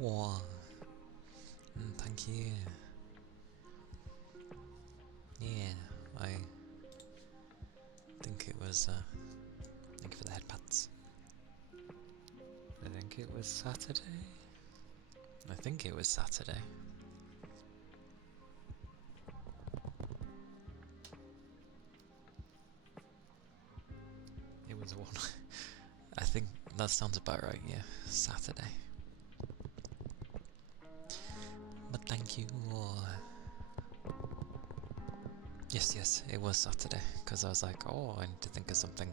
Whoa. Thank you. Yeah, I think it was, thank you for the head pats. I think it was Saturday? I think it was Saturday. It was one. I think that sounds about right, yeah. Saturday. But thank you. Yes, it was Saturday. Because I was like, oh, I need to think of something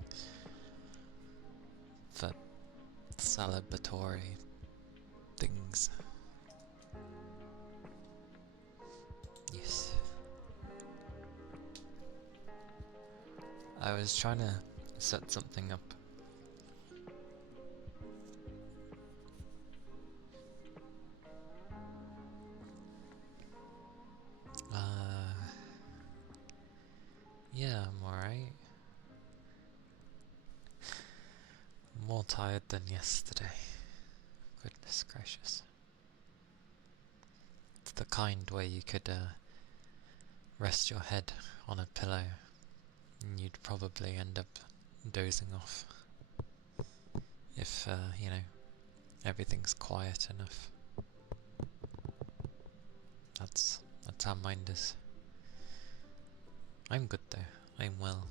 for celebratory things. Yes. I was trying to set something up. Yeah, I'm alright. More tired than yesterday. Goodness gracious. It's the kind where you could rest your head on a pillow and you'd probably end up dozing off. If, everything's quiet enough. That's how mine is. I'm good though. I'm well.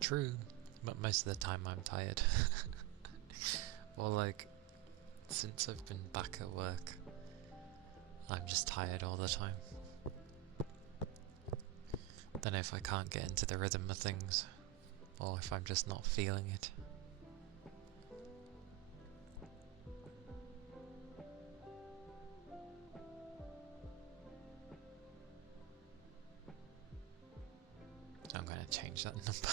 True, but most of the time I'm tired. Well, like, since I've been back at work, I'm just tired all the time. Don't know if I can't get into the rhythm of things, or if I'm just not feeling it. I'm gonna change that number.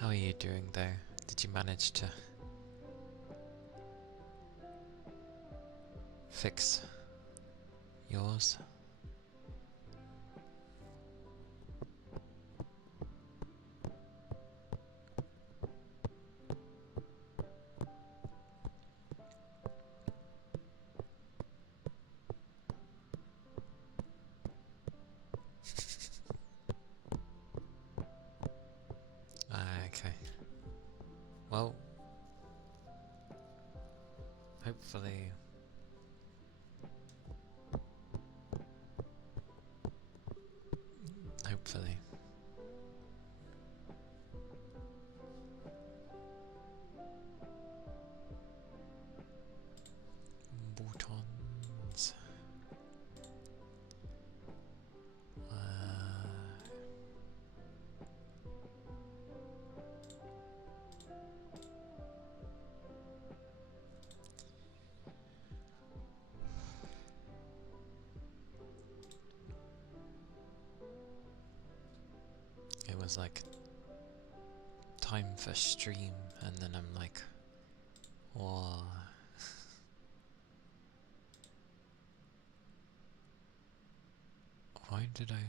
How are you doing though? Did you manage to fix yours? Okay. Well, hopefully Boutons. It was like time for stream, and then I'm like, whoa. Why did I?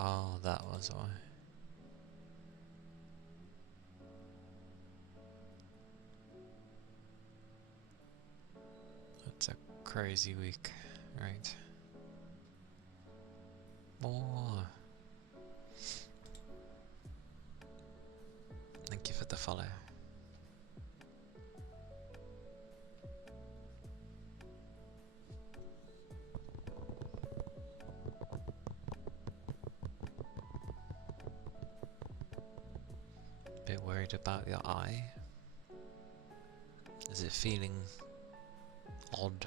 Oh, that was why. That's a crazy week, right? More. Thank you for the follow. Bit worried about your eye. Is it feeling odd?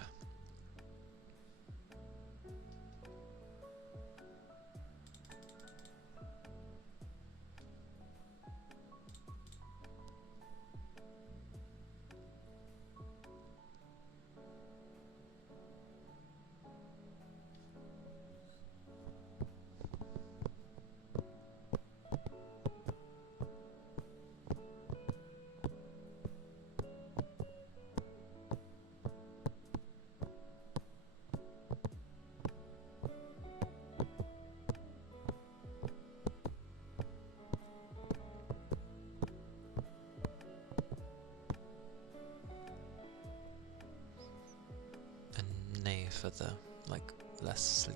for the, like, less sleep.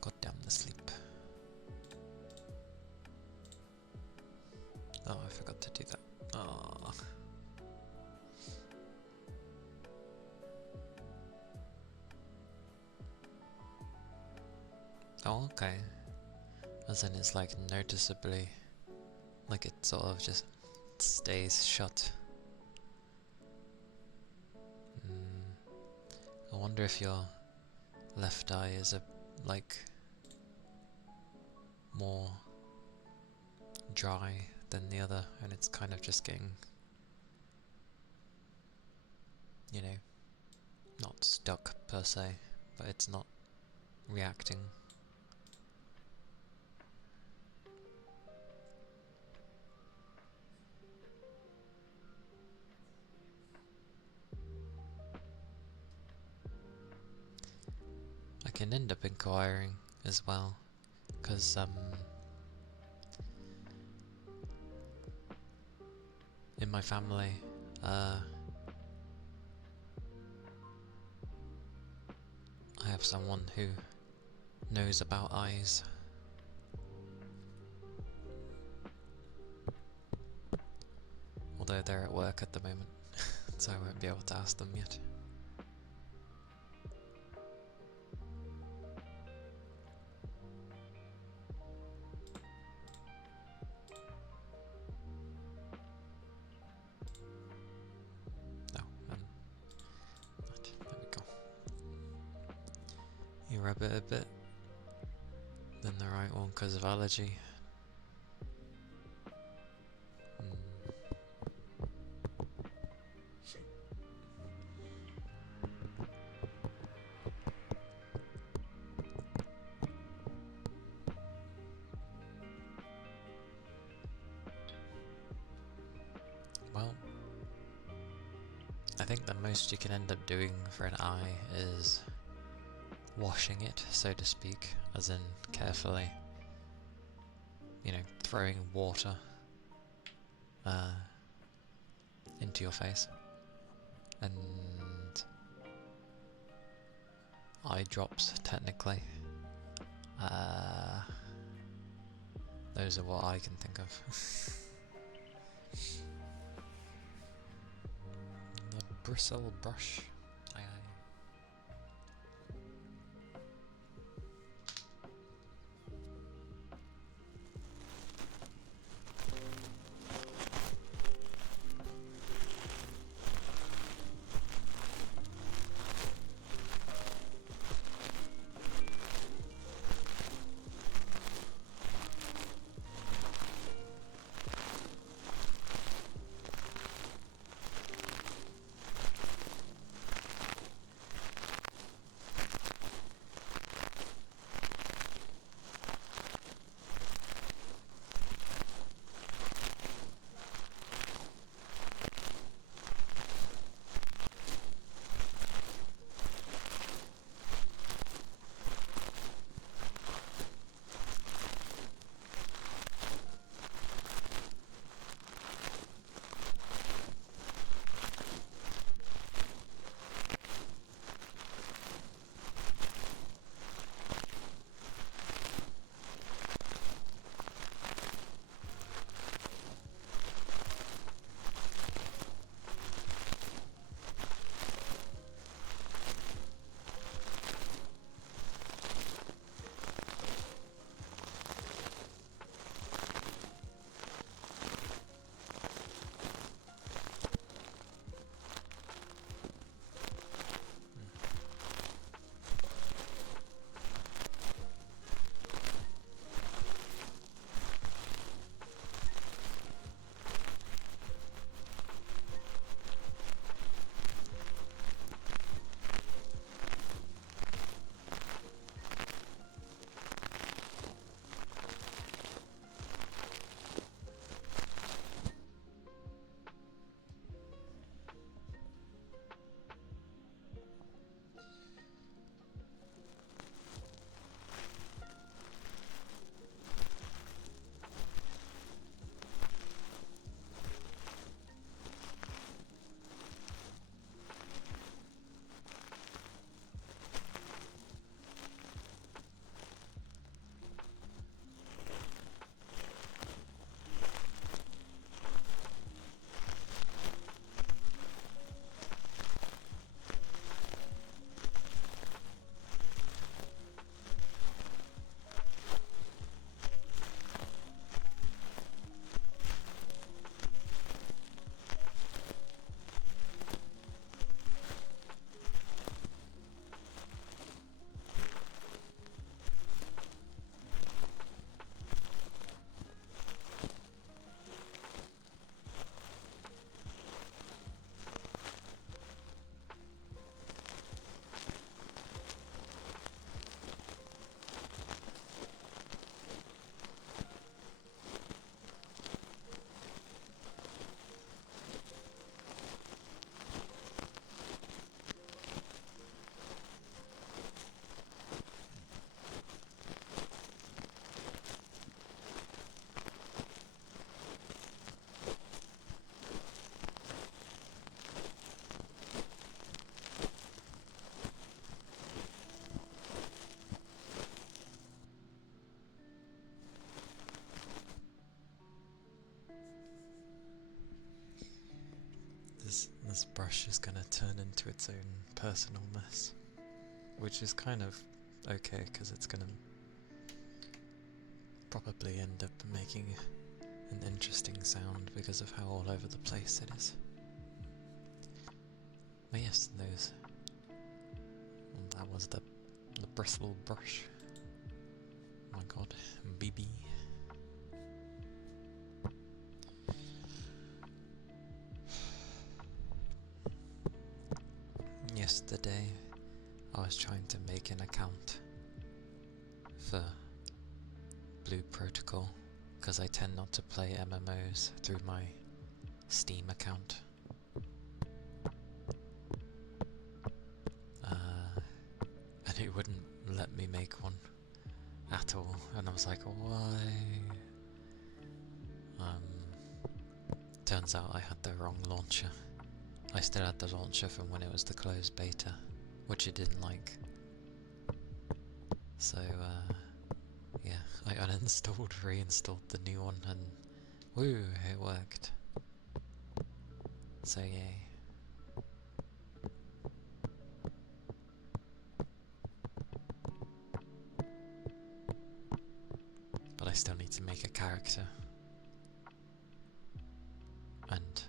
God damn the sleep. Oh, I forgot to do that. Oh. Oh, okay. As in it's like noticeably, like it sort of just stays shut. I wonder if your left eye is like more dry than the other, and it's kind of just getting, you know, not stuck per se, but it's not reacting. I can end up inquiring as well, because in my family, I have someone who knows about eyes. Although they're at work at the moment, so I won't be able to ask them yet. There we go. You rub it a bit, then the right one because of allergy. Well, I think the most you can end up doing for an eye is washing it, so to speak, as in carefully, you know, throwing water into your face, and eye drops technically. Those are what I can think of. The bristle brush. Aye, aye. this brush is gonna turn into its own personal mess, which is kind of okay because it's gonna probably end up making an interesting sound because of how all over the place it is. But yes, that was the bristle brush. Oh my god, BB. Yesterday, I was trying to make an account for Blue Protocol because I tend not to play MMOs through my Steam account. And it wouldn't let me make one at all, and I was like, why? Turns out I had the wrong launcher. I still had the launcher from when it was the closed beta, which it didn't like. So, yeah, I uninstalled, reinstalled the new one, and woo, it worked. So yay. But I still need to make a character. And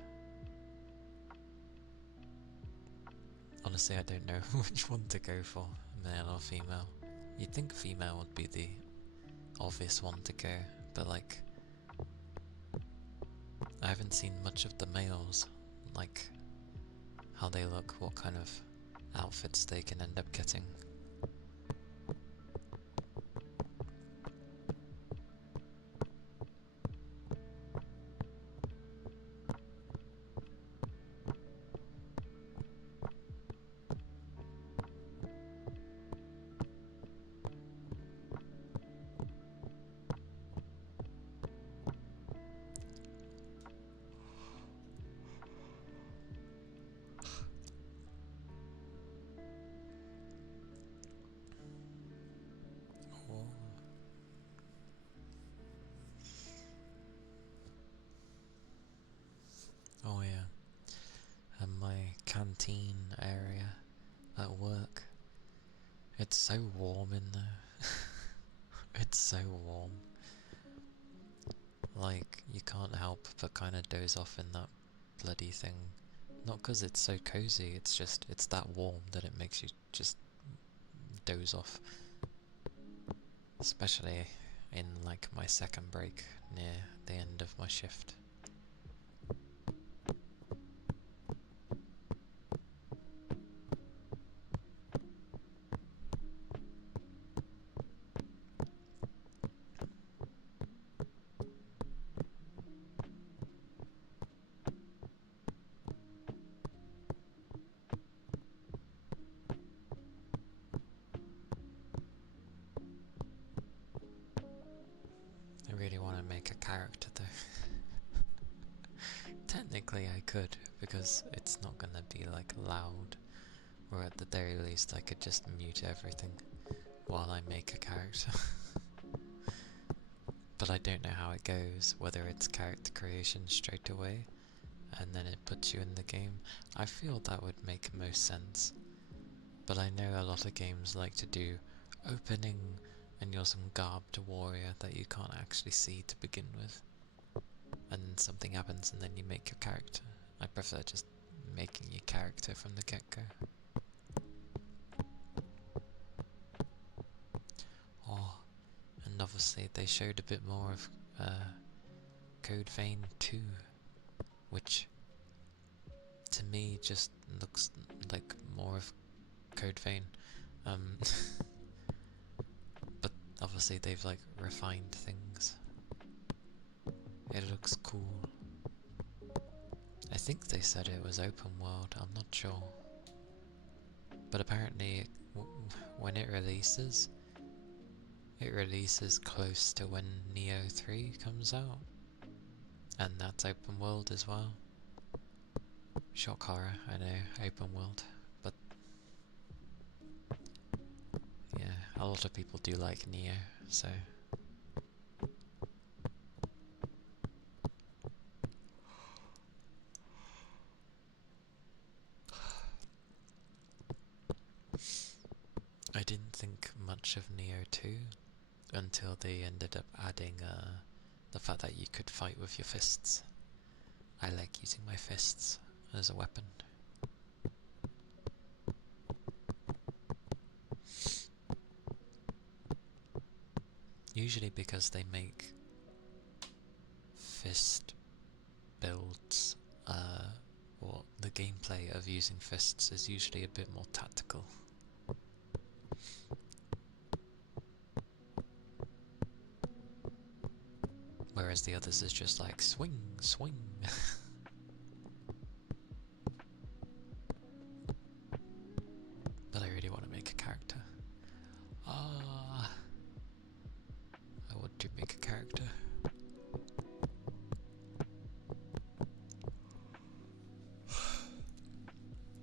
honestly, I don't know which one to go for, male or female. You'd think female would be the obvious one to go, but like, I haven't seen much of the males, like how they look, what kind of outfits they can end up getting. Oh yeah, and my canteen area at work, it's so warm in there. It's so warm. Like, you can't help but kind of doze off in that bloody thing. Not because it's so cozy, it's just, it's that warm that it makes you just doze off. Especially in like my second break near the end of my shift. I really want to make a character though. Technically I could, because it's not gonna be like loud, or at the very least I could just mute everything while I make a character. But I don't know how it goes, whether it's character creation straight away and then it puts you in the game. I feel that would make most sense, but I know a lot of games like to do opening and you're some garbed warrior that you can't actually see to begin with, and then something happens and then you make your character. I prefer just making your character from the get-go. Oh, and obviously they showed a bit more of Code Vein 2, which to me just looks like more of Code Vein. But obviously they've like refined things. It looks cool. I think they said it was open world, I'm not sure. But apparently when it releases close to when Neo 3 comes out. And that's open world as well. Shock horror, I know, open world. But yeah, a lot of people do like Neo, so... didn't think much of Neo 2 until they ended up adding the fact that you could fight with your fists. I like using my fists as a weapon. Usually because they make fist builds, or the gameplay of using fists is usually a bit more tactical. Whereas the others is just like swing, swing. But I really want to make a character. I want to make a character.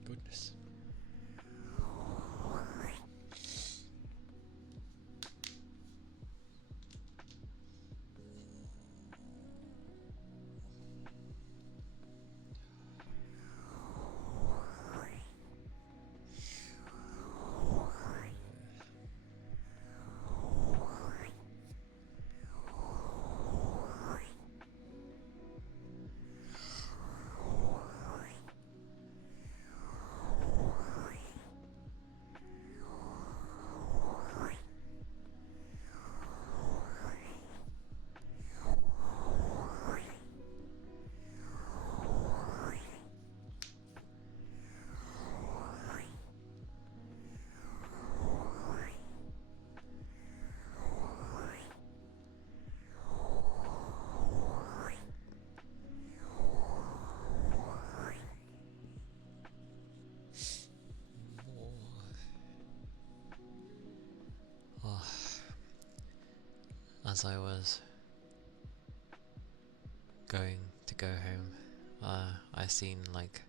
Goodness. As I was going to go home, I seen like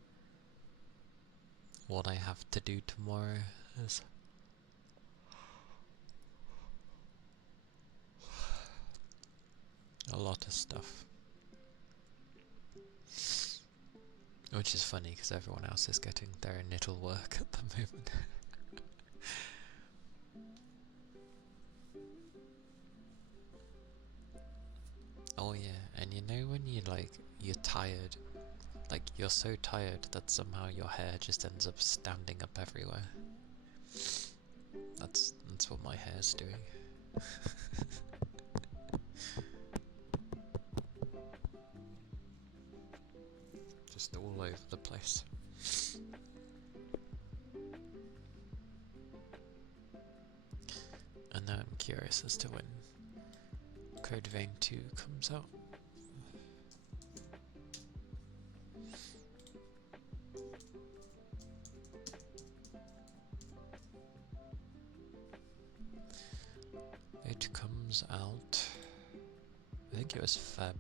what I have to do tomorrow is a lot of stuff. Which is funny because everyone else is getting their little work at the moment. Oh yeah, and you know when you're tired, like you're so tired that somehow your hair just ends up standing up everywhere. That's what my hair's doing. Just all over the place. And now I'm curious as to when Code Vein 2 comes out. It comes out, I think it was Feb.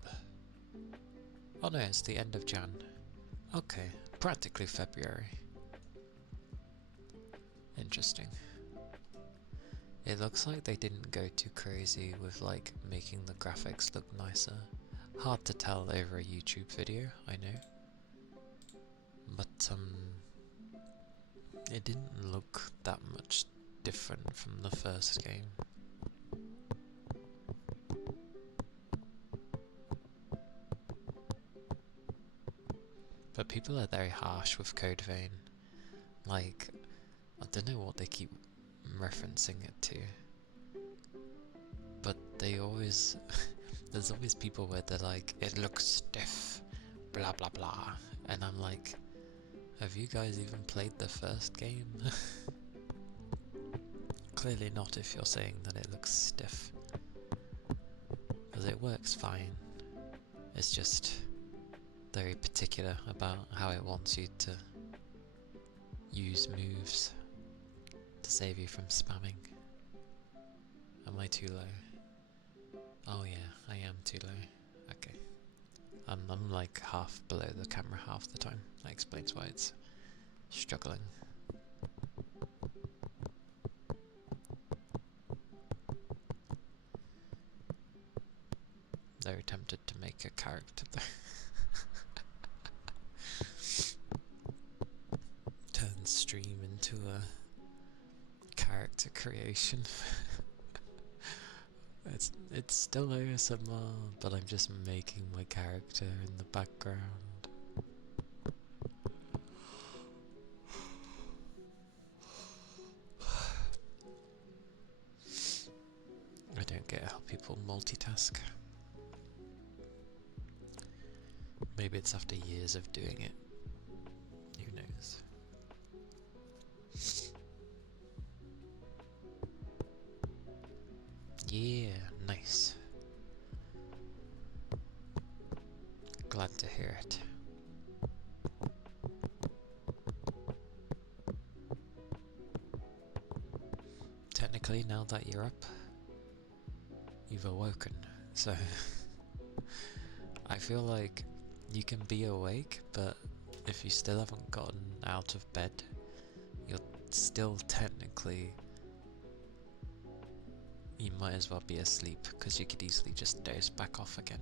Oh no, it's the end of Jan. Okay, practically February. Interesting. It looks like they didn't go too crazy with like making the graphics look nicer. Hard to tell over a YouTube video, I know. But it didn't look that much different from the first game. But people are very harsh with Code Vein. Like, I don't know what they keep referencing it to, but they always there's always people where they're like, it looks stiff, blah blah blah, and I'm like, have you guys even played the first game? Clearly not if you're saying that it looks stiff, because it works fine. It's just very particular about how it wants you to use moves to save you from spamming. Am I too low? Oh yeah, I am too low. Okay. I'm like half below the camera half the time. That explains why it's struggling. Very tempted to make a character though. Turn stream into a character character creation. It's still ASMR, but I'm just making my character in the background. I don't get how people multitask. Maybe it's after years of doing it. Who knows? Yeah, nice. Glad to hear it. Technically, now that you're up, you've awoken, so I feel like you can be awake, but if you still haven't gotten out of bed, you're still technically, you might as well be asleep, because you could easily just doze back off again.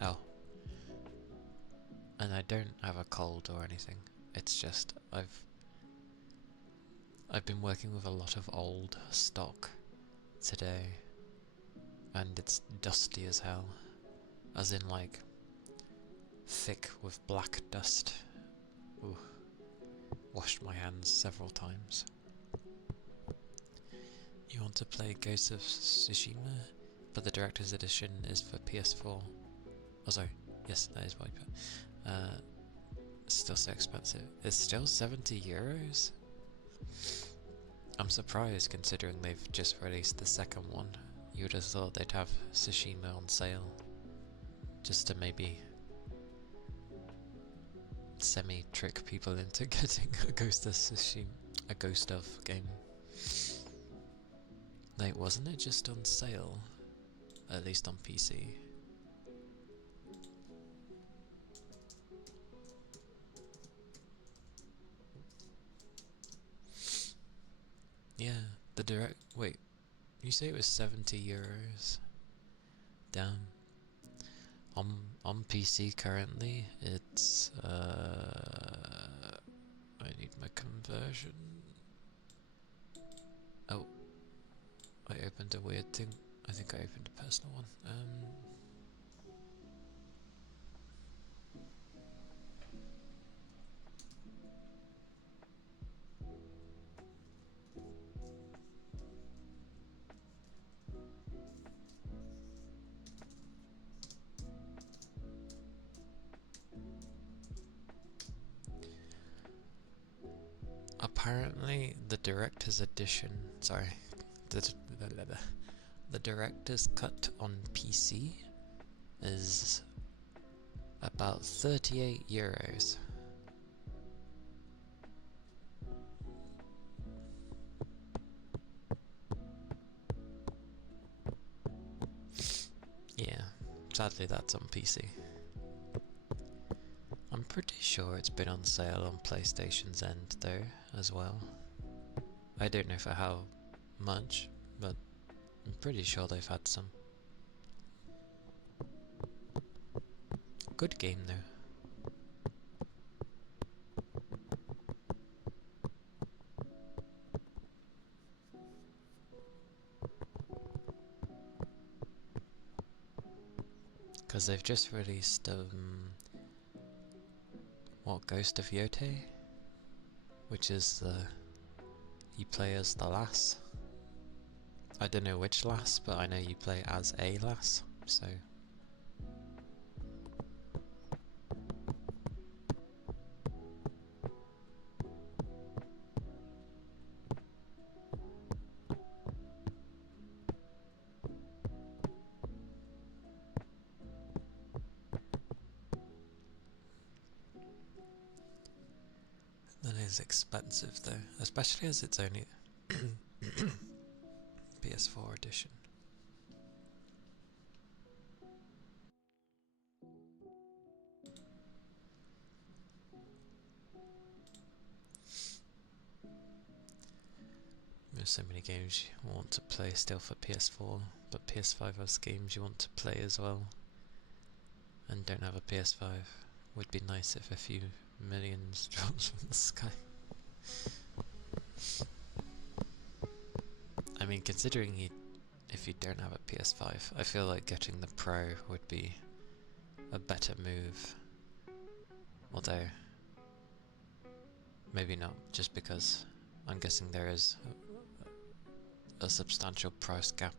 Oh. And I don't have a cold or anything, it's just I've been working with a lot of old stock today, and it's dusty as hell, as in like thick with black dust. Ooh. Washed my hands several times. You want to play Ghost of Tsushima, but the Director's Edition is for PS4. Oh sorry, yes that is what I put. It's still so expensive. It's still €70? I'm surprised considering they've just released the second one. You would have thought they'd have Tsushima on sale, just to maybe semi-trick people into getting a Ghost of Tsushima, a Ghost of game. Like, wasn't it just on sale? At least on PC. Yeah, the direct. Wait, you say it was €70? Damn. On PC currently, it's I need my conversion. Oh, I opened a weird thing. I think I opened a personal one. Apparently, the director's edition. Sorry, the director's cut on PC is about €38. Yeah, sadly that's on PC. I'm pretty sure it's been on sale on PlayStation's end though, as well. I don't know for how much, but I'm pretty sure they've had some. Good game though. Because they've just released, what, Ghost of Yote? Which is you play as the lass. I don't know which lass, but I know you play as a lass, so... That is expensive though, especially as it's only PS4 edition. There's so many games you want to play still for PS4, but PS5 has games you want to play as well, and don't have a PS5. Would be nice if a few millions drops from the sky. I mean, considering if you don't have a PS5, I feel like getting the Pro would be a better move. Although, maybe not, just because I'm guessing there is a substantial price gap.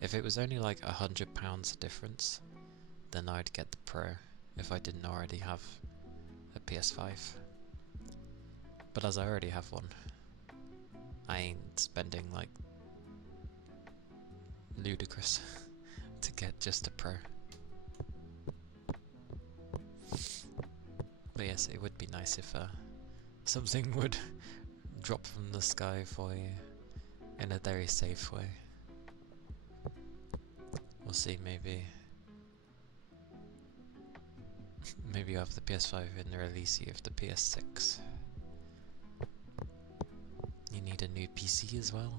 If it was only like £100 difference, then I'd get the Pro if I didn't already have a PS5. But as I already have one, I ain't spending like ludicrous to get just a Pro. But yes, it would be nice if something would drop from the sky for you in a very safe way. We'll see, maybe you have the PS5 in the release year of the PS6. You need a new PC as well.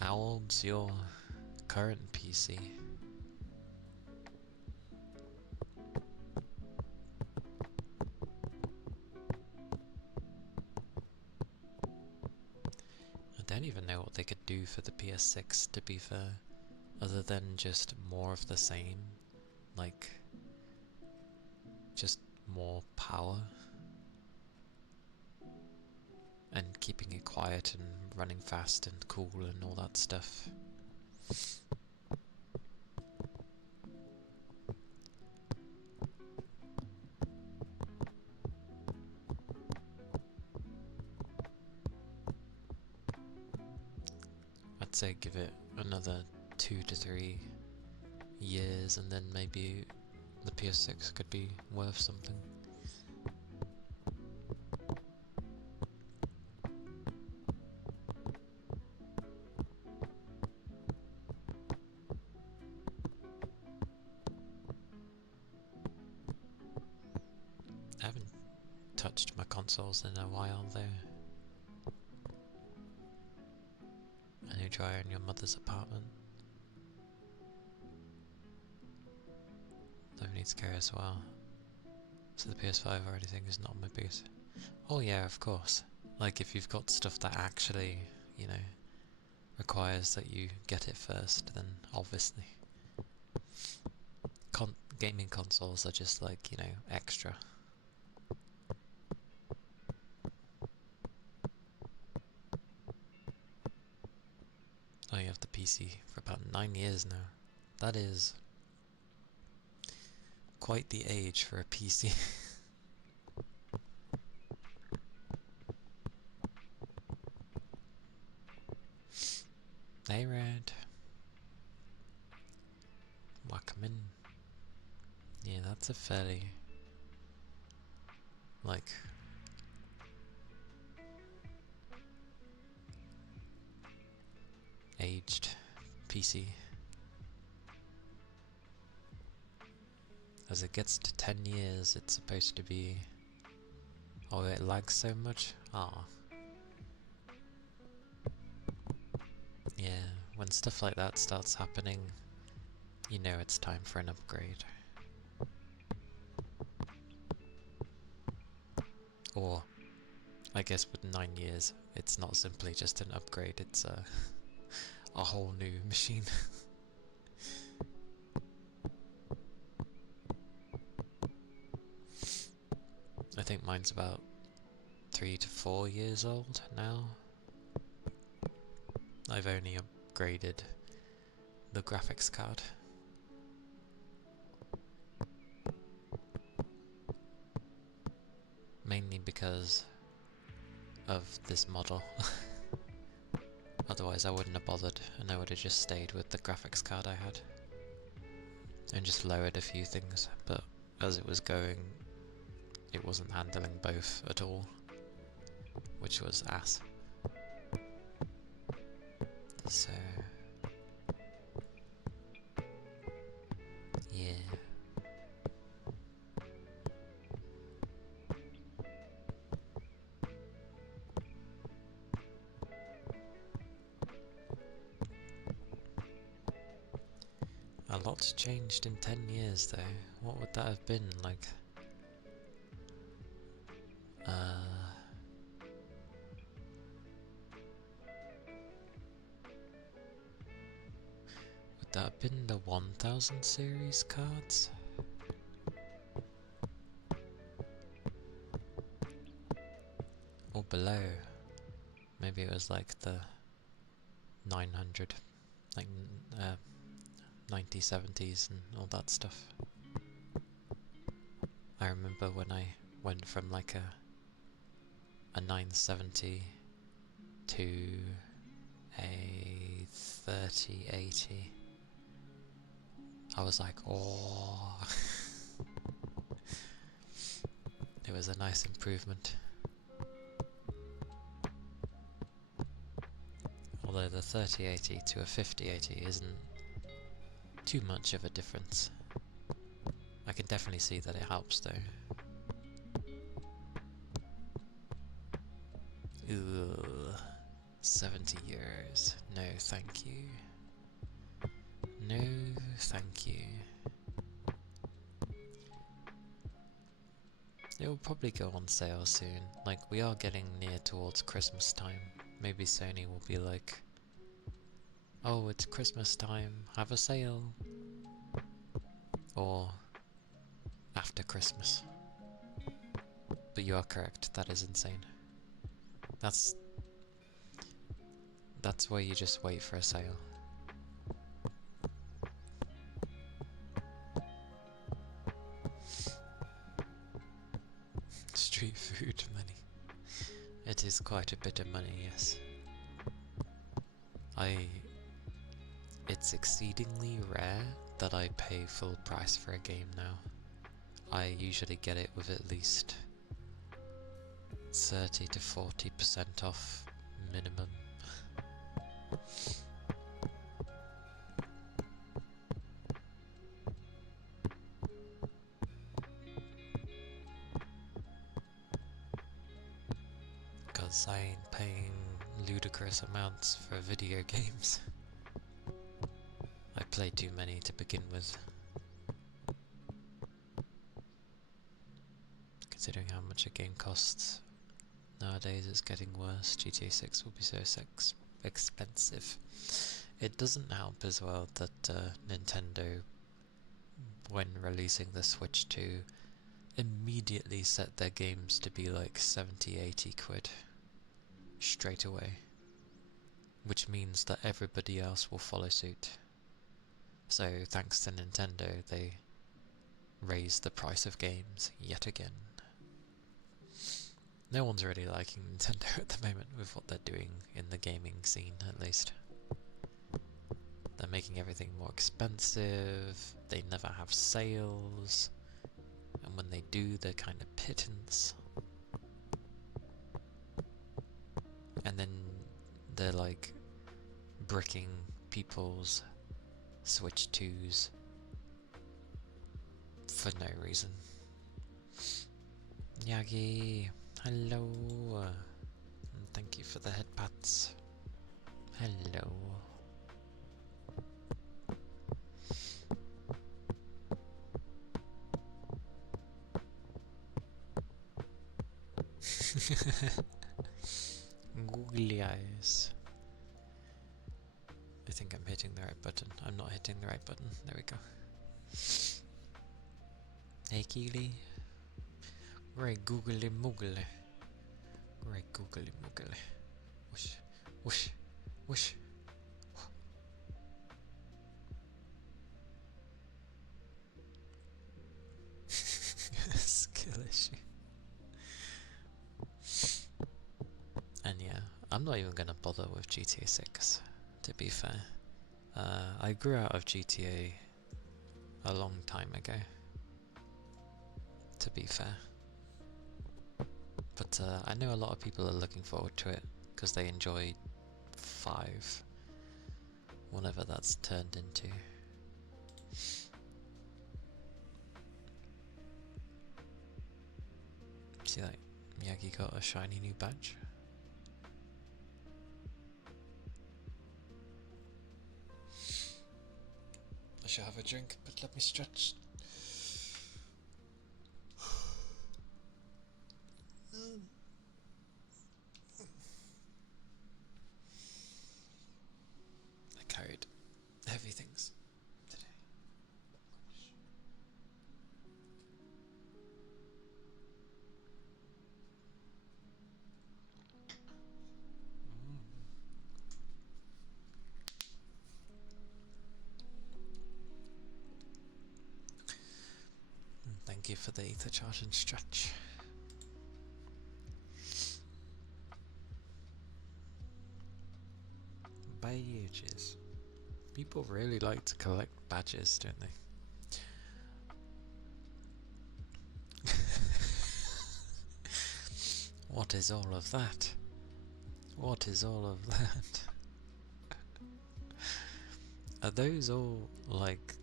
How old's your current PC? I don't even know what they could do for the PS6, to be fair, other than just more of the same, like just more power and keeping it quiet and running fast and cool and all that stuff. I'd say give it another 2 to 3 years and then maybe the PS6 could be worth something. I haven't touched my consoles in a while though. A new dryer in your mother's apartment. That needs care as well. So the PS5 or anything is not on my booth. Oh yeah, of course. Like if you've got stuff that actually, you know, requires that you get it first, then obviously. Gaming consoles are just like, you know, extra. Oh, you have the PC for about 9 years now. That is quite the age for a PC. Hey Red. Welcome in. Yeah, that's a fairly, like, aged PC. As it gets to 10 years, it's supposed to be... Oh, it lags so much? Ah. Yeah, when stuff like that starts happening, you know it's time for an upgrade. Or, I guess with 9 years, it's not simply just an upgrade, it's a whole new machine. I think mine's about 3 to 4 years old now. I've only upgraded the graphics card. Mainly because of this model. Otherwise I wouldn't have bothered and I would have just stayed with the graphics card I had. And just lowered a few things, but as it was going, it wasn't handling both at all, which was ass. So, yeah. A lot's changed in 10 years though. What would that have been like? Would that have been the 1000 series cards? Or below? Maybe it was like the 900, like 1970s and all that stuff. I remember when I went from like a 970 to a 3080. I was like, oh, it was a nice improvement. Although the 3080 to a 5080 isn't too much of a difference. I can definitely see that it helps though. Ugh, 70 years. No thank you. No thank you. It will probably go on sale soon. Like, we are getting near towards Christmas time. Maybe Sony will be like, oh, it's Christmas time, have a sale. Or after Christmas. But you are correct, that is insane. That's where you just wait for a sale. Street food money. It is quite a bit of money, yes. It's exceedingly rare that I pay full price for a game now. I usually get it with at least 30 to 40% off minimum. Because I ain't paying ludicrous amounts for video games. I play too many to begin with. Considering how much a game costs nowadays, it's getting worse. GTA 6 will be so expensive. It doesn't help as well that Nintendo, when releasing the Switch 2, immediately set their games to be like 70-80 quid straight away, which means that everybody else will follow suit. So thanks to Nintendo, they raised the price of games yet again. No one's really liking Nintendo at the moment with what they're doing in the gaming scene, at least. They're making everything more expensive, they never have sales, and when they do, they're kind of pittance. And then they're like bricking people's Switch 2s for no reason. Yagi, hello, and thank you for the head pats. Hello. Googly eyes. I think I'm hitting the right button. I'm not hitting the right button. There we go. Hey Keely. Great googly moogly. Great googly moogly. Whoosh, whoosh, whoosh. Skill issue. And yeah, I'm not even gonna bother with GTA 6, to be fair. I grew out of GTA a long time ago, to be fair. But I know a lot of people are looking forward to it, because they enjoyed 5, whatever that's turned into. See, like, Miyagi got a shiny new badge. A should have a drink, but let me stretch. I carried heavy things today. Thank you for the ether charge and stretch. Badges. People really like to collect badges, don't they? What is all of that? What is all of that? Are those all, like,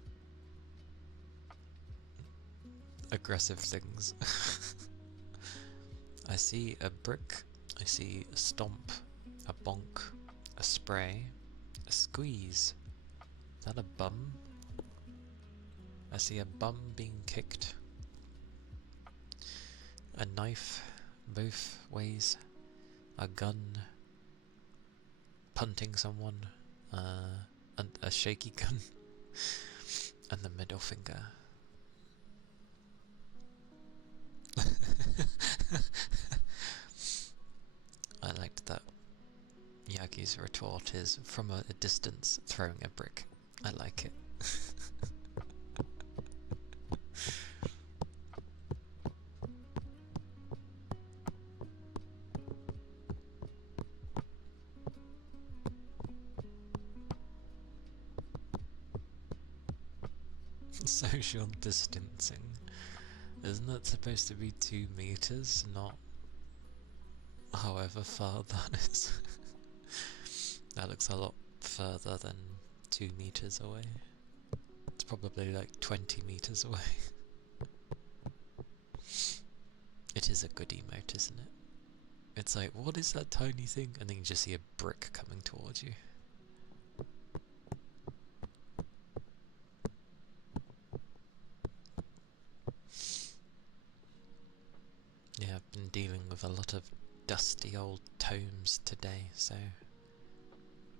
aggressive things? I see a brick, I see a stomp, a bonk, a spray, a squeeze. Is that a bum? I see a bum being kicked. A knife both ways. A gun punting someone. And a shaky gun. And the middle finger. I liked that. Yagi's retort is from a distance throwing a brick. I like it. Social distancing. Isn't that supposed to be 2 meters, not however far that is? That looks a lot further than 2 meters away. It's probably like 20 meters away. It is a good emote, isn't it? It's like, what is that tiny thing? And then you just see a brick coming towards you. Yeah, I've been dealing with a lot of dusty old tomes today, so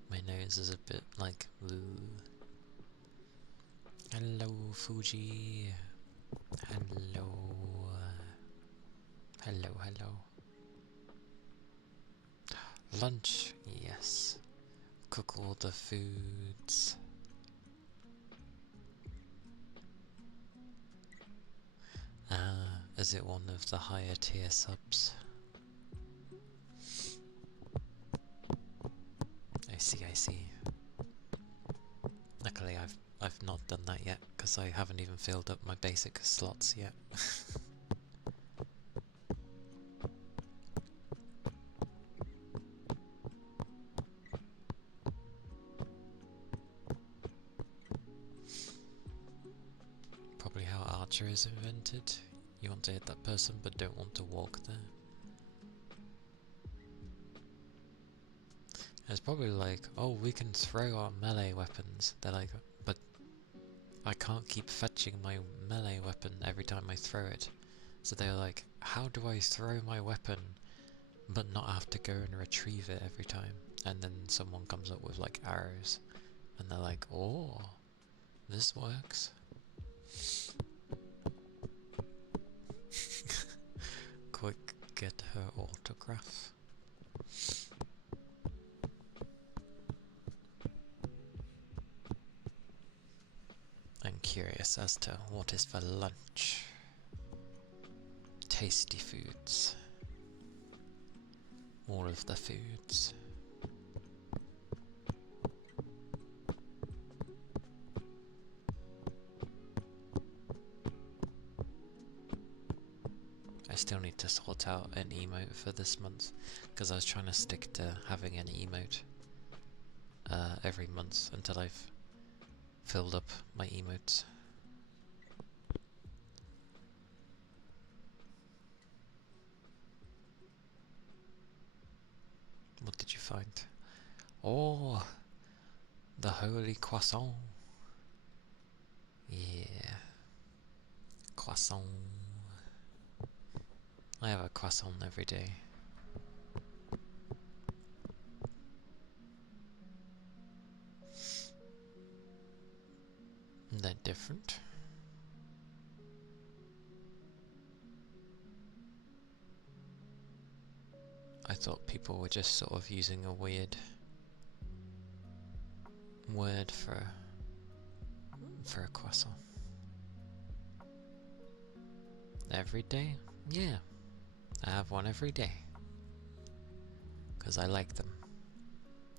my nose is a bit like, ooh. Hello, Fuji. Hello. Hello, hello. Lunch, yes. Cook all the foods. Ah, is it one of the higher tier subs? I see, I see. Luckily I've not done that yet, because I haven't even filled up my basic slots yet. Probably how Archer is invented. You want to hit that person but don't want to walk there. It's probably like, oh, we can throw our melee weapons. They're like, but I can't keep fetching my melee weapon every time I throw it. So they're like, how do I throw my weapon but not have to go and retrieve it every time? And then someone comes up with like arrows. And they're like, oh, this works. Quick, get her autograph. I'm curious as to what is for lunch. Tasty foods. All of the foods. I still need to sort out an emote for this month, because I was trying to stick to having an emote every month until I've filled up my emotes. What did you find? Oh, the holy croissant. Yeah. Croissant. I have a croissant every day. They're different. I thought people were just sort of using a weird word for a croissant. Every day? Yeah, I have one every day. Because I like them.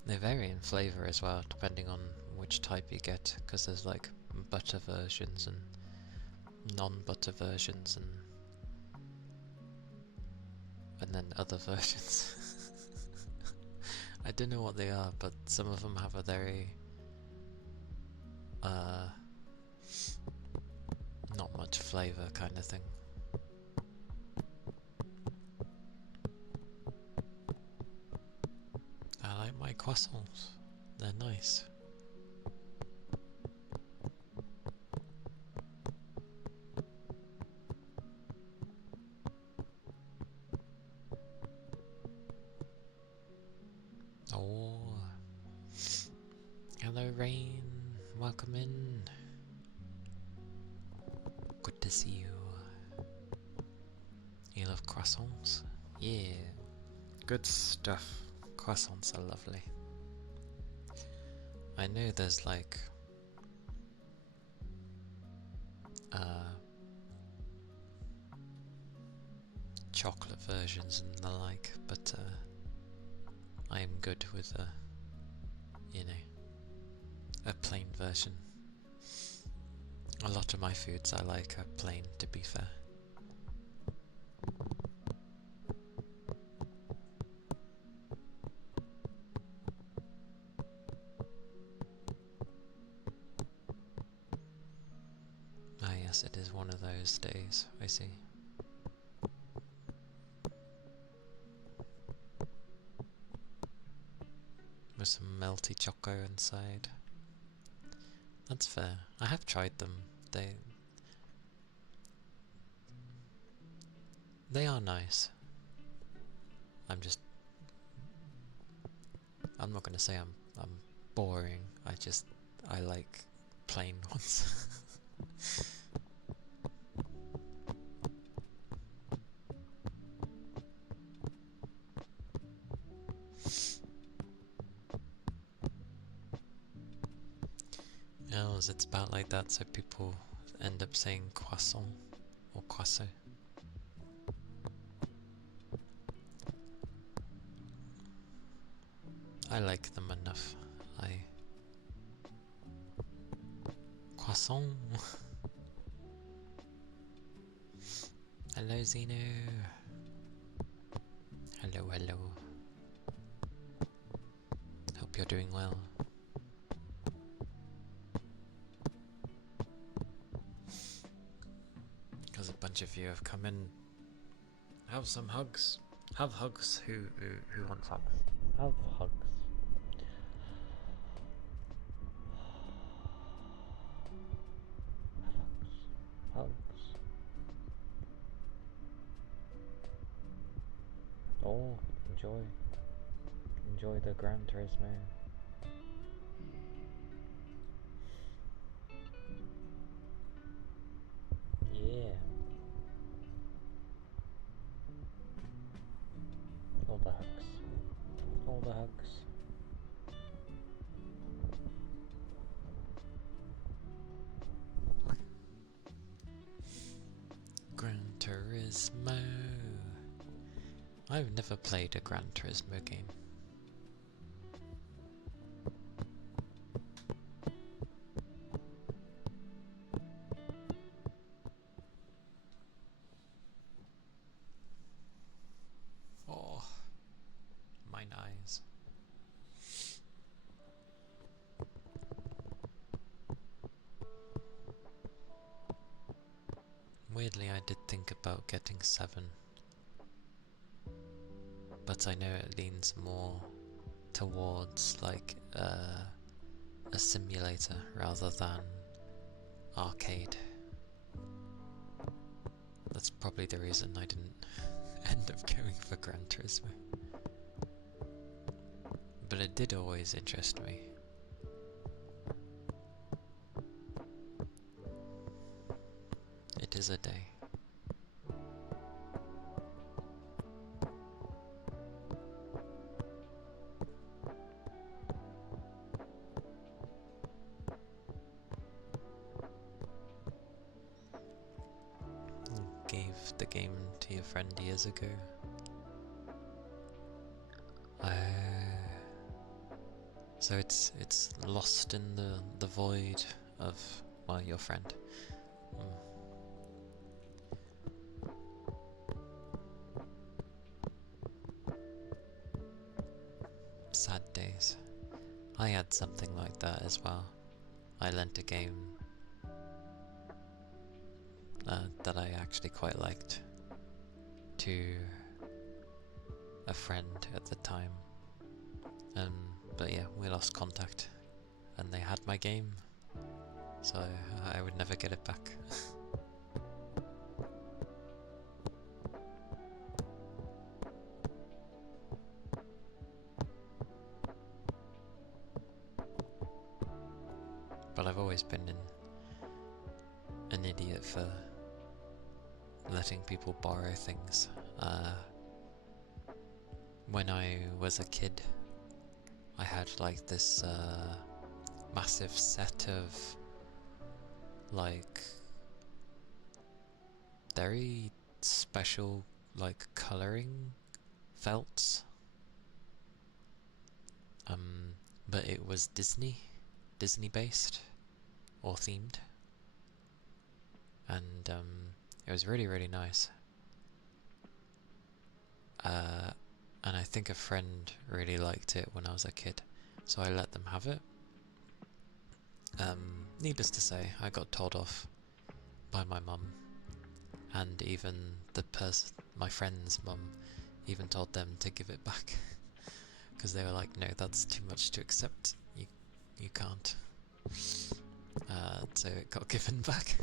They vary in flavour as well, depending on which type you get, because there's like butter versions and non-butter versions and then other versions. I don't know what they are, but some of them have a very not much flavour kind of thing. I like my croissants, they're nice. Oh, hello Rain, welcome in. Good to see you. You love croissants? Yeah, good stuff. Croissants are lovely. I know there's like chocolate versions and the like, but I am good with a plain version. A lot of my foods I like are plain, to be fair. Ah yes, it is one of those days, I see. With some melty choco inside. That's fair. I have tried them. They are nice. I'm not gonna say I'm boring. I like plain ones. No, it's about like that, so people end up saying croissant or croissant. I like them enough. Croissant. Hello Zeno. Hello, hello. Hope you're doing well. Because a bunch of you have come in. Have some hugs. Have hugs. Who wants hugs? Have hugs. Hugs. Oh, enjoy the Gran Turismo. Yeah. All the hugs. All the hugs. Gran Turismo. I've never played a Gran Turismo game. Oh, mine eyes. Weirdly, I did think about getting 7, but I know it leans more towards like a simulator rather than arcade. That's probably the reason I didn't end up going for Gran Turismo. But it did always interest me. It is a day. Gave the game to your friend years ago. So it's lost in the void of, well, your friend. Sad days. I had something like that as well. I lent a game that I actually quite liked to a friend at the time. But yeah, we lost contact and they had my game, so I would never get it back. But I've always been an idiot for letting people borrow things. When I was a kid, I had like this massive set of like very special like colouring felts, but it was Disney based or themed, and it was really nice. And I think a friend really liked it when I was a kid, so I let them have it. Needless to say, I got told off by my mum, and even my friend's mum even told them to give it back, because they were like, no, that's too much to accept, you can't. So it got given back.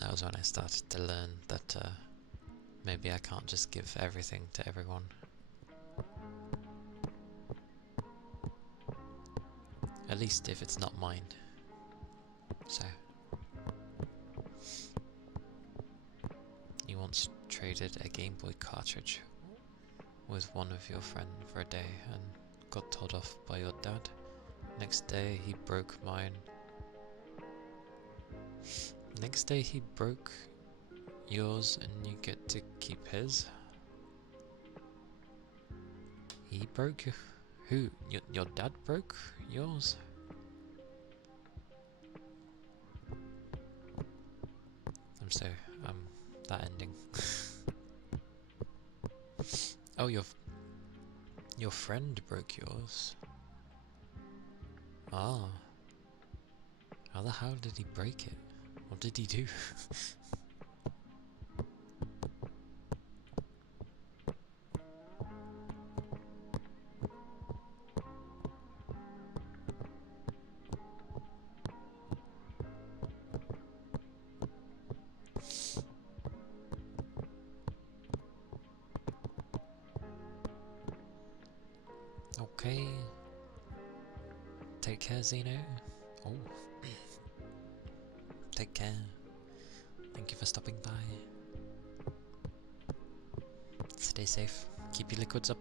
That was when I started to learn that maybe I can't just give everything to everyone. At least if it's not mine. So, you once traded a Game Boy cartridge with one of your friends for a day and got told off by your dad. Next day he broke mine. Next day he broke yours and you get to keep his. He broke who? Your dad broke yours? That ending. Oh, your friend broke yours. Ah. How the hell did he break it? What did he do? Okay. Take care, Zeno. Oh. Take care. Thank you for stopping by. Stay safe. Keep your liquids up.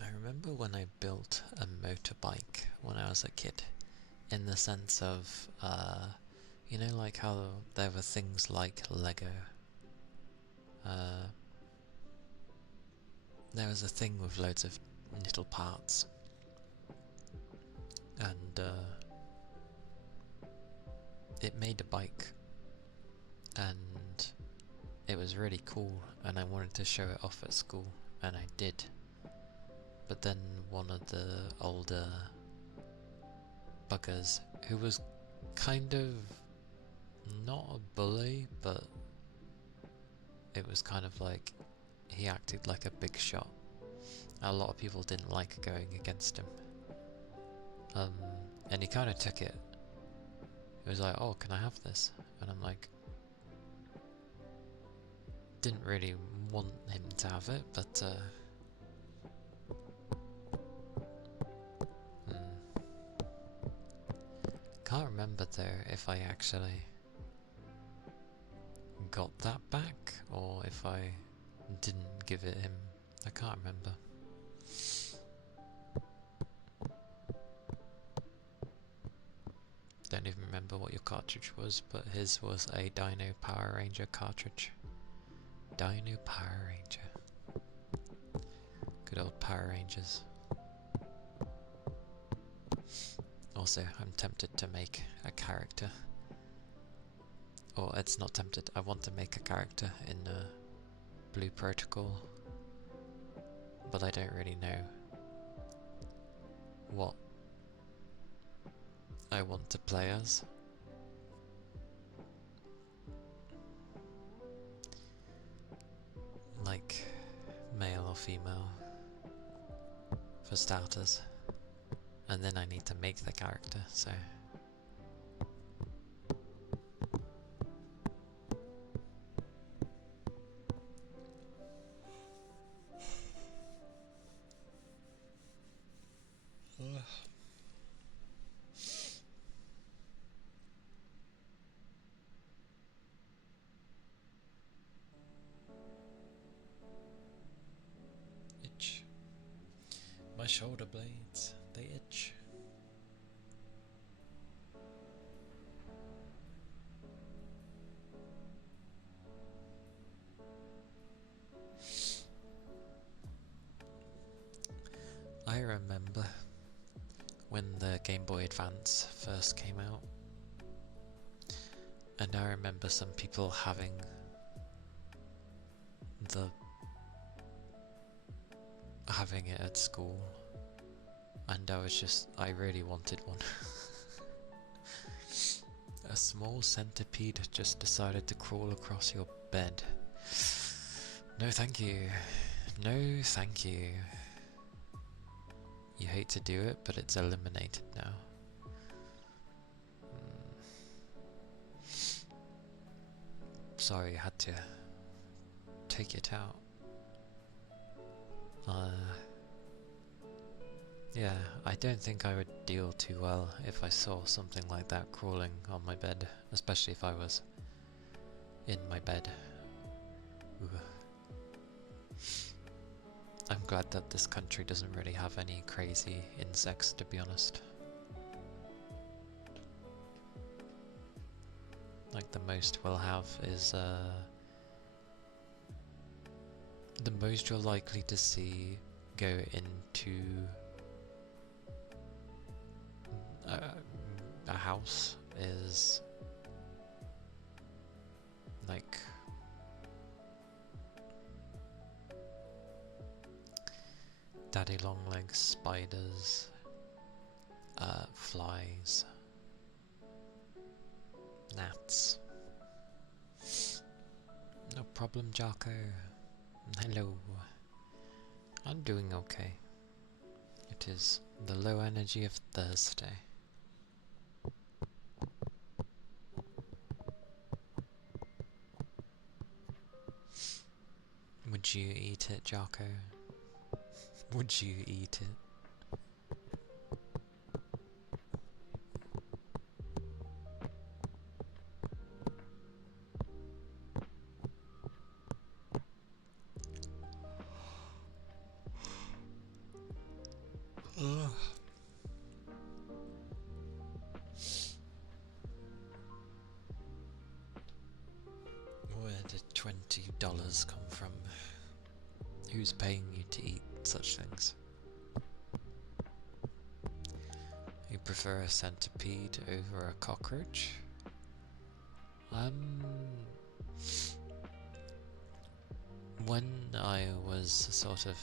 I remember when I built a motorbike when I was a kid, in the sense of, you know, like how there were things like Lego. There was a thing with loads of little parts, and it made a bike, and it was really cool and I wanted to show it off at school, and I did. But then one of the older buggers, who was kind of not a bully, but it was kind of like he acted like a big shot. A lot of people didn't like going against him. And he kind of took it. He was like, oh, can I have this? And I'm like, didn't really want him to have it, but can't remember though if I actually got that back or if I didn't give it him. I can't remember. Don't even remember what your cartridge was, but his was a Dino Power Ranger cartridge. Dino Power Ranger. Good old Power Rangers. Also, I'm tempted to make a character. Or it's not tempted, I want to make a character in Blue Protocol. But I don't really know what I want to play as. Like, male or female, for starters. And then I need to make the character, so... Itch. My shoulder blades, they itch. I remember when the Game Boy Advance first came out, and I remember some people having it at school, and I really wanted one. A small centipede just decided to crawl across your bed. No thank you. No thank you. You hate to do it, but it's eliminated now. Sorry, I had to take it out. Yeah, I don't think I would deal too well if I saw something like that crawling on my bed, especially if I was in my bed. Ooh. I'm glad that this country doesn't really have any crazy insects, to be honest. Like, the most we'll have is the most you're likely to see go into a house is like daddy long legs, spiders, flies, gnats. No problem, Jocko. Hello. I'm doing okay. It is the low energy of Thursday. Would you eat it, Jocko? Would you eat it? Where did $20 come from? Who's paying you to eat such things? You prefer a centipede over a cockroach? When I was sort of...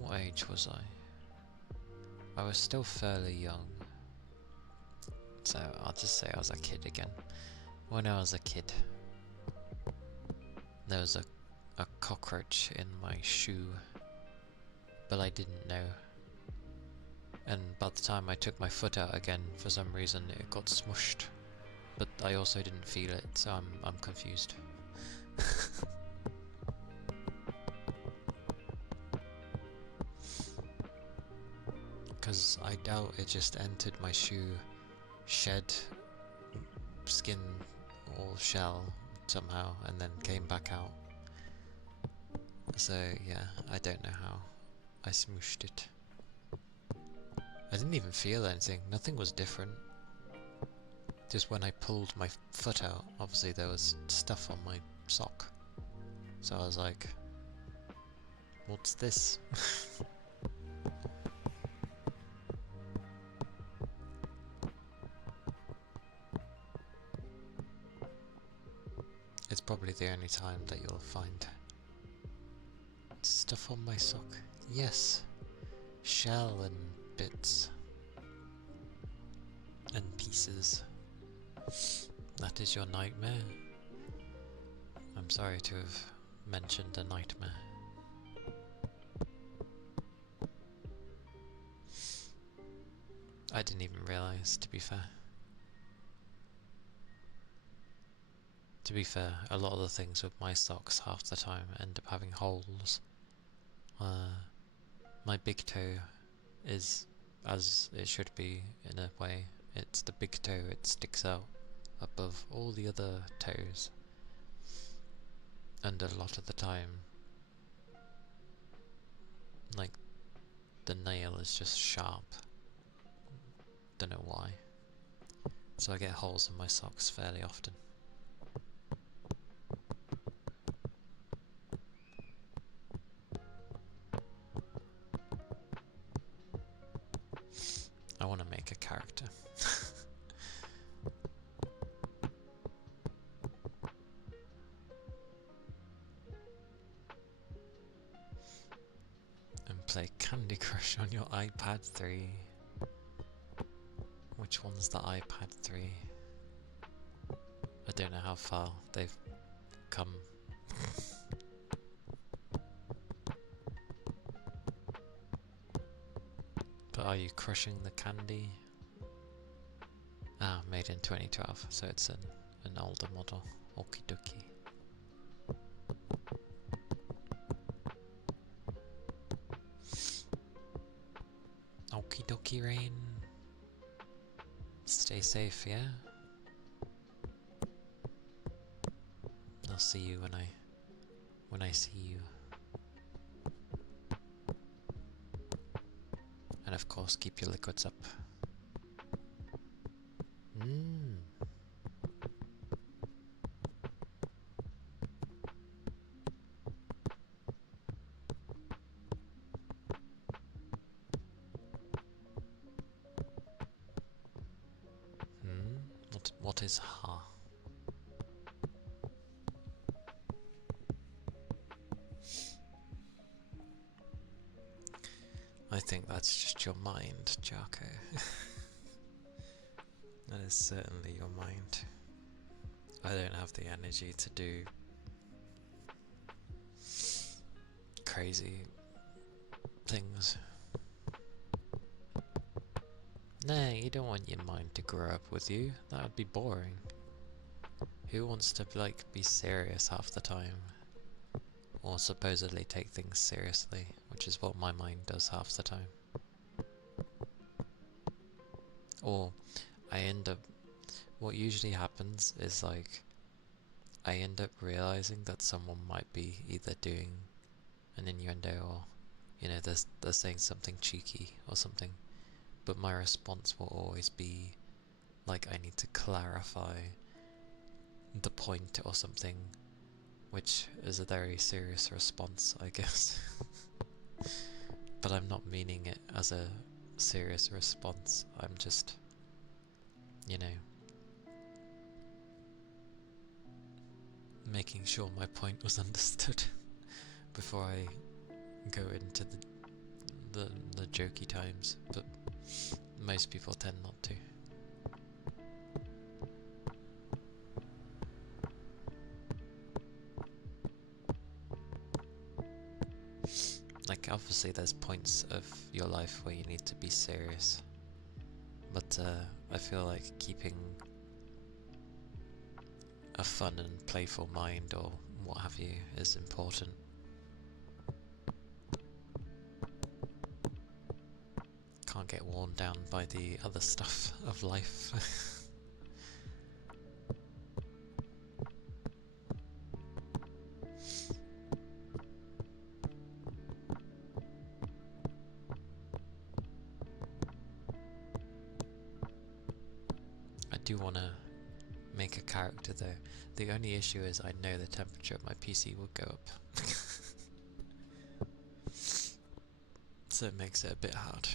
What age was I? I was still fairly young. So I'll just say I was a kid again. When I was a kid, there was a cockroach in my shoe, but I didn't know. And by the time I took my foot out again, for some reason it got smushed. But I also didn't feel it, so I'm confused. Because I doubt it just entered my shoe, shed skin or shell somehow, and then came back out. So yeah, I don't know how I smooshed it. I didn't even feel anything, nothing was different. Just when I pulled my foot out, obviously there was stuff on my sock. So I was like, what's this? It's probably the only time that you'll find stuff on my sock. Yes, shell and bits and pieces. That is your nightmare? I'm sorry to have mentioned a nightmare. I didn't even realise, to be fair. To be fair, a lot of the things with my socks half the time end up having holes. My big toe is as it should be in a way. It's the big toe, it sticks out above all the other toes. And a lot of the time, like, the nail is just sharp. Don't know why. So I get holes in my socks fairly often. I want to make a character. And play Candy Crush on your iPad 3. Which one's the iPad 3? I don't know how far they've come. But are you crushing the candy? Ah, made in 2012, so it's an older model. Okie dokie. Okie dokie, Rain. Stay safe, yeah? I'll see you when I see you. And of course, keep your liquids up. What is ha? I think that's just your mind, Jarko. That is certainly your mind. I don't have the energy to do crazy things. Nah, you don't want your mind to grow up with you. That would be boring. Who wants to, like, be serious half the time? Or supposedly take things seriously, which is what my mind does half the time. Or I end up... What usually happens is, like, I end up realizing that someone might be either doing an innuendo or, you know, they're saying something cheeky or something. But my response will always be, like, I need to clarify the point or something, which is a very serious response, I guess. But I'm not meaning it as a serious response, I'm just, you know, making sure my point was understood before I go into the jokey times, but most people tend not to. Like, obviously there's points of your life where you need to be serious, but I feel like keeping a fun and playful mind or what have you is important. Can't get worn down by the other stuff of life. I do want to make a character though. The only issue is I know the temperature of my PC will go up. So it makes it a bit hard.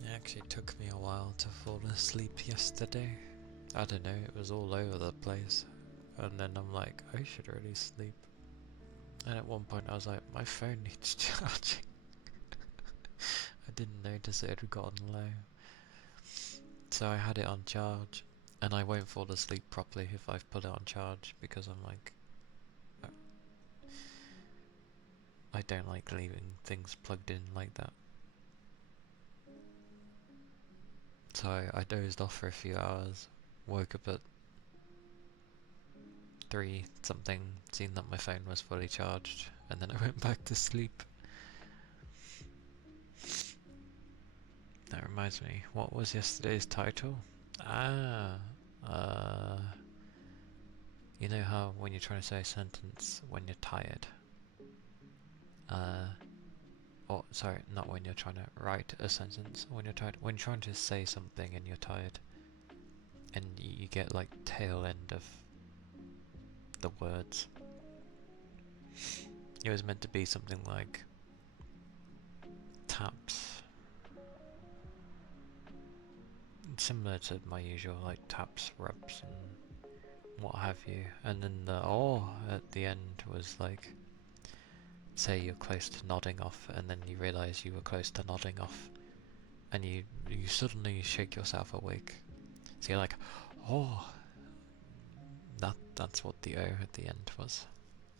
It actually took me a while to fall asleep yesterday. I don't know, it was all over the place. And then I'm like, I should really sleep. And at one point I was like, my phone needs charging. I didn't notice it had gotten low. So I had it on charge. And I won't fall asleep properly if I've put it on charge, because I'm like, I don't like leaving things plugged in like that. So I dozed off for a few hours, woke up at 3 something, seen that my phone was fully charged, and then I went back to sleep. That reminds me, what was yesterday's title? You know how when you're trying to say a sentence when you're tired? Or sorry, not when you're trying to write a sentence, when you're tired. When you're trying to say something and you're tired, and you get like tail end of the words. It was meant to be something like taps. Similar to my usual, like taps, rubs, and what have you. And then the "oh" at the end was like, say you're close to nodding off, and then you realise you were close to nodding off, and you suddenly shake yourself awake. So you're like, "oh." That's what the "o" at the end was.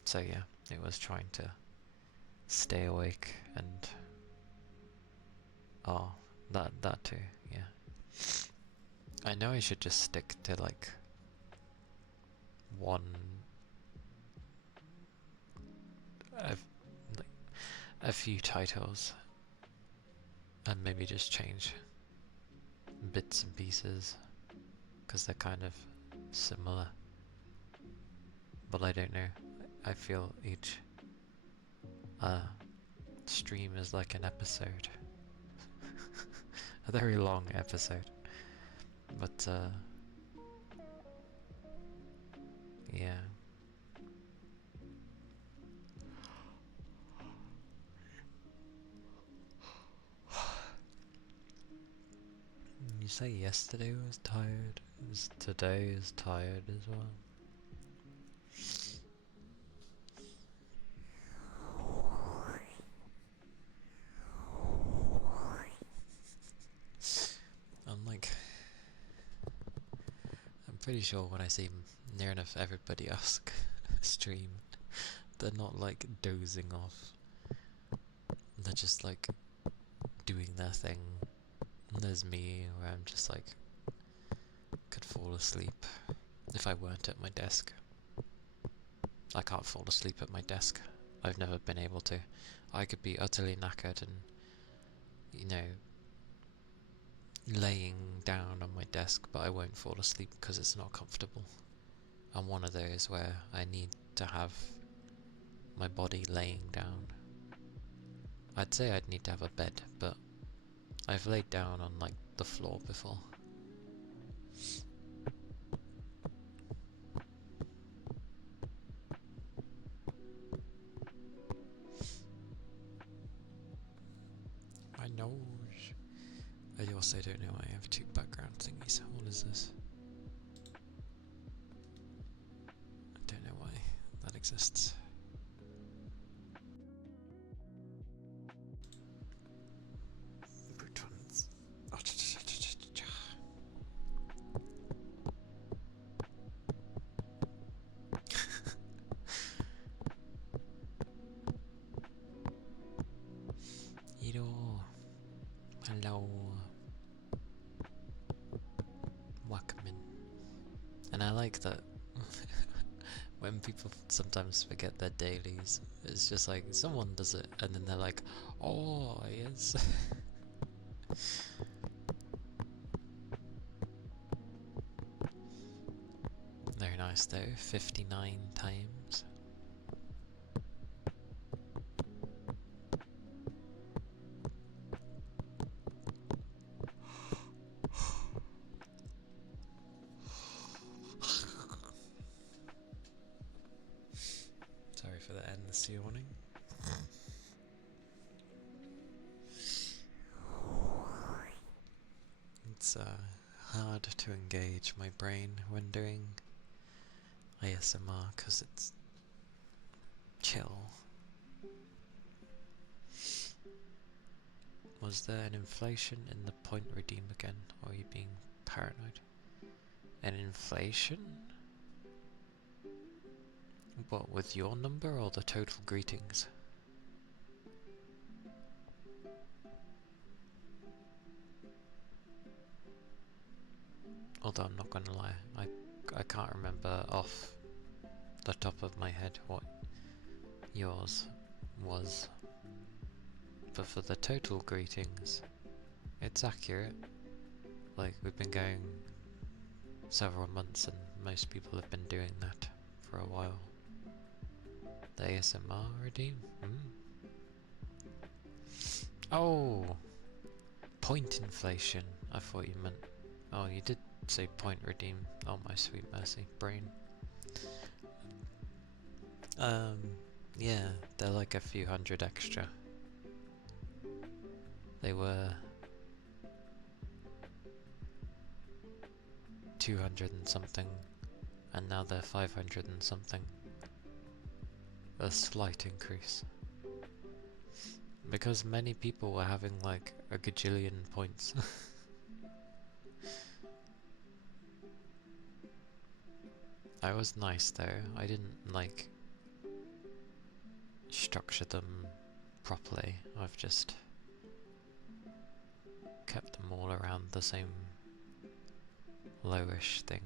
So yeah, it was trying to stay awake and oh, that too, yeah. I know I should just stick to like one like a few titles and maybe just change bits and pieces because they're kind of similar. But I don't know. I feel each stream is like an episode. A very long episode. But yeah. You say yesterday was tired, today is tired as well. I'm pretty sure when I see near enough everybody else stream, they're not like dozing off. They're just like doing their thing. And there's me, where I'm just like, could fall asleep if I weren't at my desk. I can't fall asleep at my desk. I've never been able to. I could be utterly knackered and, you know, laying down on my desk, but I won't fall asleep because it's not comfortable. I'm one of those where I need to have my body laying down. I'd say I'd need to have a bed, but I've laid down on like the floor before. My nose. I also don't know why I have two background thingies. What is this? I don't know why that exists. Hello, Wackerman. And I like that when people sometimes forget their dailies, it's just like someone does it and then they're like, oh, yes. Very nice though, 59 times. Sorry for the endless yawning. It's hard to engage my brain when doing ASMR because it's chill. Was there an inflation in the point redeem again, or are you being paranoid? An inflation? What, with your number or the total greetings? Although I'm not gonna lie, I can't remember off the top of my head what yours was. But for the total greetings, it's accurate. Like, we've been going several months and most people have been doing that for a while. The ASMR redeem? Oh! Point inflation. I thought you meant... Oh, you did say point redeem. Oh my sweet mercy. Brain. Yeah, they're like a few hundred extra. They were 200 and something, and now they're 500 and something. A slight increase. Because many people were having like a gajillion points. I was nice though, I didn't like structure them properly, I've just kept them all around the same lowish thing.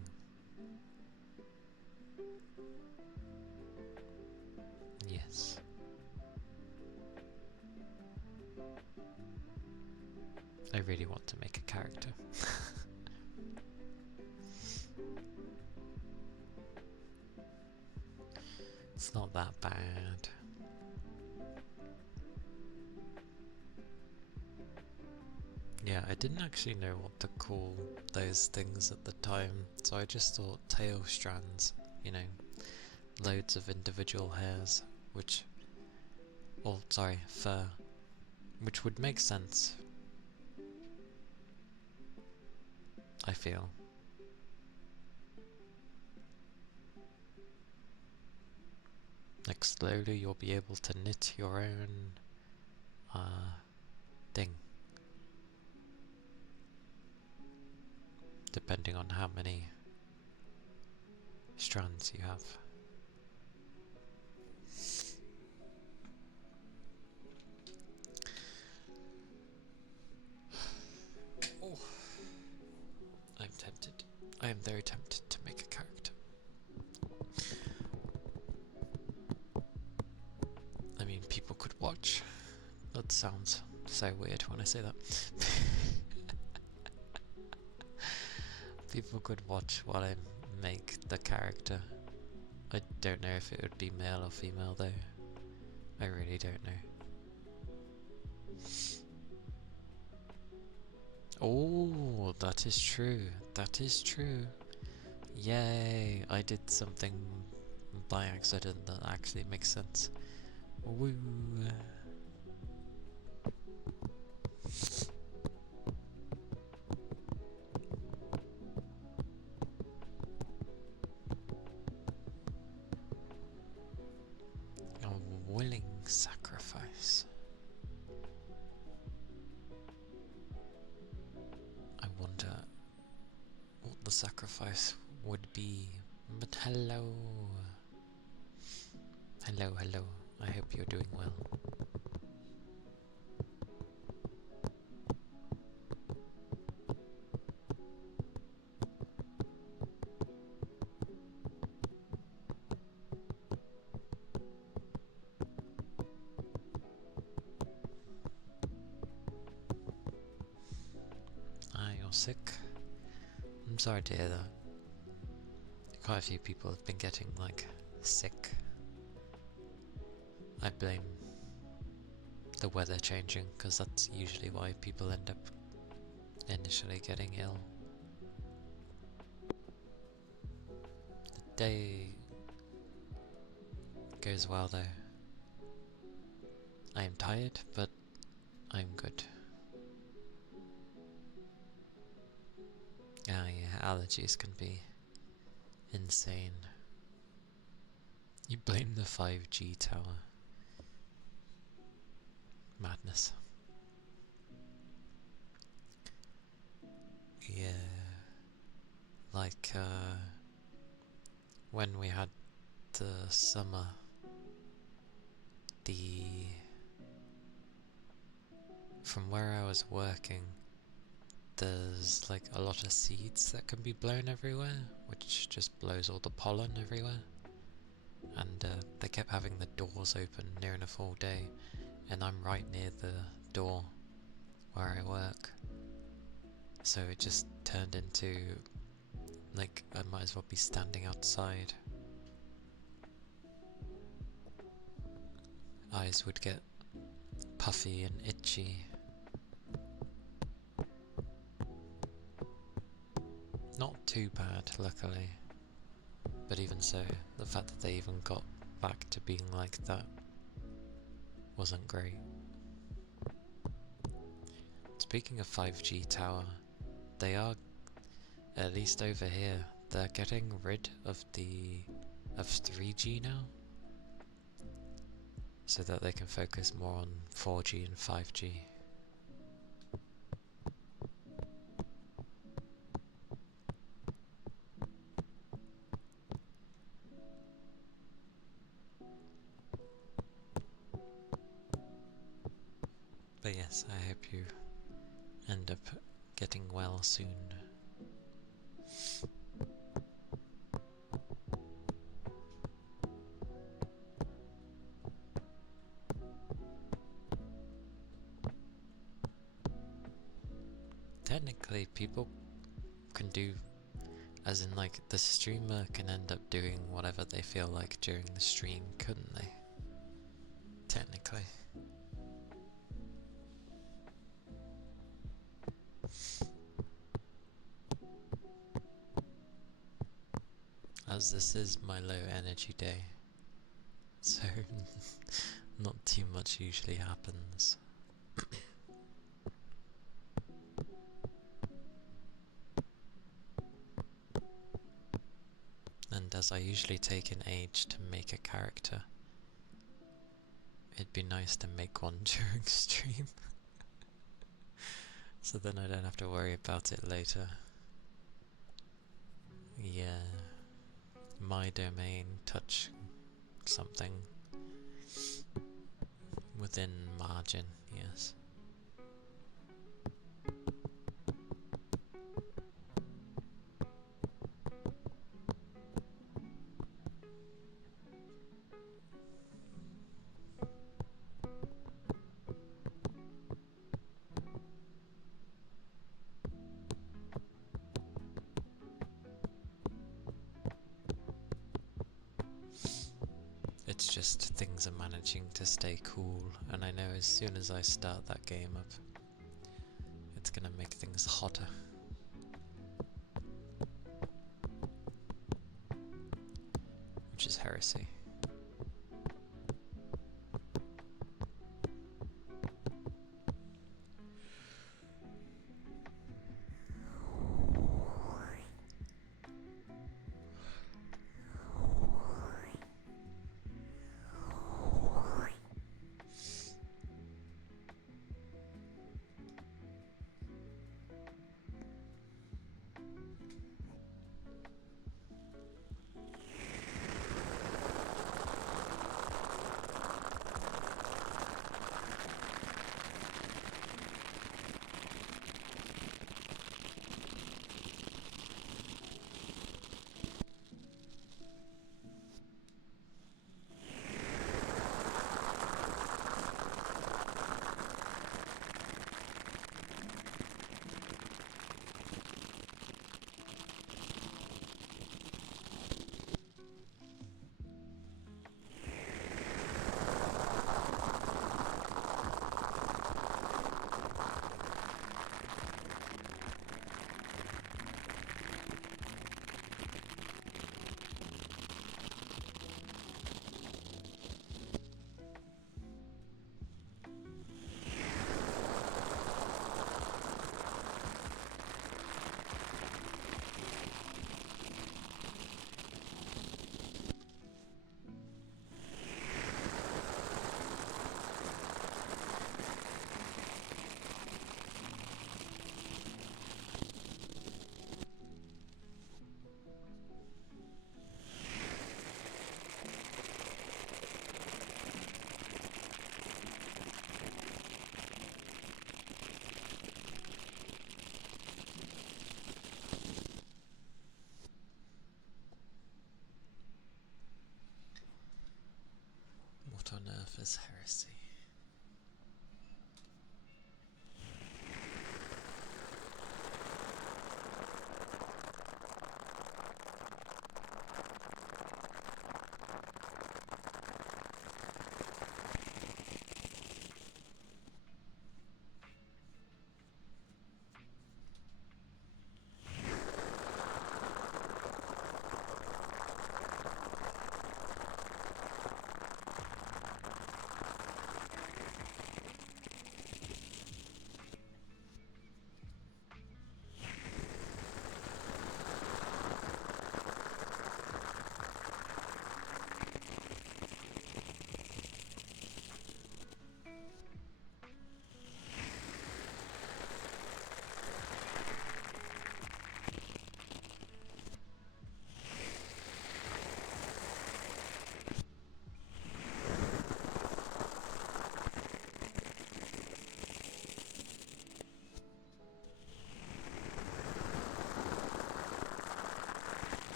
Yes. I really want to make a character. It's not that bad. Yeah, I didn't actually know what to call those things at the time, so I just thought tail strands, you know, loads of individual hairs, which, oh sorry, fur, which would make sense, I feel. Like slowly you'll be able to knit your own thing. Depending on how many strands you have. Oh, I'm tempted. I am very tempted to make a character. I mean, people could watch. That sounds so weird when I say that. People could watch while I make the character. I don't know if it would be male or female though. I really don't know. Oh, that is true. That is true. Yay! I did something by accident that actually makes sense. Woo! A willing sacrifice. I wonder what the sacrifice would be. But hello. Hello, hello. I hope you're doing well. Ah, you're sick? I'm sorry to hear that. Quite a few people have been getting, like, sick. I blame the weather changing, because that's usually why people end up initially getting ill. The day goes well though. I am tired, but I'm good. Ah yeah, allergies can be insane. You blame the 5G tower. Madness. Yeah. Like, when we had the summer, from where I was working, there's like a lot of seeds that can be blown everywhere, which just blows all the pollen everywhere. And they kept having the doors open near enough all day, and I'm right near the door where I work. So it just turned into, like, I might as well be standing outside. Eyes would get puffy and itchy. Not too bad, luckily. But even so, the fact that they even got back to being like that wasn't great. Speaking of 5G tower, they are, at least over here, they're getting rid of 3G now, so that they can focus more on 4G and 5G. But yes, I hope you end up getting well soon. Technically, people can do, as in like the streamer can end up doing whatever they feel like during the stream, couldn't they? Technically. As this is my low energy day, so not too much usually happens. And as I usually take an age to make a character, it'd be nice to make one during stream. So then I don't have to worry about it later. Yeah. my domain touch something within margin, yes. It's just things are managing to stay cool, and I know as soon as I start that game up, it's gonna make things hotter. Which is heresy. What on earth is heresy?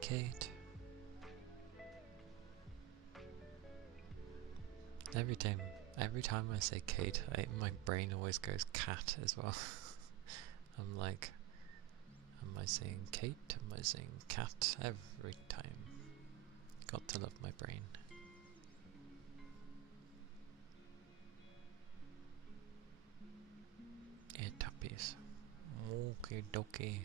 Kate. Every time I say Kate, my brain always goes cat as well. I'm like, am I saying Kate? Am I saying cat? Every time. Got to love my brain. Tappies. Okie dokie.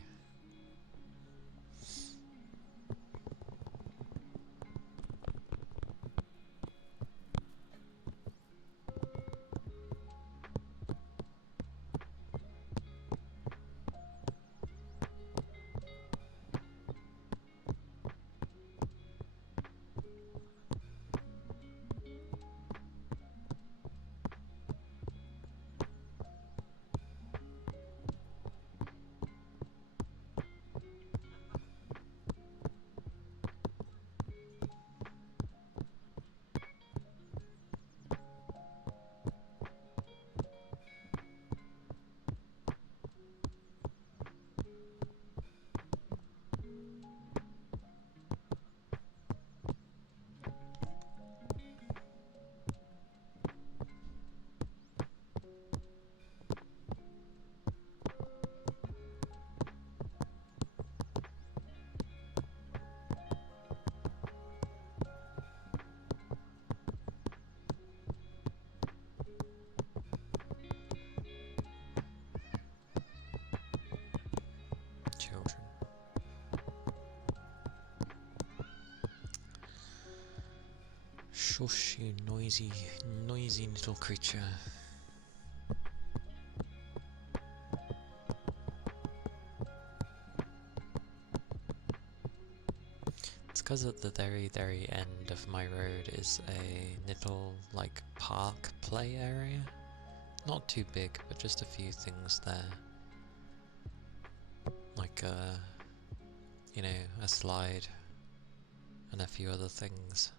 Children. Shush, you noisy little creature. It's because at the very end of my road is a little, like, park play area. Not too big, but just a few things there. Like, you know, a slide and a few other things.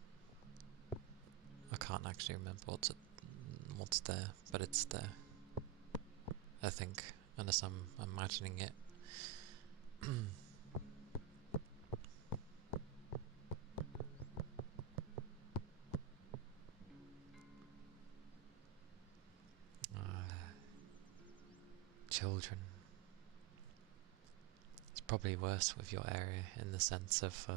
I can't actually remember what's there, but it's there. I think, unless I'm imagining it. Children. It's probably worse with your area in the sense of,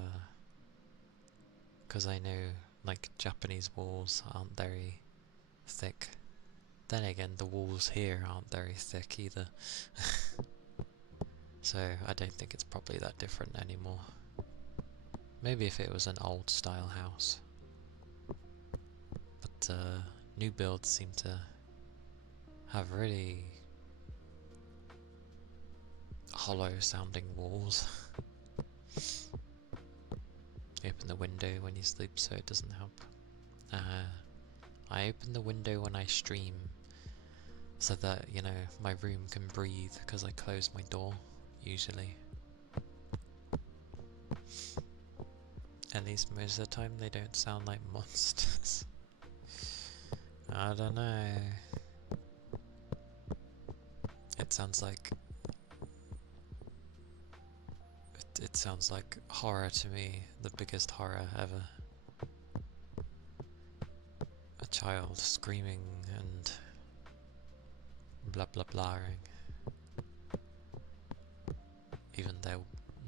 because I know, like, Japanese walls aren't very thick. Then again, the walls here aren't very thick either. So I don't think it's probably that different anymore. Maybe if it was an old style house. But new builds seem to have really hollow sounding walls. Open the window when you sleep so it doesn't help. I open the window when I stream so that, you know, my room can breathe because I close my door usually. At least most of the time they don't sound like monsters. I don't know. It sounds like it sounds like horror to me, the biggest horror ever. A child screaming and blah blah blahing. Even their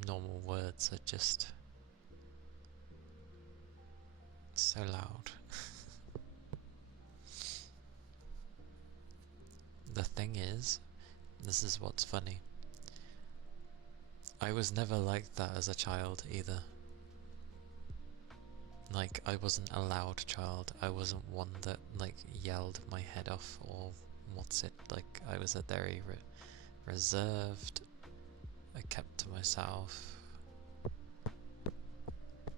normal words are just so loud. The thing is, this is what's funny. I was never like that as a child either. Like, I wasn't a loud child. I wasn't one that, like, yelled my head off or what's it. Like, I was a very reserved. I kept to myself.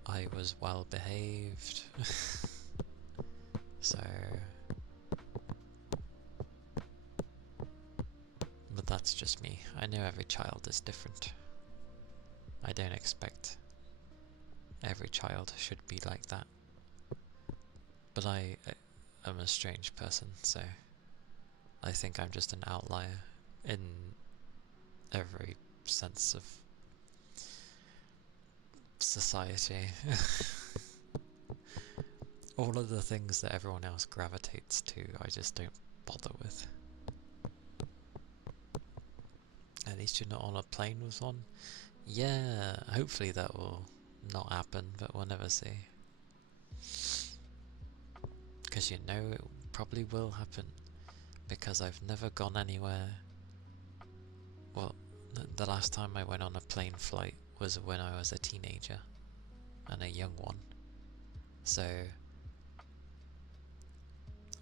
I was well behaved. So... But that's just me. I know every child is different. I don't expect every child should be like that. But I am a strange person, so I think I'm just an outlier in every sense of society. All of the things that everyone else gravitates to, I just don't bother with. At least you're not on a plane with one? Yeah, hopefully that will not happen, but we'll never see. Because you know it probably will happen. Because I've never gone anywhere. Well, the last time I went on a plane flight was when I was a teenager. And a young one. So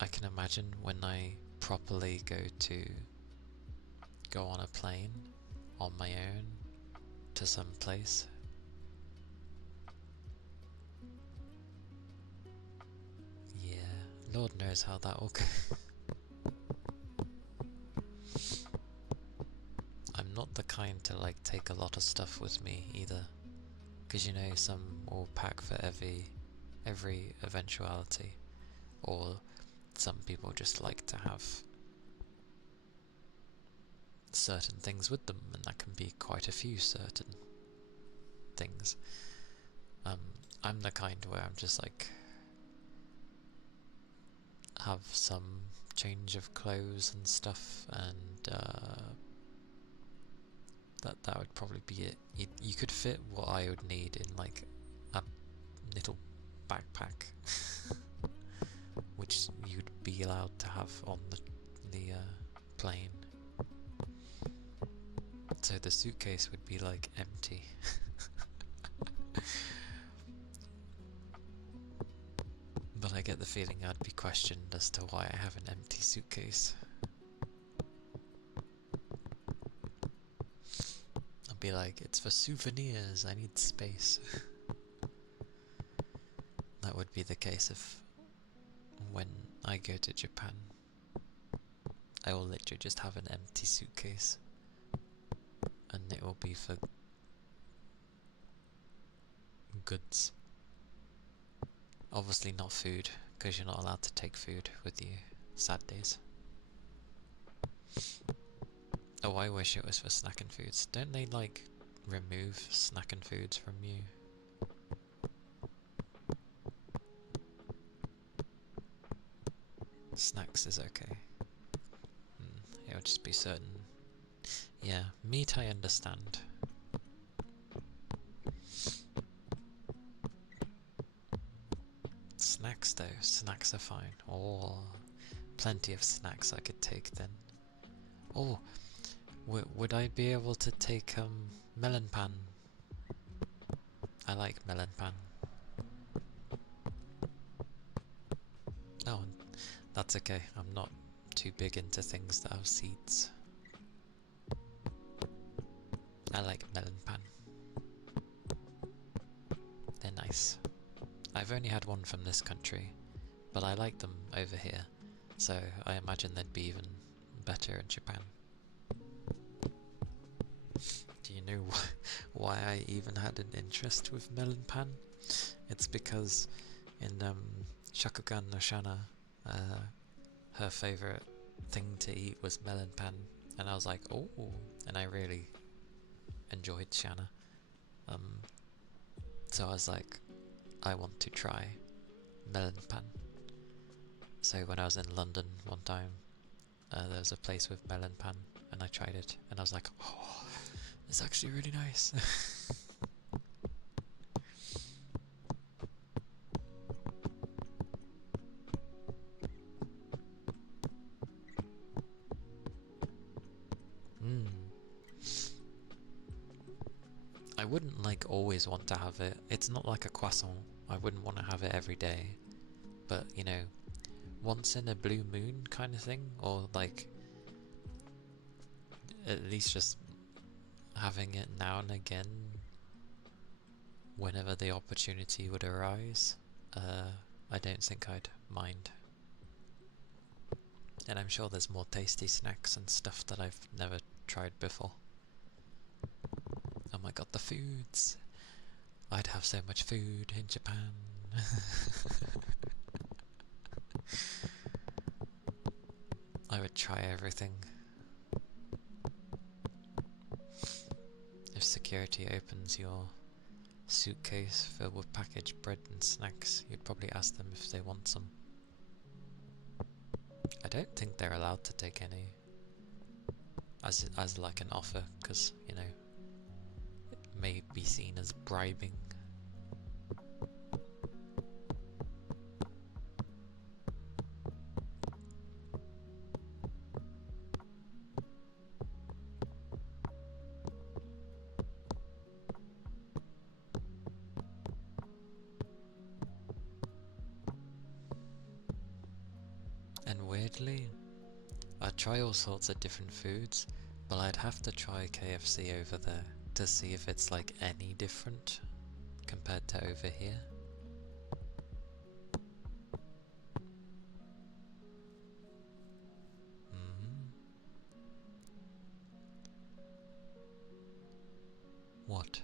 I can imagine when I properly go on a plane on my own to some place. Yeah, Lord knows how that will go. I'm not the kind to like take a lot of stuff with me either, because you know some will pack for every eventuality, or some people just like to have certain things with them, and that can be quite a few certain things. I'm the kind where I'm just like have some change of clothes and stuff, and that would probably be it. You could fit what I would need in like a little backpack, which you'd be allowed to have on the plane. So the suitcase would be like empty. But I get the feeling I'd be questioned as to why I have an empty suitcase. I'd be like, it's for souvenirs, I need space. That would be the case if when I go to Japan, I will literally just have an empty suitcase. And it will be for goods. Obviously not food, because you're not allowed to take food with you. Sad days. Oh, I wish it was for snacking foods. Don't they, like, remove snacking foods from you? Snacks is okay. It'll just be certain... Yeah, meat I understand. Snacks though, snacks are fine. Oh, plenty of snacks I could take then. Oh, would I be able to take melon pan? I like melon pan. Oh, that's okay. I'm not too big into things that have seeds. I like melon pan. They're nice. I've only had one from this country, but I like them over here, so I imagine they'd be even better in Japan. Do you know why I even had an interest with melon pan? It's because in Shakugan no Shana, her favourite thing to eat was melon pan, and I was like, oh, and I really enjoyed Shana. So I was like, I want to try melon pan. So when I was in London one time, there was a place with melon pan, and I tried it, and I was like, oh, it's actually really nice. I wouldn't like always want to have it. It's not like a croissant. I wouldn't want to have it every day. But, you know, once in a blue moon kind of thing, or like at least just having it now and again whenever the opportunity would arise, I don't think I'd mind. And I'm sure there's more tasty snacks and stuff that I've never tried before. Oh my god, the foods! I'd have so much food in Japan. I would try everything. If security opens your suitcase filled with packaged bread and snacks, you'd probably ask them if they want some. I don't think they're allowed to take any as like an offer, because, you know, it may be seen as bribing. And weirdly, I'd try all sorts of different foods, but I'd have to try KFC over there to see if it's like any different compared to over here. What?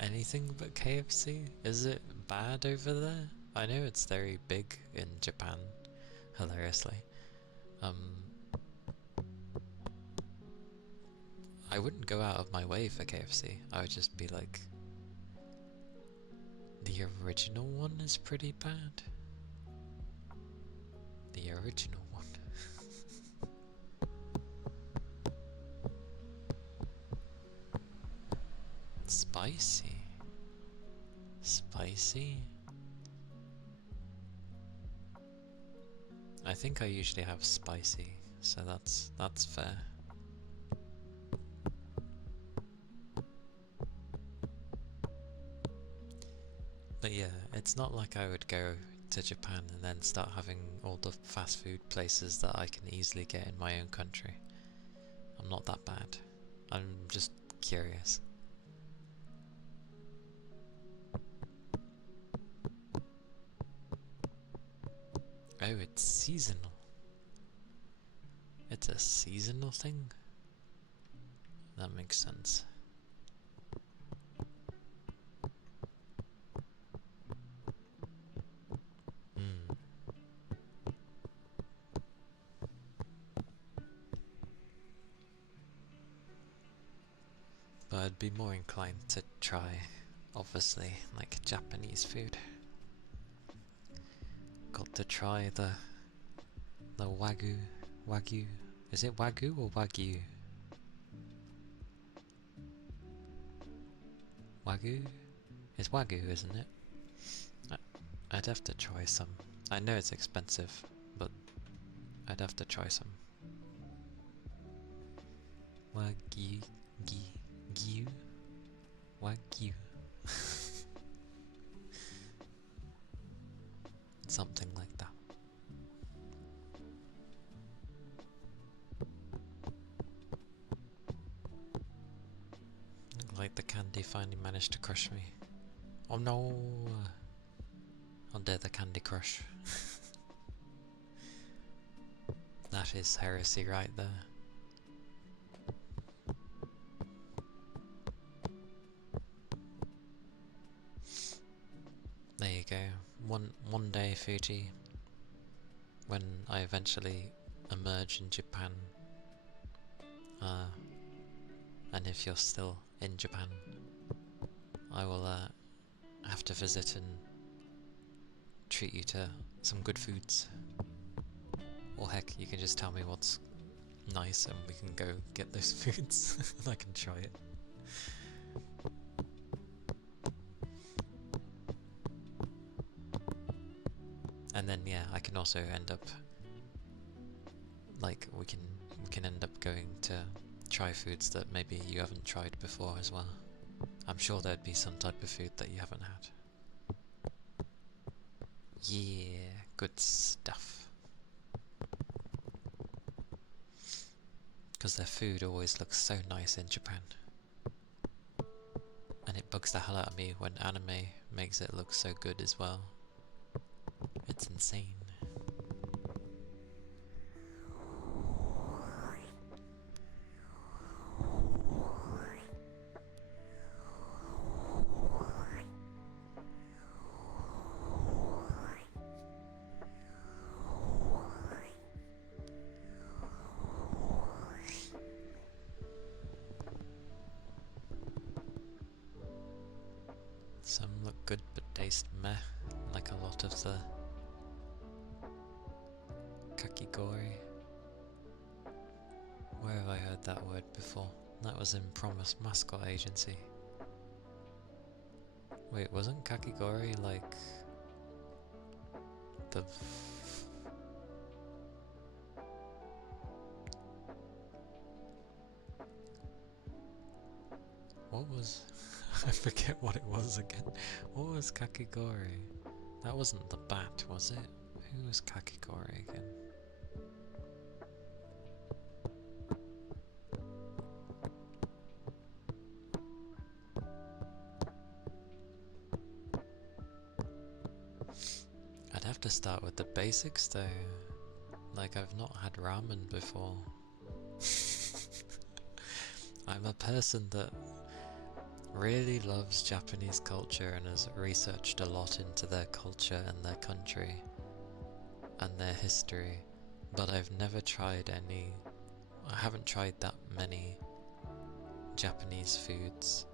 Anything but KFC? Is it bad over there? I know it's very big in Japan, hilariously. I wouldn't go out of my way for KFC. I would just be like, the original one is pretty bad. The original one. Spicy. Spicy? I think I usually have spicy, so that's fair. But yeah, it's not like I would go to Japan and then start having all the fast food places that I can easily get in my own country. I'm not that bad. I'm just curious. Oh, it's seasonal. It's a seasonal thing? That makes sense. But I'd be more inclined to try, obviously, like Japanese food. Got to try the wagyu. Is it wagyu or wagyu? Wagyu? It's wagyu, isn't it? I'd have to try some. I know it's expensive, but I'd have to try some. Wagyu. Wagyu. Something like that. Like the candy finally managed to crush me. Oh no! How dare the candy crush. That is heresy right there. There you go. One day, Fuji, when I eventually emerge in Japan, and if you're still in Japan, I will have to visit and treat you to some good foods. Or heck, you can just tell me what's nice and we can go get those foods and I can try it. And then yeah, I can also end up like we can end up going to try foods that maybe you haven't tried before as well. I'm sure there'd be some type of food that you haven't had. Yeah, good stuff. Because their food always looks so nice in Japan. And it bugs the hell out of me when anime makes it look so good as well. It's insane. good but taste meh, like a lot of the kakigori. Where have I heard that word before? That was in Promise Mascot Agency. Wait, wasn't kakigori like the what was I forget what it was again. What was kakigori? That wasn't the bat, was it? Who was kakigori again? I'd have to start with the basics though. Like, I've not had ramen before. I'm a person that really loves Japanese culture and has researched a lot into their culture and their country and their history, but I've never tried I haven't tried that many Japanese foods.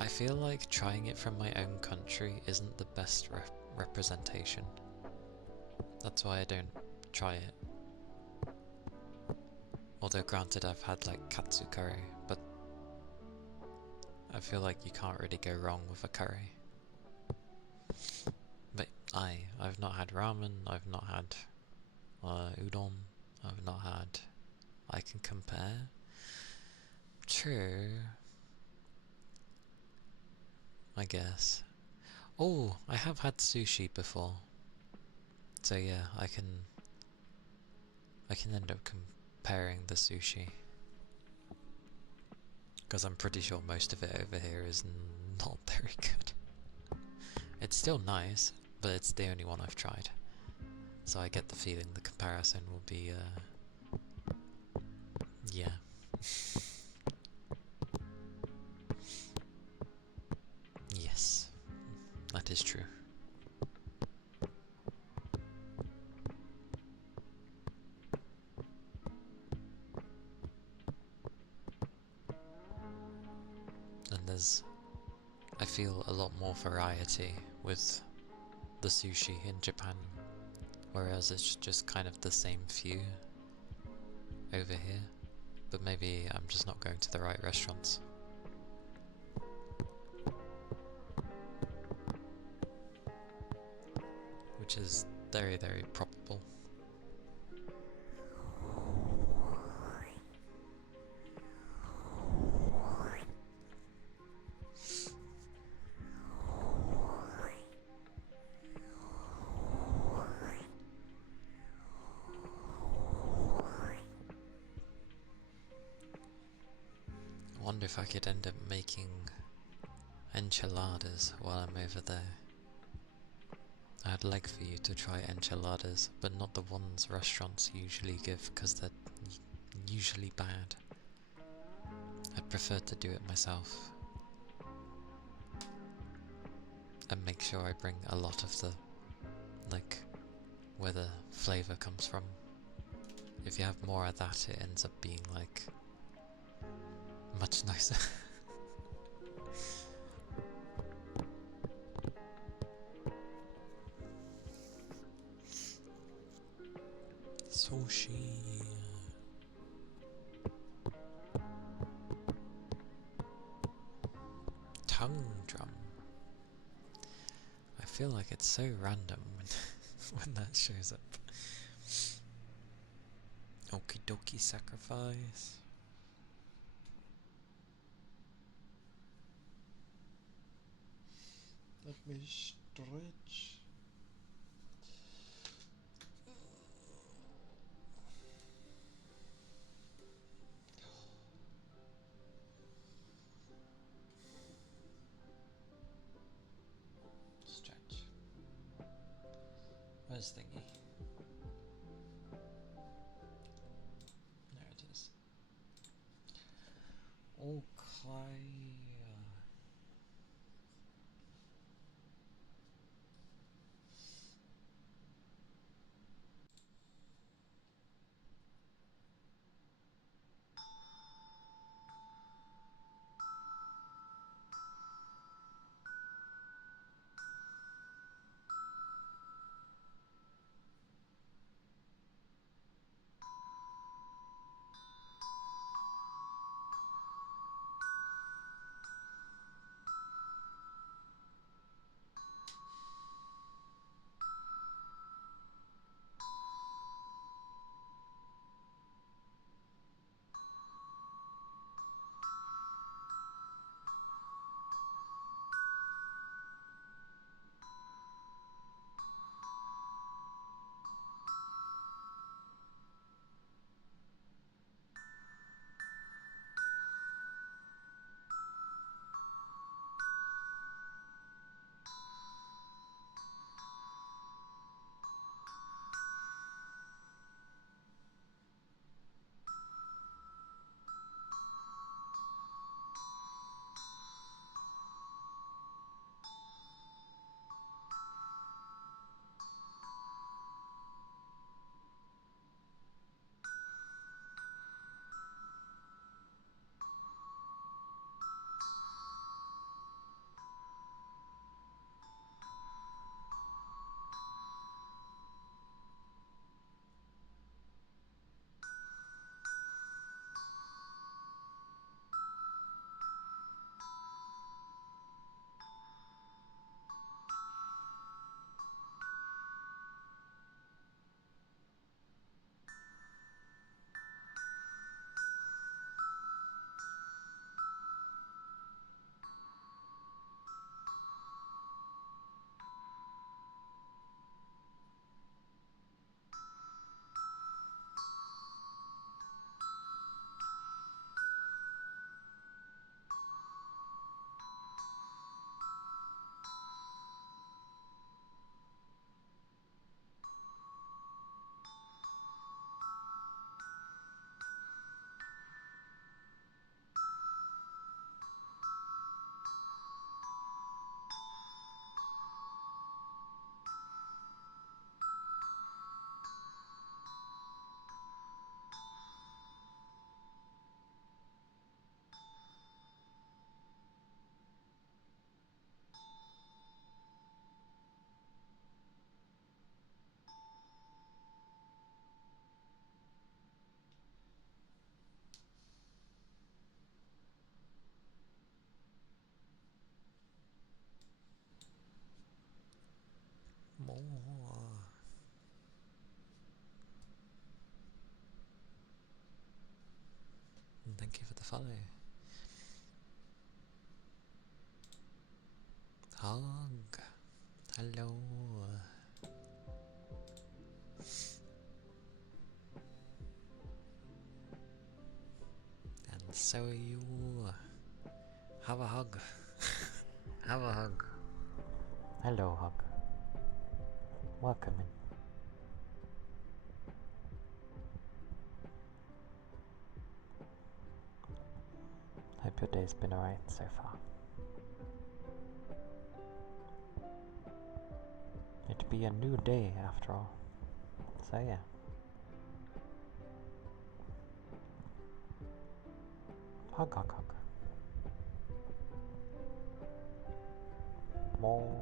I feel like trying it from my own country isn't the best representation. That's why I don't try it. Although granted, I've had like katsu curry, but I feel like you can't really go wrong with a curry. But I've not had ramen, I've not had udon, I've not had... I can compare. True. I guess. Oh, I have had sushi before. So yeah, I can end up comparing the sushi. Because I'm pretty sure most of it over here is not very good. It's still nice, but it's the only one I've tried. So I get the feeling the comparison will be, yeah. Yes, that is true. And I feel a lot more variety with the sushi in Japan, whereas it's just kind of the same few over here, but maybe I'm just not going to the right restaurants. Which is very, very probable. I wonder if I could end up making enchiladas while I'm over there. I'd like for you to try enchiladas, but not the ones restaurants usually give, because they're usually bad. I'd prefer to do it myself. And make sure I bring a lot of the, like, where the flavour comes from. If you have more of that, it ends up being, like, much nicer. Sushi. Tongue drum. I feel like it's so random when that shows up. Okie dokie sacrifice. Let me stretch. Stretch. Where's thingy? There it is. Okay. follow. Hog. Hello. And so are you. Have a hug. Have a hug. Hello, hug. Welcome in. Hope your day's been alright so far. It'd be a new day after all. So yeah. Hug, hug, hug. More.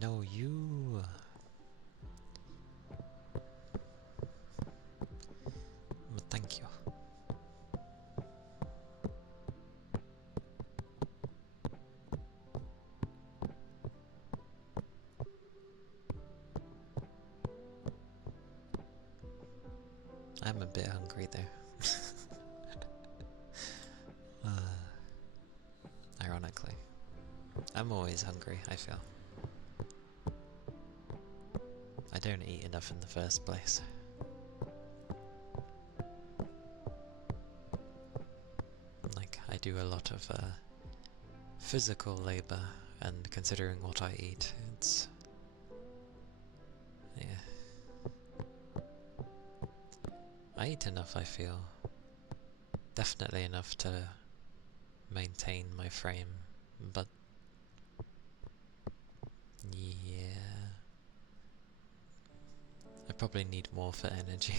No, you. But thank you. I'm a bit hungry though. Ironically. I'm always hungry, I feel. I don't eat enough in the first place. Like, I do a lot of physical labor, and considering what I eat, it's... yeah. I eat enough, I feel. Definitely enough to maintain my frame, but... yeah... I probably need more for energy.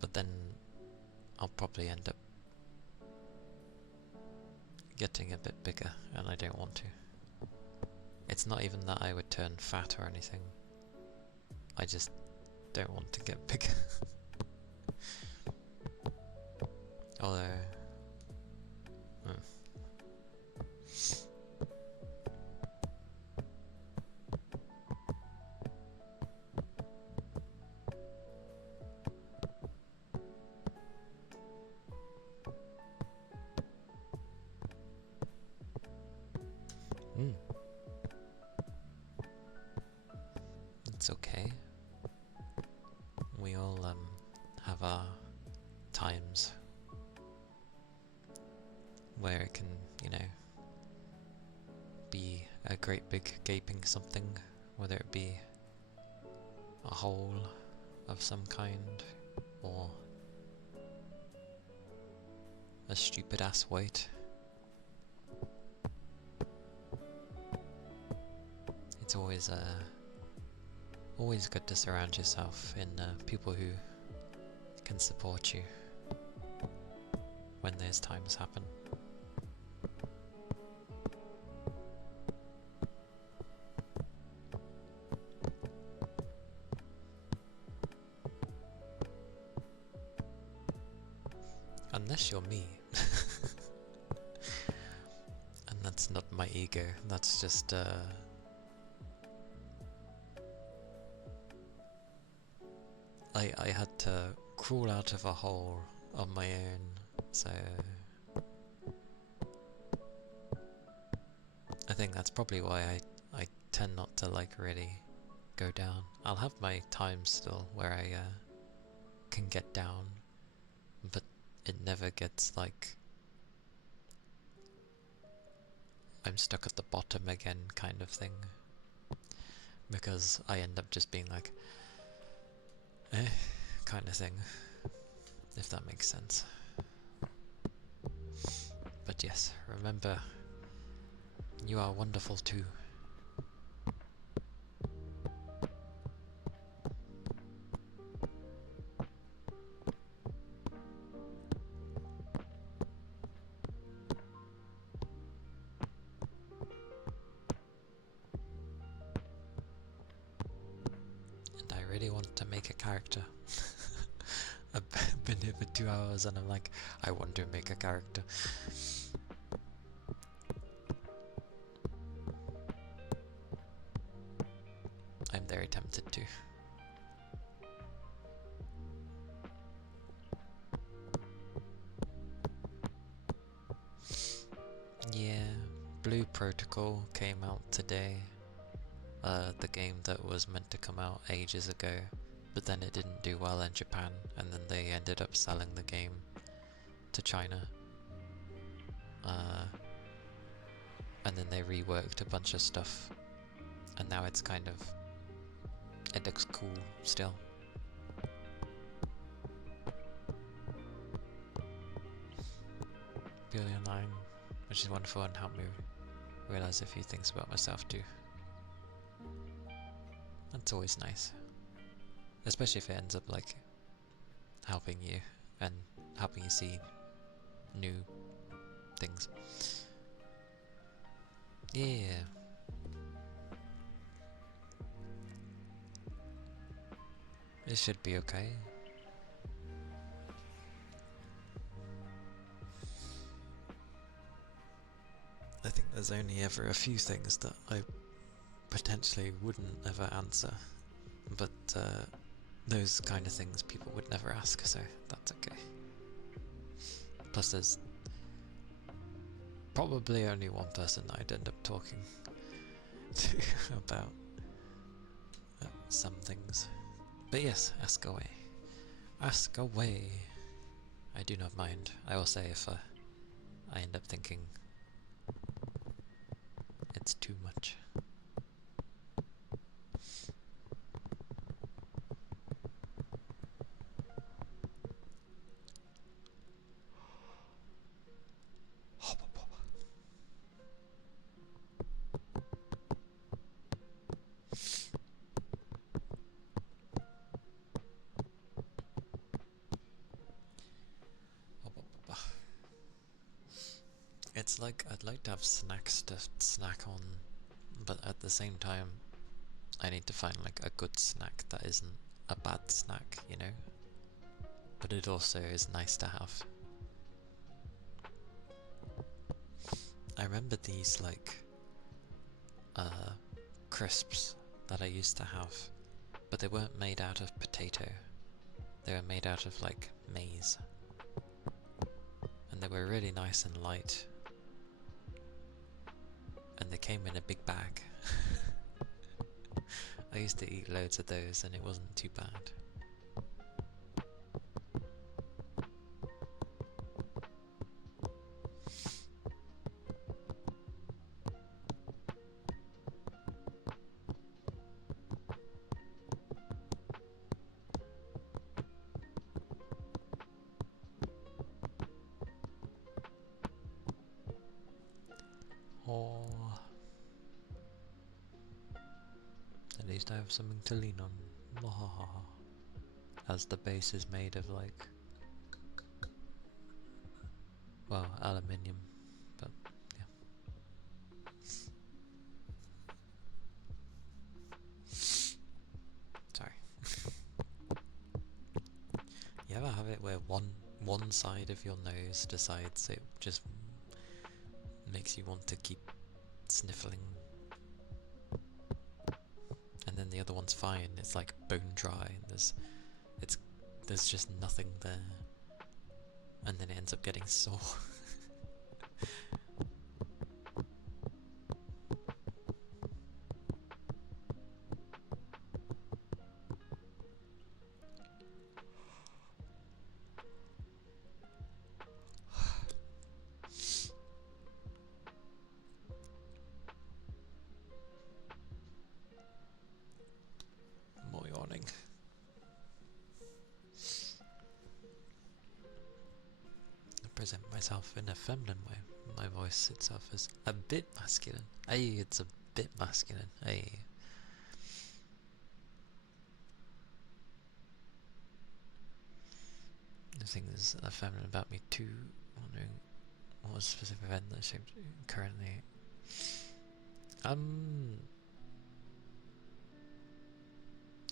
But then I'll probably end up getting a bit bigger, and I don't want to. It's not even that I would turn fat or anything. I just don't want to get bigger. Although... it's okay. We all have our times where it can, you know, be a great big gaping something, whether it be a hole of some kind, or a stupid ass weight. It's always good to surround yourself in people who can support you when those times happen. Unless you're me. And that's not my ego, that's just I had to crawl out of a hole on my own, so I think that's probably why I tend not to like really go down. I'll have my times still where I can get down, but it never gets like I'm stuck at the bottom again kind of thing, because I end up just being like kind of thing, if that makes sense. But yes, remember, you are wonderful too. make a character. I've been here for 2 hours and I'm like, I want to make a character. I'm very tempted to. Yeah, Blue Protocol came out today. The game that was meant to come out ages ago, but then it didn't do well in Japan, and then they ended up selling the game to China. And then they reworked a bunch of stuff, and now it's kind of, it looks cool still. Purely online, which is wonderful and helped me realize a few things about myself too. That's always nice, especially if it ends up like helping you and helping you see new things. Yeah. It should be okay. I think there's only ever a few things that I potentially wouldn't ever answer, but those kind of things people would never ask, so that's okay. Plus there's probably only one person I'd end up talking to about some things. But yes, ask away. Ask away. I do not mind. I will say if I end up thinking it's too much. It's like I'd like to have snacks to snack on, but at the same time I need to find like a good snack that isn't a bad snack, you know? But it also is nice to have. I remember these like crisps that I used to have, but they weren't made out of potato. They were made out of like maize. And they were really nice and light. And they came in a big bag. I used to eat loads of those and it wasn't too bad. Or at least I have something to lean on. As the base is made of like, well, aluminium, but yeah. Sorry. You ever have it where one side of your nose decides it just makes you want to keep sniffling, and then the other one's fine, it's like bone dry, there's just nothing there, and then it ends up getting sore. More yawning. I present myself in a feminine way. My voice itself is a bit masculine. Hey, it's a bit masculine. Hey. The thing is feminine about me too. Wondering what was a specific event that shaped you currently.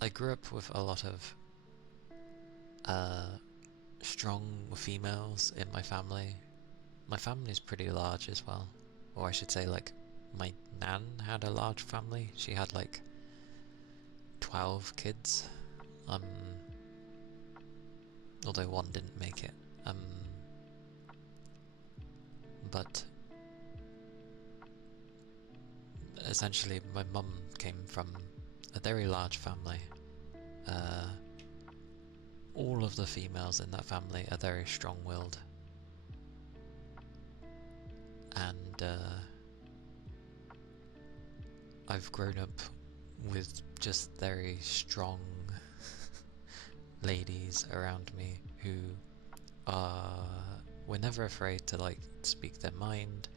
I grew up with a lot of strong females in my family. My family's pretty large as well, or I should say, like, my nan had a large family. She had like 12 kids, although one didn't make it. But essentially my mum came from a very large family. All of the females in that family are very strong-willed, and I've grown up with just very strong ladies around me who were never afraid to like speak their mind,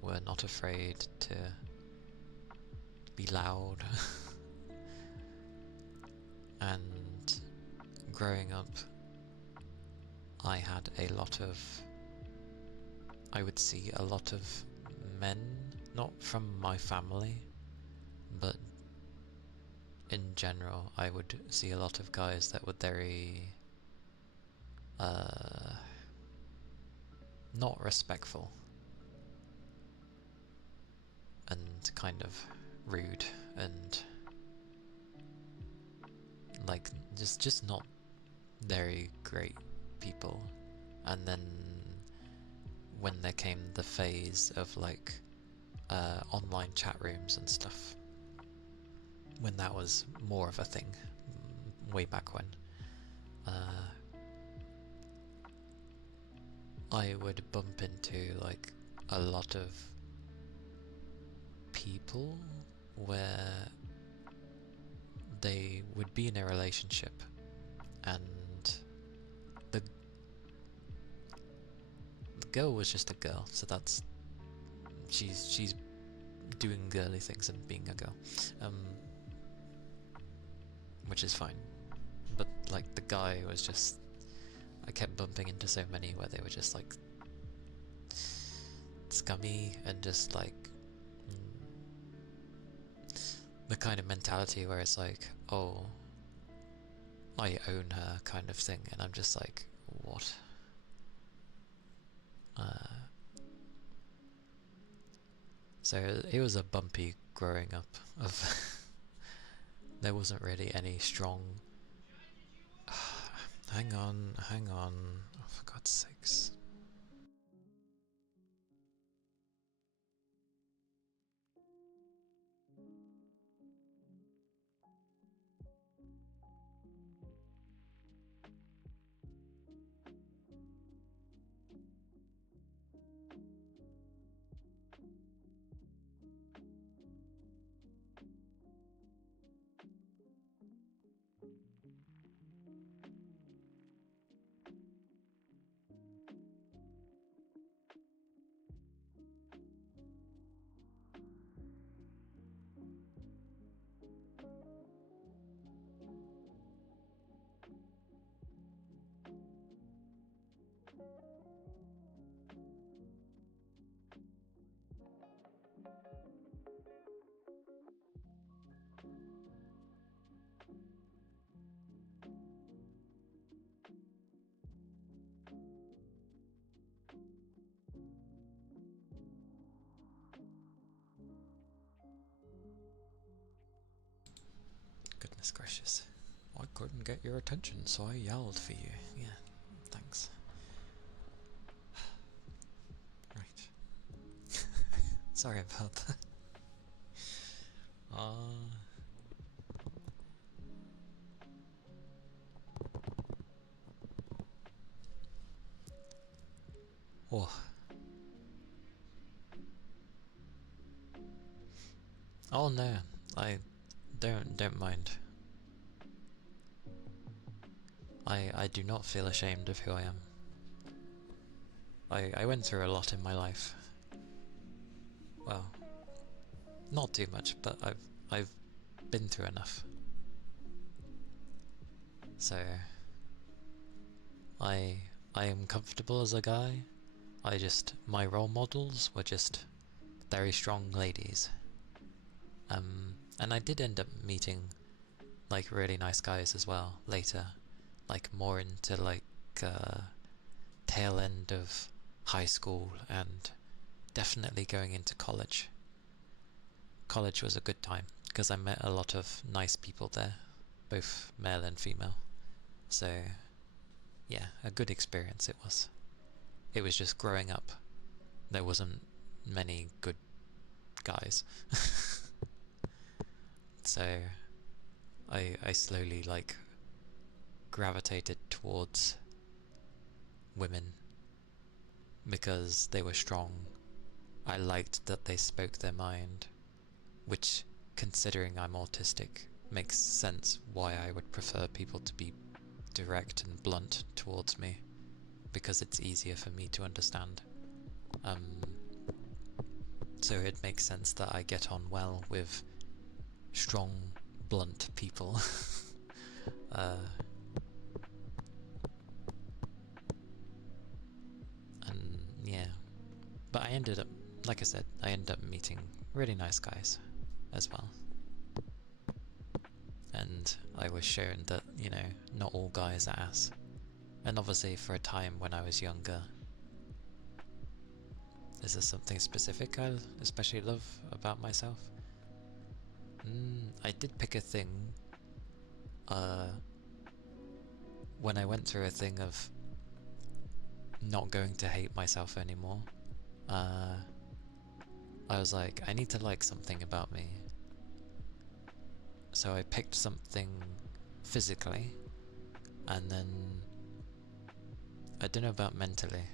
were not afraid to be loud. And growing up, I had a lot of, I would see a lot of men, not from my family, but in general, I would see a lot of guys that were very not respectful and kind of rude and like just not very great people. And then when there came the phase of like online chat rooms and stuff, when that was more of a thing, way back when, I would bump into like a lot of people where they would be in a relationship and the girl was just a girl, so that's she's doing girly things and being a girl, which is fine. But like the guy was just, I kept bumping into so many where they were just like scummy and just like the kind of mentality where it's like, oh, I own her kind of thing, and I'm just like, what? So it was a bumpy growing up of there wasn't really any strong hang on, oh, for God's sakes. Goodness gracious. I couldn't get your attention, so I yelled for you. Yeah, thanks. Right. Sorry about that. Oh. Oh no, I don't mind. I do not feel ashamed of who I am. I went through a lot in my life. Well, not too much, but I've been through enough. So I am comfortable as a guy. My role models were just very strong ladies. And I did end up meeting like really nice guys as well later, like more into like tail end of high school and definitely going into college. College was a good time because I met a lot of nice people there, both male and female. So yeah, a good experience it was. It was just growing up. There wasn't many good guys. So I slowly like gravitated towards women because they were strong. I liked that they spoke their mind, which, considering I'm autistic, makes sense why I would prefer people to be direct and blunt towards me, because it's easier for me to understand. So it makes sense that I get on well with strong, blunt people. And yeah, but I ended up, like I said, I ended up meeting really nice guys as well. And I was shown that, you know, not all guys are ass. And obviously for a time when I was younger. Is there something specific I especially love about myself? I did pick a thing when I went through a thing of not going to hate myself anymore. I was like, I need to like something about me. So I picked something physically, and then I don't know about mentally.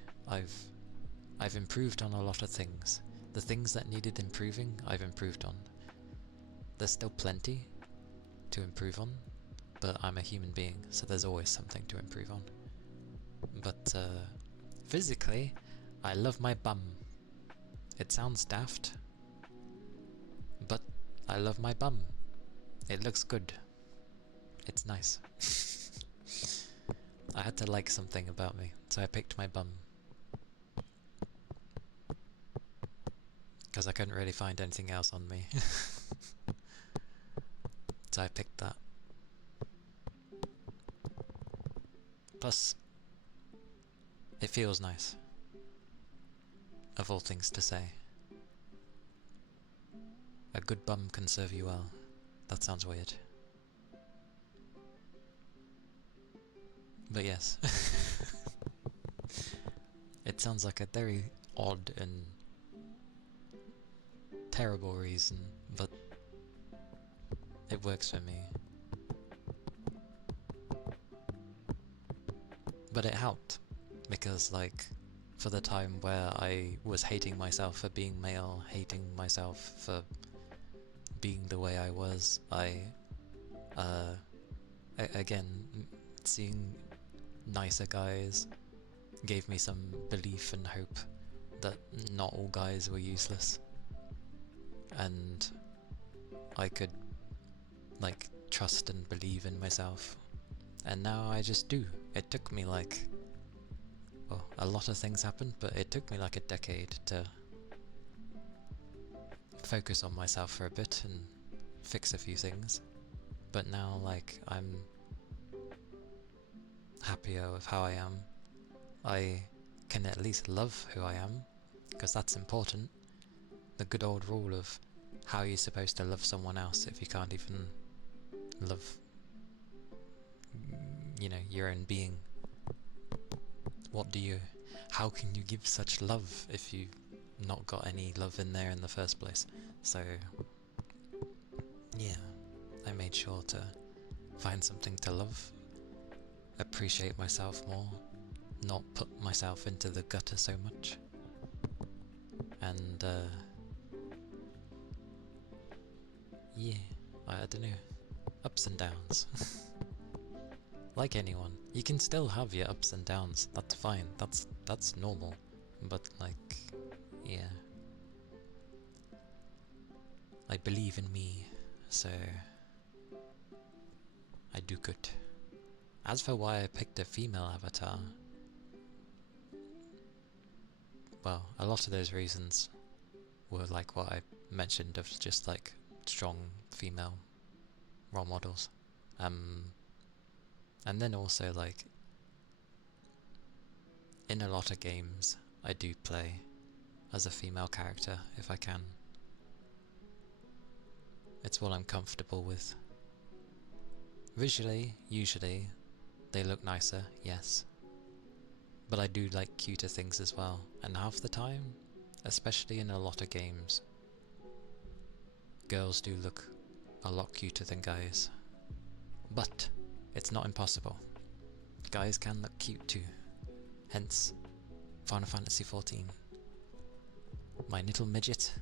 I've improved on a lot of things. The things that needed improving, I've improved on. There's still plenty to improve on, but I'm a human being, so there's always something to improve on. But physically, I love my bum. It sounds daft, but I love my bum. It looks good. It's nice. I had to like something about me, so I picked my bum. Because I couldn't really find anything else on me. So I picked that. Plus, it feels nice. Of all things to say. A good bum can serve you well. That sounds weird. But yes. It sounds like a very odd and terrible reason, but it works for me. But it helped, because like, for the time where I was hating myself for being male, hating myself for being the way I was, again, seeing nicer guys gave me some belief and hope that not all guys were useless, and I could like trust and believe in myself, and now I just do. It took me like, well, a lot of things happened, but it took me like a decade to focus on myself for a bit and fix a few things, but now like I'm happier with how I am. I can at least love who I am, because that's important. The good old rule of how you're supposed to love someone else if you can't even love, you know, your own being. How can you give such love if you've not got any love in there in the first place? So yeah, I made sure to find something to love, appreciate myself more, not put myself into the gutter so much, and yeah, I don't know, ups and downs. Like anyone, you can still have your ups and downs, that's fine, that's normal, but like, yeah, I believe in me, so I do good. As for why I picked a female avatar, well, a lot of those reasons were like what I mentioned, of just like strong female role models. And then also, like, in a lot of games, I do play as a female character if I can. It's what I'm comfortable with. Visually, usually, they look nicer, yes. But I do like cuter things as well, and half the time, especially in a lot of games, girls do look a lot cuter than guys. But it's not impossible. Guys can look cute too. Hence, Final Fantasy XIV. My little midget,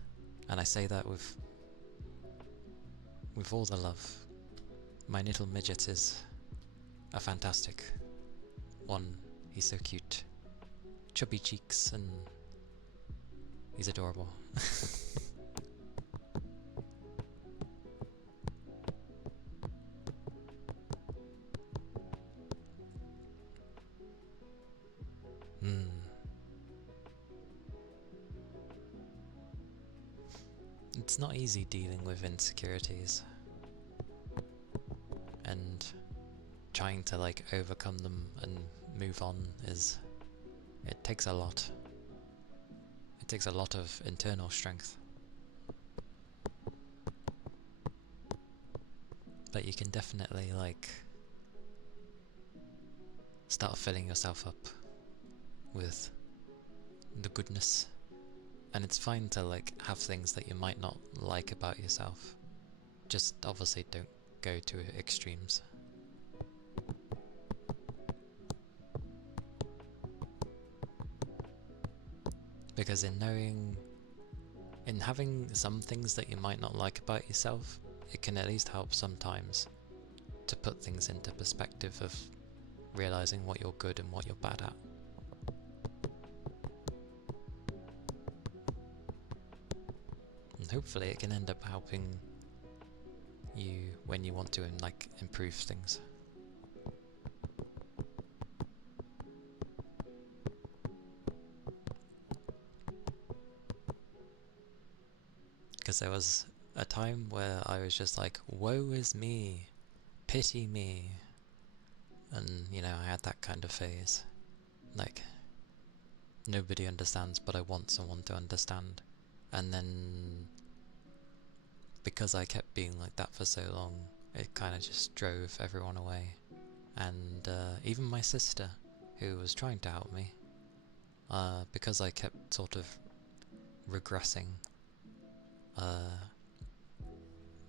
and I say that with all the love. My little midget is a fantastic one. He's so cute. Chubby cheeks, and he's adorable. It's not easy dealing with insecurities and trying to like overcome them and move on it takes a lot. It takes a lot of internal strength. But you can definitely like start filling yourself up with the goodness. And it's fine to like have things that you might not like about yourself. Just obviously don't go to extremes. Because in having some things that you might not like about yourself, it can at least help sometimes to put things into perspective of realizing what you're good and what you're bad at. And hopefully it can end up helping you when you want to like improve things. Because there was a time where I was just like, woe is me, pity me, and you know, I had that kind of phase. Like, nobody understands, but I want someone to understand. And then, because I kept being like that for so long, it kind of just drove everyone away. And even my sister, who was trying to help me, because I kept sort of regressing,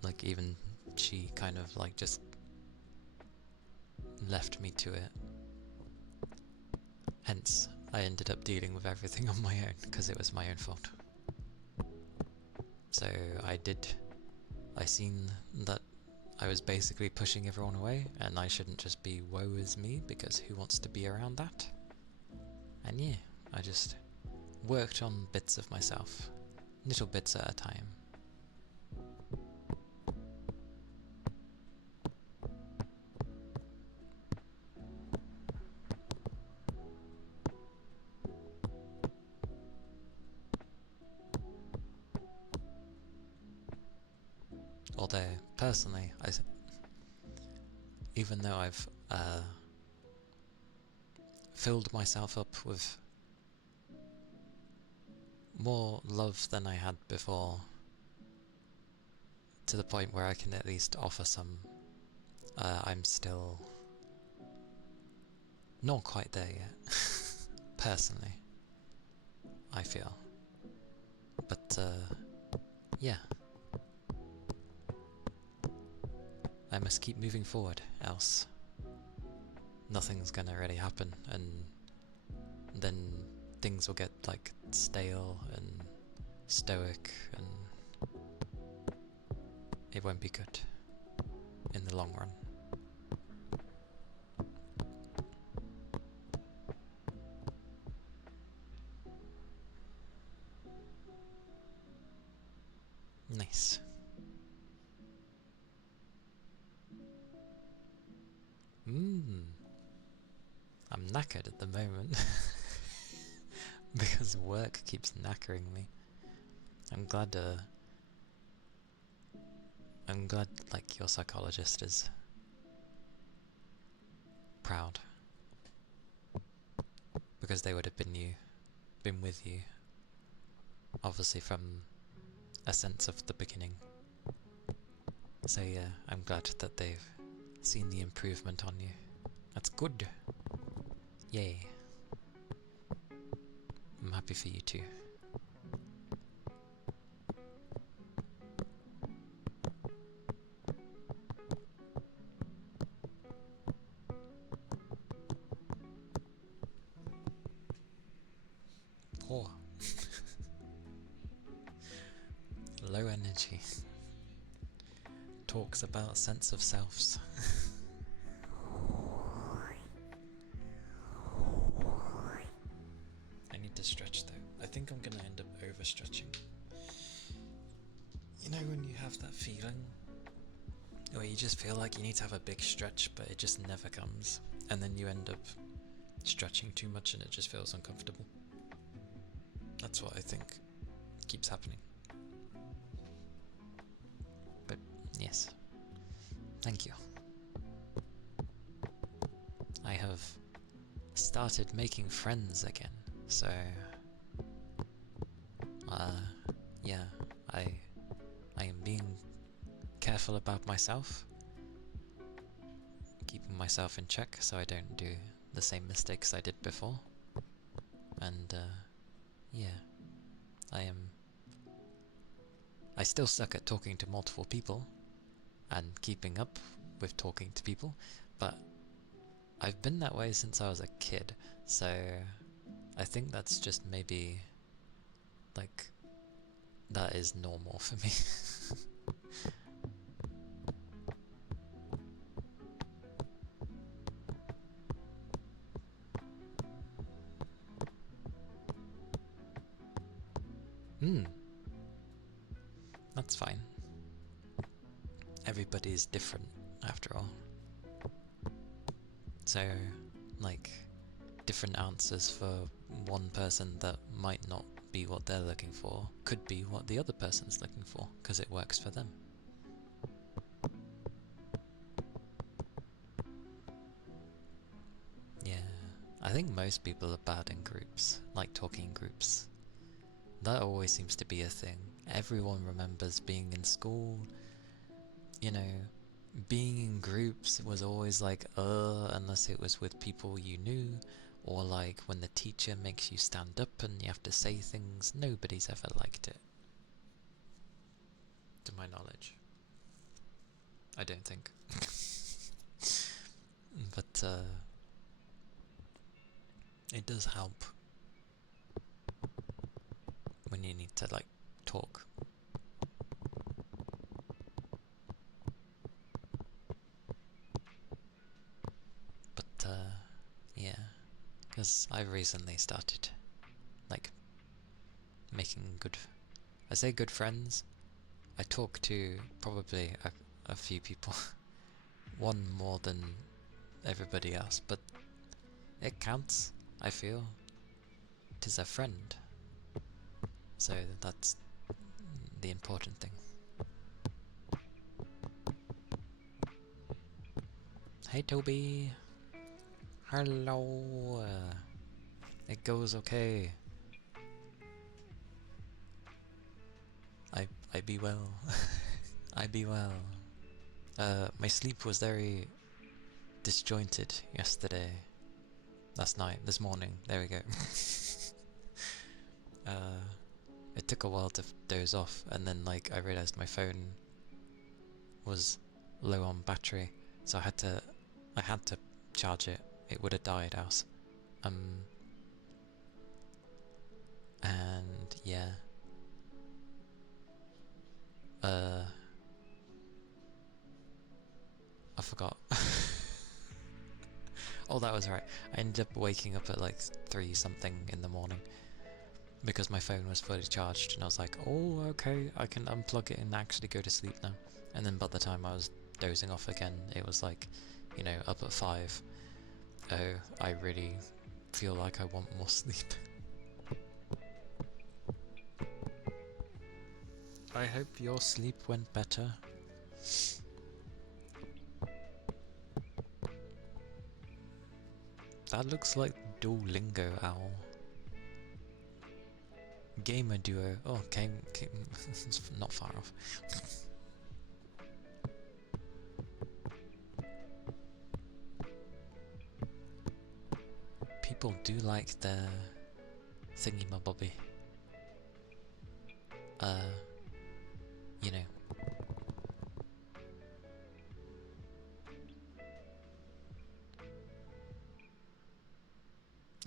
like even she kind of like just left me to it. Hence, I ended up dealing with everything on my own, because it was my own fault. So I seen that I was basically pushing everyone away, and I shouldn't just be woe is me, because who wants to be around that? And yeah, I just worked on bits of myself, little bits at a time. Although, personally, even though I've filled myself up with more love than I had before, to the point where I can at least offer some, I'm still not quite there yet, personally, I feel. But, yeah. I must keep moving forward, else nothing's gonna really happen, and then things will get like stale and stoic, and it won't be good in the long run. Nice. I'm knackered at the moment because work keeps knackering me. I'm glad like your psychologist is proud. Because they would have been with you, obviously from a sense of the beginning. So yeah, I'm glad that they've seen the improvement on you. That's good. Yay. I'm happy for you too. Poor. Low energy. Talks about sense of selves. I need to stretch though. I think I'm gonna end up overstretching. You know when you have that feeling where you just feel like you need to have a big stretch but it just never comes, and then you end up stretching too much and it just feels uncomfortable. That's what I think keeps happening. But yes, thank you. I have started making friends again, so yeah, I am being careful about myself, keeping myself in check so I don't do the same mistakes I did before. And yeah, I still suck at talking to multiple people and keeping up with talking to people, but I've been that way since I was a kid, so I think that's just maybe like that is normal for me. That's fine. Everybody's different after all. So, like, different answers for one person that might not be what they're looking for could be what the other person's looking for, because it works for them. Yeah, I think most people are bad in groups, like talking groups. That always seems to be a thing. Everyone remembers being in school, you know, being in groups was always like, unless it was with people you knew, or like when the teacher makes you stand up and you have to say things. Nobody's ever liked it. To my knowledge. I don't think. But, it does help when you need to, like, talk. But, yeah. Because I recently started, like, making I say good friends. I talk to probably a few people. One more than everybody else, but it counts, I feel. It is a friend. So that's the important thing. Hey Toby! Hello! It goes okay. I be well. I be well. My sleep was very disjointed yesterday. Last night, this morning, there we go. It took a while to doze off, and then like I realized my phone was low on battery, so I had to charge it. It would have died else. And yeah. I forgot. Oh, that was right. I ended up waking up at like 3 something in the morning because my phone was fully charged, and I was like, oh, okay, I can unplug it and actually go to sleep now. And then by the time I was dozing off again, it was like, you know, up at 5. Oh, I really feel like I want more sleep. I hope your sleep went better. That looks like Duolingo Owl. Gamer Duo. Oh, it's not far off. People do like their thingy-mabobby. You know.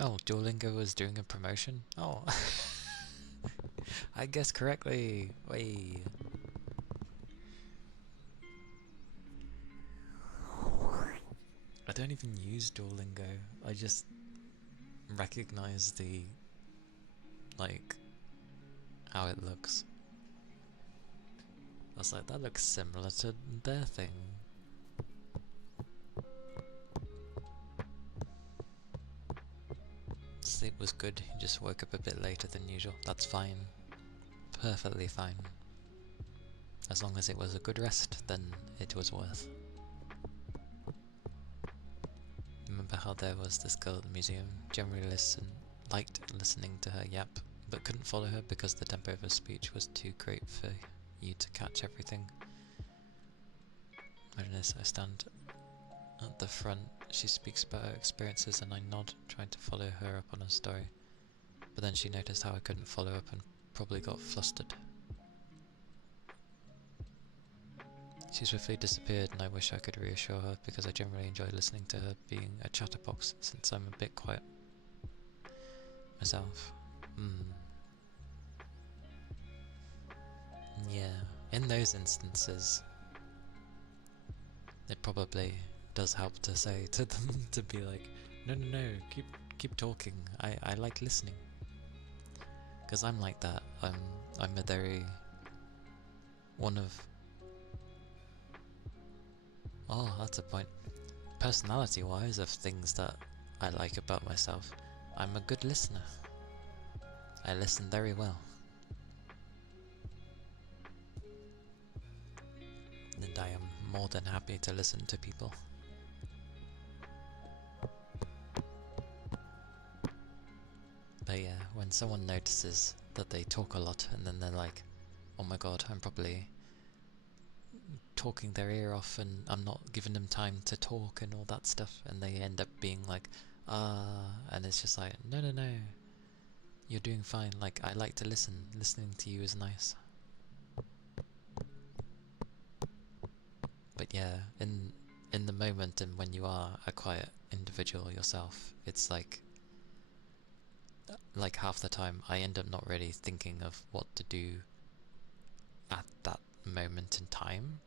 Oh, Duolingo was doing a promotion? Oh. I guessed correctly. Way. I don't even use Duolingo. I just recognize the, like, how it looks. I was like, that looks similar to their thing. Sleep was good, you just woke up a bit later than usual. That's fine. Perfectly fine. As long as it was a good rest, then it was worth. Remember how there was this girl at the museum, generally liked listening to her yap, but couldn't follow her because the tempo of her speech was too great for you to catch everything. Notice I stand at the front, she speaks about her experiences and I nod, trying to follow her up on her story. But then she noticed how I couldn't follow up and probably got flustered. She swiftly disappeared and I wish I could reassure her because I generally enjoy listening to her being a chatterbox since I'm a bit quiet myself. Yeah, in those instances it probably does help to say to them to be like, no, keep talking, I like listening. Because I'm like that, I'm a very, one of, oh, that's a point, personality wise, of things that I like about myself, I'm a good listener. I listen very well. And I am more than happy to listen to people. But yeah, when someone notices that they talk a lot and then they're like, oh my god, I'm probably talking their ear off and I'm not giving them time to talk and all that stuff, and they end up being like, and it's just like, no, you're doing fine, like, I like to listen, listening to you is nice. But yeah, in the moment and when you are a quiet individual yourself, it's like half the time I end up not really thinking of what to do at that moment in time,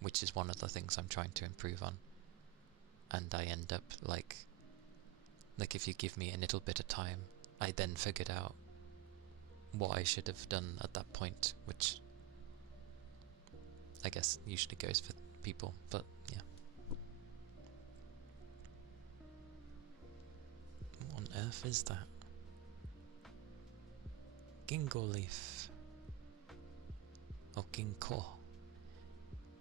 which is one of the things I'm trying to improve on. And I end up like if you give me a little bit of time, I then figured out what I should have done at that point, which I guess usually goes for people, but yeah. What on earth is that? Ginkgo leaf. Oh, ginkgo.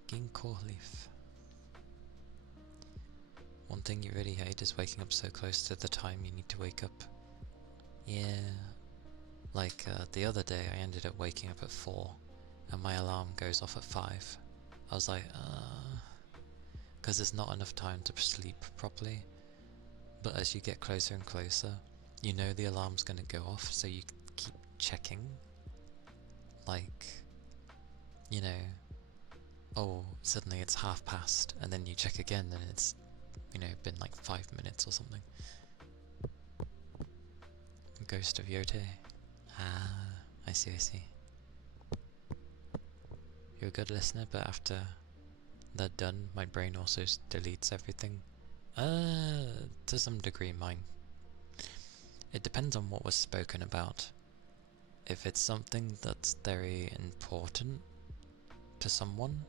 Ginkgo leaf. One thing you really hate is waking up so close to the time you need to wake up. Yeah. Like the other day I ended up waking up at 4 and my alarm goes off at 5. I was like, because there's not enough time to sleep properly. But as you get closer and closer, you know the alarm's going to go off, so you keep checking. Like, you know, oh, suddenly it's past, and then you check again and it's, you know, been like 5 minutes or something. Ghost of Yote. Ah, I see. You're a good listener, but after they're done, my brain also deletes everything. To some degree mine. It depends on what was spoken about. If it's something that's very important to someone,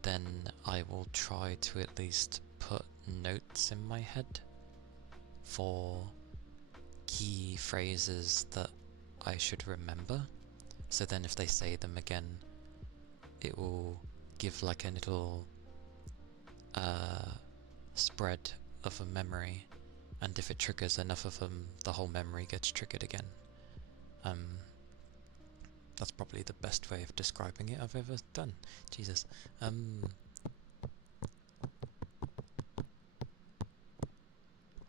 then I will try to at least put notes in my head for key phrases that I should remember. So then if they say them again, it will give like a little spread of a memory, and if it triggers enough of them, the whole memory gets triggered again. That's probably the best way of describing it I've ever done. Jesus.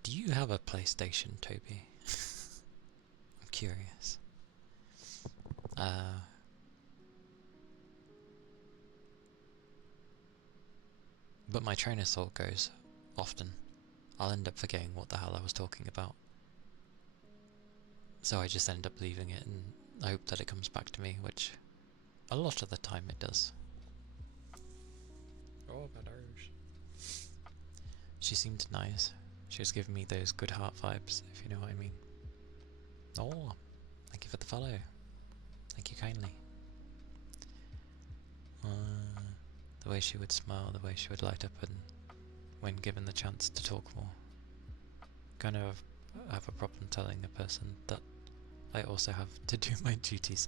Do you have a PlayStation, Toby? I'm curious. But my train of thought goes often. I'll end up forgetting what the hell I was talking about. So I just end up leaving it and I hope that it comes back to me, which a lot of the time it does. Oh, my nose. She seemed nice. She was giving me those good heart vibes, if you know what I mean. Oh, thank you for the follow. Thank you kindly. The way she would smile, the way she would light up and when given the chance to talk more. Kind of have a problem telling a person that I also have to do my duties.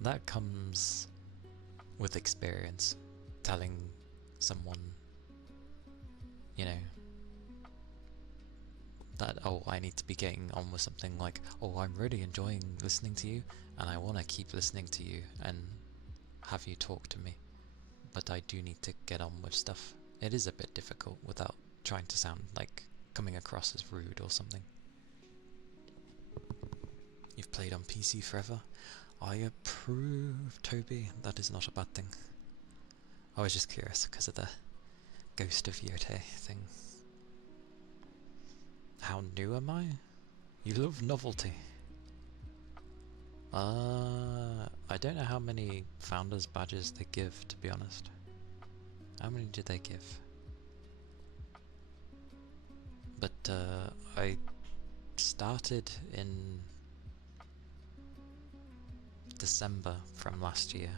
That comes with experience. Telling someone, you know, that, oh, I need to be getting on with something, like, oh, I'm really enjoying listening to you and I want to keep listening to you and have you talk to me, but I do need to get on with stuff. It is a bit difficult without trying to sound like coming across as rude or something. You've played on PC forever? I approve, Toby. That is not a bad thing. I was just curious because of the Ghost of Yurte thing. How new am I? You love novelty. I don't know how many founders badges they give, to be honest. How many did they give? But I started in December from last year.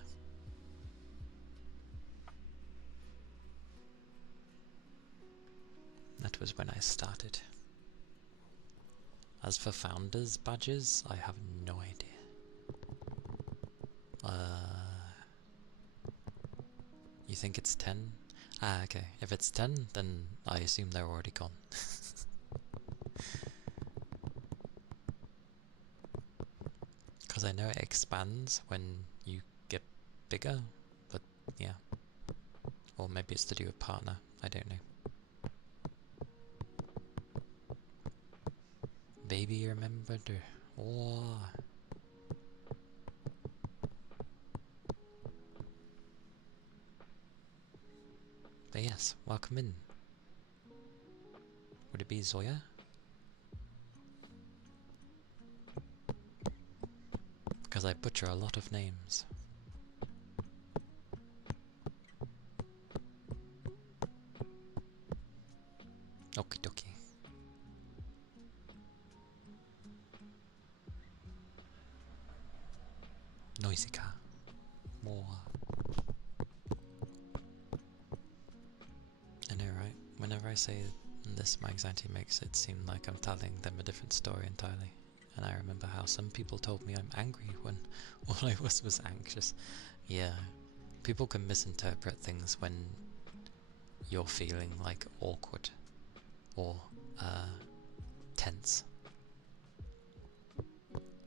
That was when I started. As for founders badges, I have no idea. You think it's 10? Ah, okay. If it's 10, then I assume they're already gone. Because I know it expands when you get bigger, but yeah. Or maybe it's to do with partner, I don't know. Baby remembered. Oh. But yes, welcome in. Would it be Zoya? Because I butcher a lot of names. Okie dokie. Noisy car. More. I know, right? Whenever I say this, my anxiety makes it seem like I'm telling them a different story entirely. And I remember how some people told me I'm angry when all I was anxious. Yeah, people can misinterpret things when you're feeling like awkward or tense.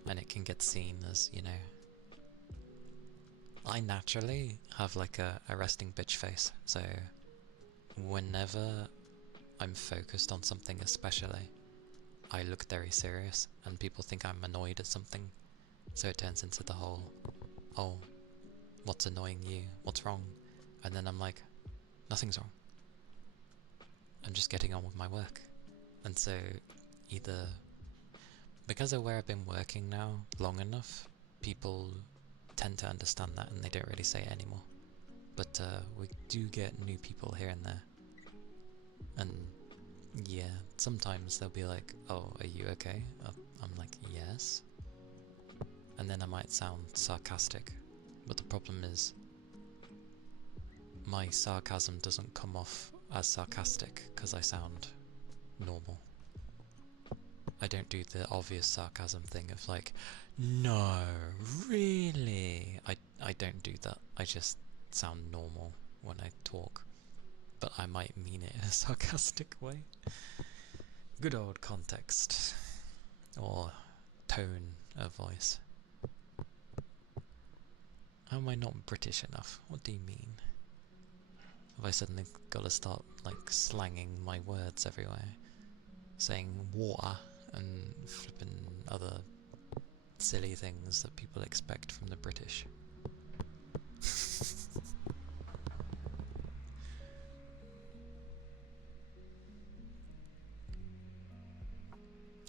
And it can get seen as, you know, I naturally have like a resting bitch face, so whenever I'm focused on something especially, I look very serious and people think I'm annoyed at something, so it turns into the whole, oh, what's annoying you? What's wrong? And then I'm like, nothing's wrong. I'm just getting on with my work. And so either because of where I've been working now long enough, people tend to understand that and they don't really say it anymore. But we do get new people here and there. And yeah, sometimes they'll be like, oh, are you okay? I'm like, yes. And then I might sound sarcastic. But the problem is, my sarcasm doesn't come off as sarcastic because I sound normal. I don't do the obvious sarcasm thing of like, no, really? I don't do that. I just sound normal when I talk. but I might mean it in a sarcastic way. Good old context. Or tone of voice. How am I not British enough? What do you mean? Have I suddenly got to start, like, slanging my words everywhere? Saying water and flipping other silly things that people expect from the British.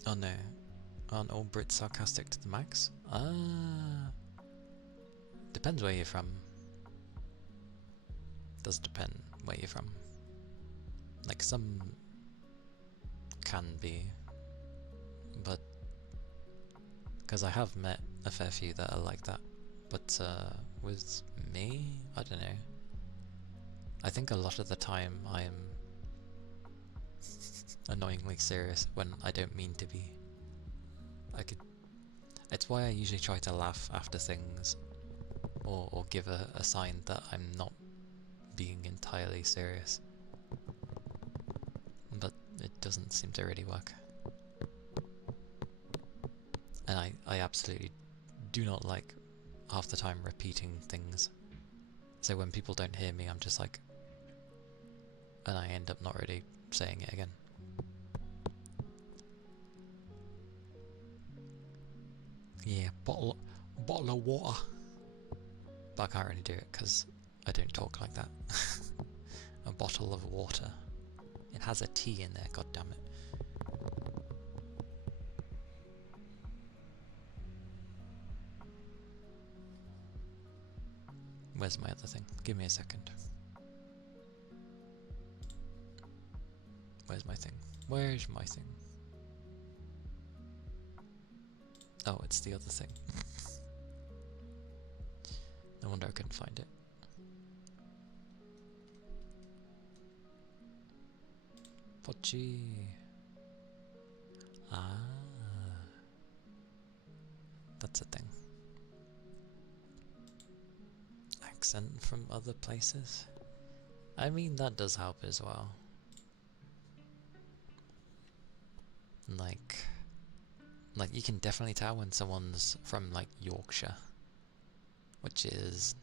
Oh no, aren't all Brits sarcastic to the max? Depends where you're from. Does depend where you're from. Like, some can be, but because I have met a fair few that are like that, but with me, I don't know. I think a lot of the time I am annoyingly serious when I don't mean to be. It's why I usually try to laugh after things, or give a sign that I'm not being entirely serious. But it doesn't seem to really work. And I absolutely do not like half the time repeating things. So when people don't hear me, I'm just like, and I end up not really saying it again. Yeah, bottle of water. But I can't really do it because I don't talk like that. A bottle of water. It has a T in there, god damn it. Where's my other thing? Give me a second. Where's my thing? Where's my thing? Oh, it's the other thing. No wonder I couldn't find it. Pochi. Ah. That's a thing. Accent from other places? I mean, that does help as well. Like you can definitely tell when someone's from like Yorkshire, which is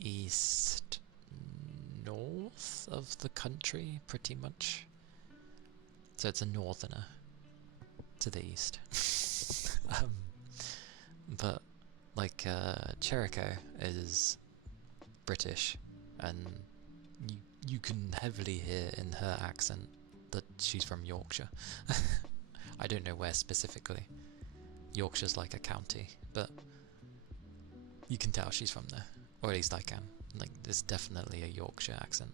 east north of the country pretty much. So it's a northerner to the east. But like Cheriko is British, and you can heavily hear in her accent that she's from Yorkshire. I don't know where specifically. Yorkshire's like a county, but you can tell she's from there. Or at least I can. Like, there's definitely a Yorkshire accent.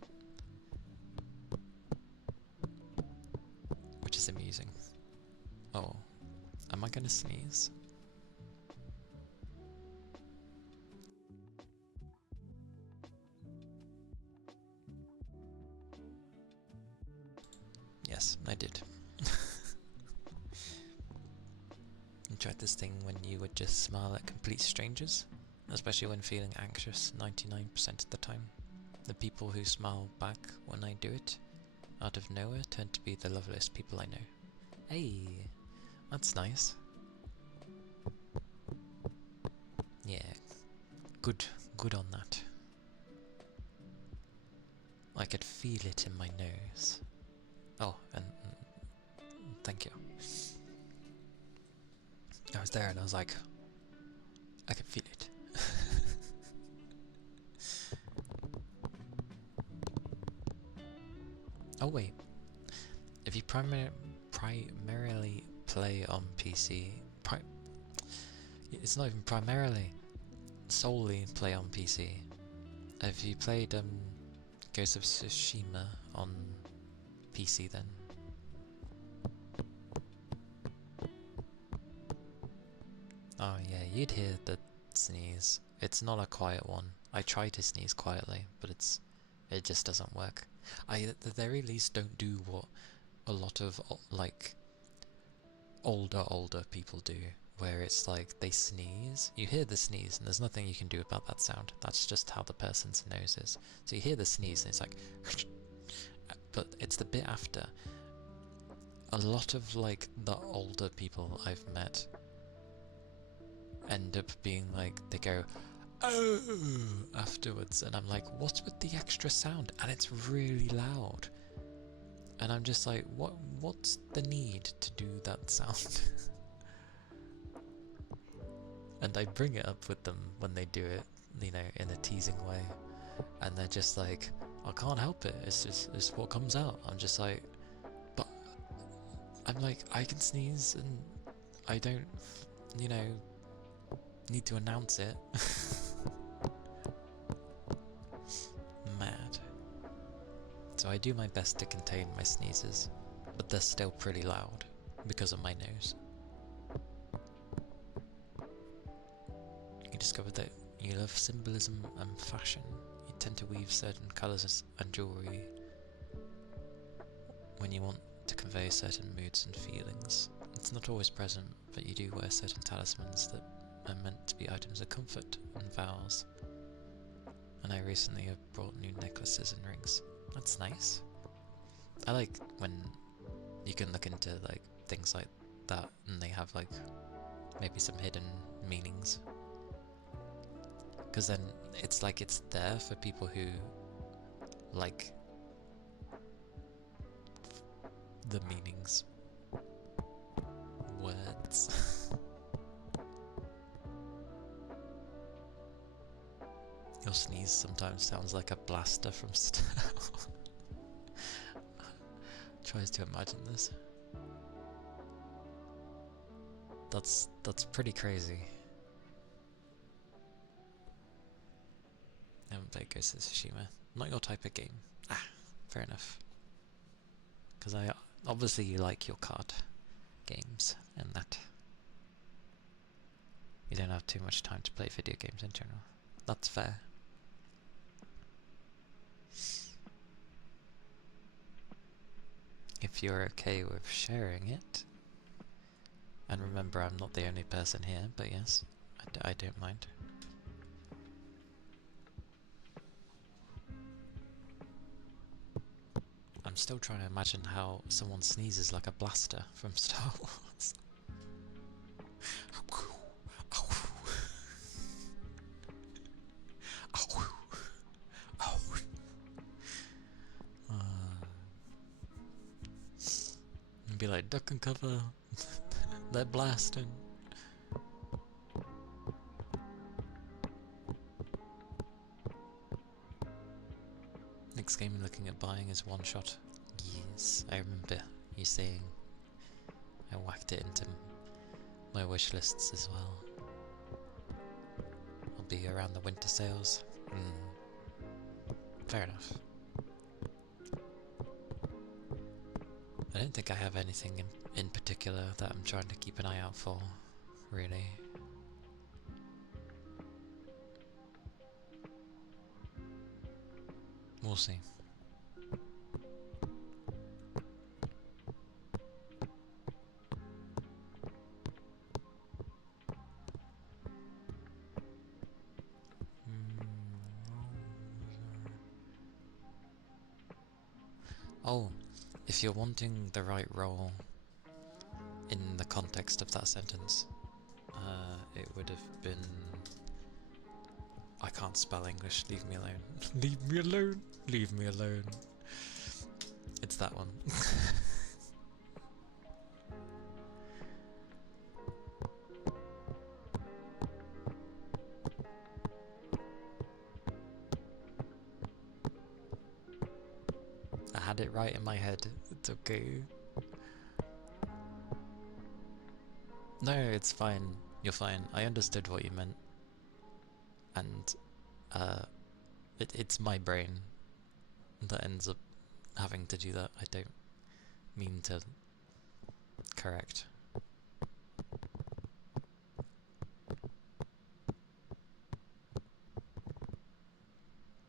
Which is amusing. Oh. Am I gonna sneeze? Yes, I did. You tried this thing when you would just smile at complete strangers? Especially when feeling anxious 99% of the time. The people who smile back when I do it, out of nowhere, tend to be the loveliest people I know. Hey, that's nice. Yeah, good on that. I could feel it in my nose. Oh, and thank you. I was there and I was like, I can feel it. Oh wait, if you primarily play on PC, it's not even primarily, solely play on PC. Have you played Ghost of Tsushima on PC then? Oh yeah, you'd hear the sneeze. It's not a quiet one. I try to sneeze quietly, but it just doesn't work. I at the very least don't do what a lot of like older people do, where it's like they sneeze. You hear the sneeze and there's nothing you can do about that sound. That's just how the person's nose is. So you hear the sneeze and it's like but it's the bit after. A lot of like the older people I've met end up being like, they go, oh, afterwards, and I'm like, what's with the extra sound? And it's really loud. And I'm just like, what's the need to do that sound? And I bring it up with them when they do it, you know, in a teasing way. And they're just like, I can't help it, it's what comes out. I'm just like, but I'm like, I can sneeze and I don't, you know, need to announce it. Mad. So I do my best to contain my sneezes, but they're still pretty loud because of my nose. You discover that you love symbolism and fashion. You tend to weave certain colours and jewellery when you want to convey certain moods and feelings. It's not always present, but you do wear certain talismans that are meant to be items of comfort and vows. And I recently have brought new necklaces and rings. That's nice. I like when you can look into like things like that and they have like maybe some hidden meanings. Because then it's like it's there for people who like the meanings. Words. Your sneeze sometimes sounds like a blaster from Star Wars. Tries to imagine this. That's pretty crazy. I haven't played Ghost of Tsushima. Not your type of game. Ah, fair enough. Because obviously you like your card games and that. You don't have too much time to play video games in general. That's fair. If you're okay with sharing it, and remember I'm not the only person here, but yes, I don't mind. I'm still trying to imagine how someone sneezes like a blaster from Star Wars. And be like, duck and cover. They're blasting. Next game I'm looking at buying is One Shot. Yes, I remember you saying. I whacked it into my wish lists as well. I'll be around the winter sales. Fair enough. I don't think I have anything in particular that I'm trying to keep an eye out for, really. We'll see. Oh, if you're wanting the right role in the context of that sentence, it would have been... I can't spell English, leave me alone. Leave me alone! Leave me alone. It's that one. I had it right in my head, it's okay. No, it's fine, you're fine. I understood what you meant. And, it's my brain that ends up having to do that. I don't mean to correct.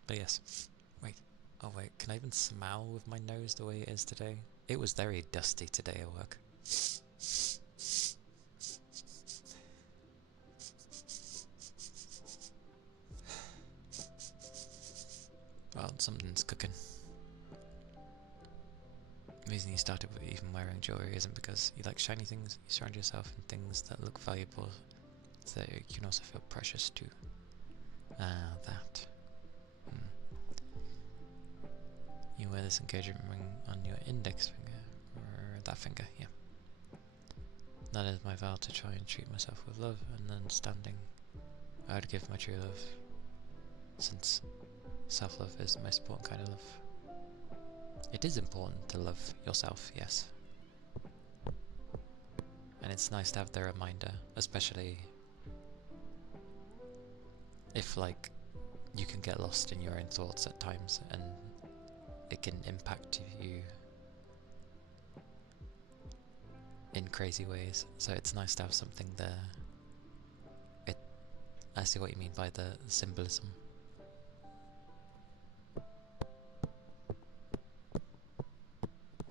But yes. Wait. Oh wait, can I even smell with my nose the way it is today? It was very dusty today at work. Well, something's cooking. reason you started with even wearing jewelry isn't because you like shiny things. You surround yourself in things that look valuable, so that you can also feel precious too. Ah, that. You wear this engagement ring on your index finger, or that finger, yeah. That is my vow to try and treat myself with love and understanding. I would give my true love, since self-love is the most important kind of love. It is important to love yourself, yes. And it's nice to have the reminder, especially if, like, you can get lost in your own thoughts at times and it can impact you in crazy ways. So it's nice to have something there. I see what you mean by the symbolism.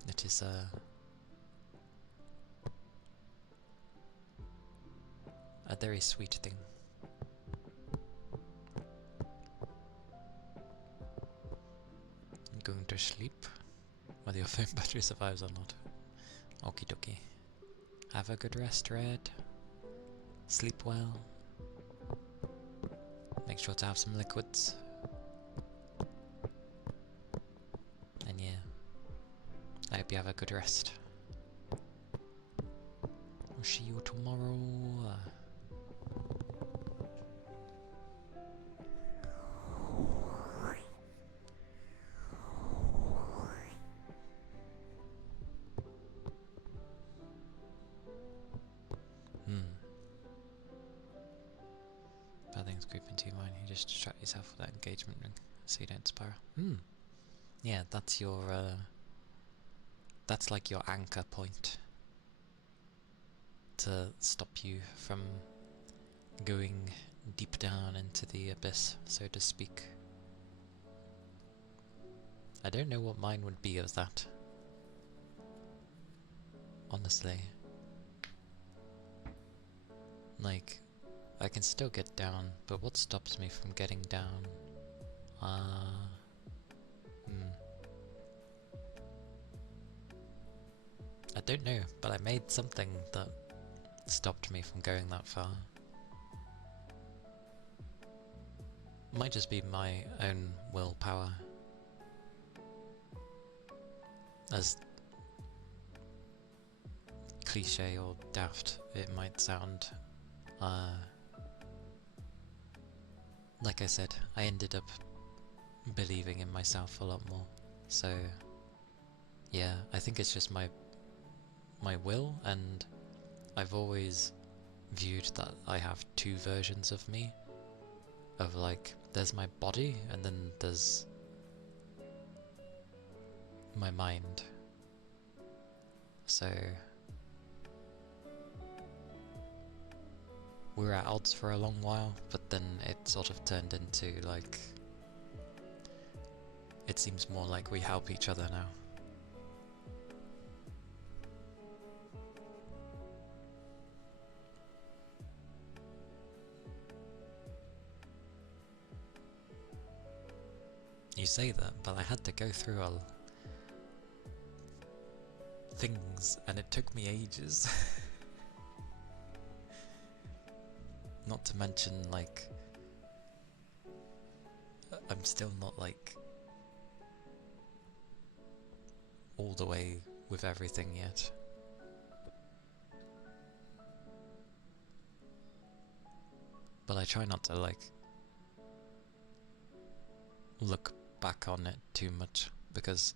It is a very sweet thing. Going to sleep, whether your phone battery survives or not. Okie dokie. Have a good rest, Red. Sleep well. Make sure to have some liquids. And yeah, I hope you have a good rest. I'll see you tomorrow. Bad things creep into your mind. You just distract yourself with that engagement ring so you don't spiral. Yeah, that's your that's like your anchor point to stop you from going deep down into the abyss, so to speak. I don't know what mine would be of that, honestly. Like, I can still get down, but what stops me from getting down? I don't know, but I made something that stopped me from going that far. Might just be my own willpower. As cliche or daft it might sound, like I said, I ended up believing in myself a lot more. So yeah, I think it's just my will, and I've always viewed that I have two versions of me. Of like, there's my body, and then there's my mind. So we were at odds for a long while, but then it sort of turned into like, it seems more like we help each other now. You say that, but I had to go through things, and it took me ages. Not to mention, like, I'm still not, like, all the way with everything yet. But I try not to, like, look back on it too much, because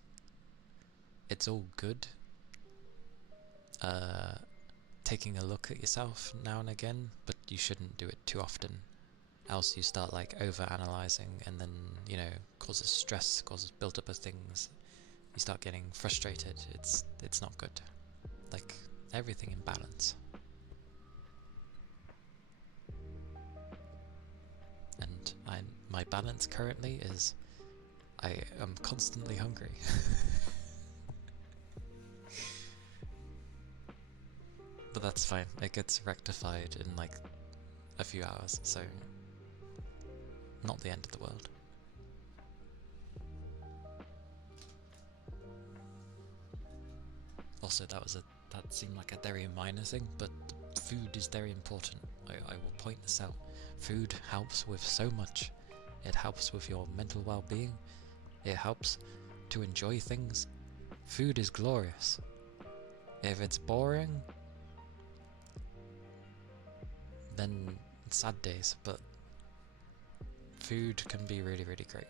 it's all good taking a look at yourself now and again, but you shouldn't do it too often, else you start like over-analysing, and then, you know, causes stress, causes build-up of things, you start getting frustrated. It's not good. Like, everything in balance. And my balance currently is I am constantly hungry. But that's fine, it gets rectified in like a few hours, so not the end of the world. Also, that seemed like a very minor thing, but food is very important. I will point this out. Food helps with so much. It helps with your mental well-being. It helps to enjoy things. Food is glorious. If it's boring, then sad days, but food can be really, really great.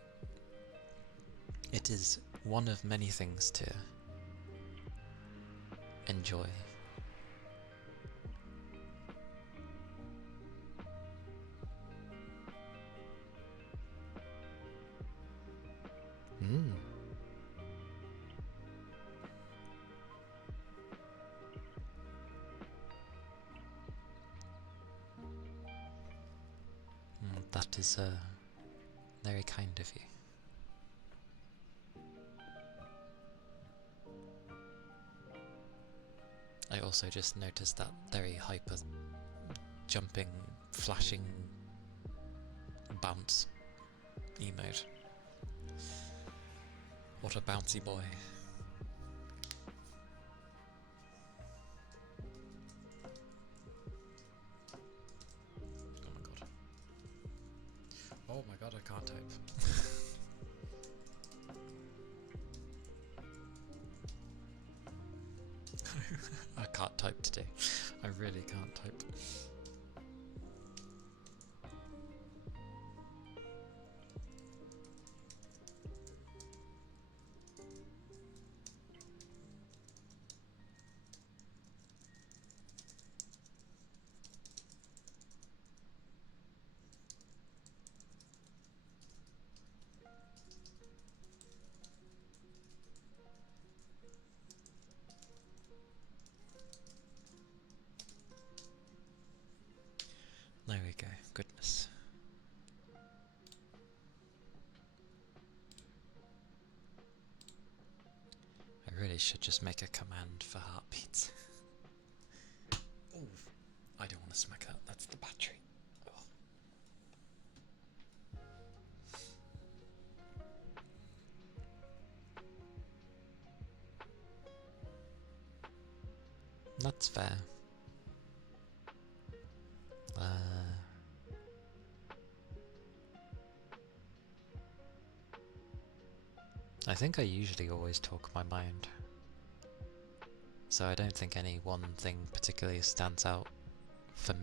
It is one of many things to enjoy. That is very kind of you. I also just noticed that very hyper jumping, flashing bounce emote. What a bouncy boy. Oh my god. Oh my god, I can't type. I can't type today. I really can't type. There we go, goodness. I really should just make a command for heartbeats. Oh, I don't want to smack that, that's the battery. Oh. That's fair. I think I usually always talk my mind, so I don't think any one thing particularly stands out for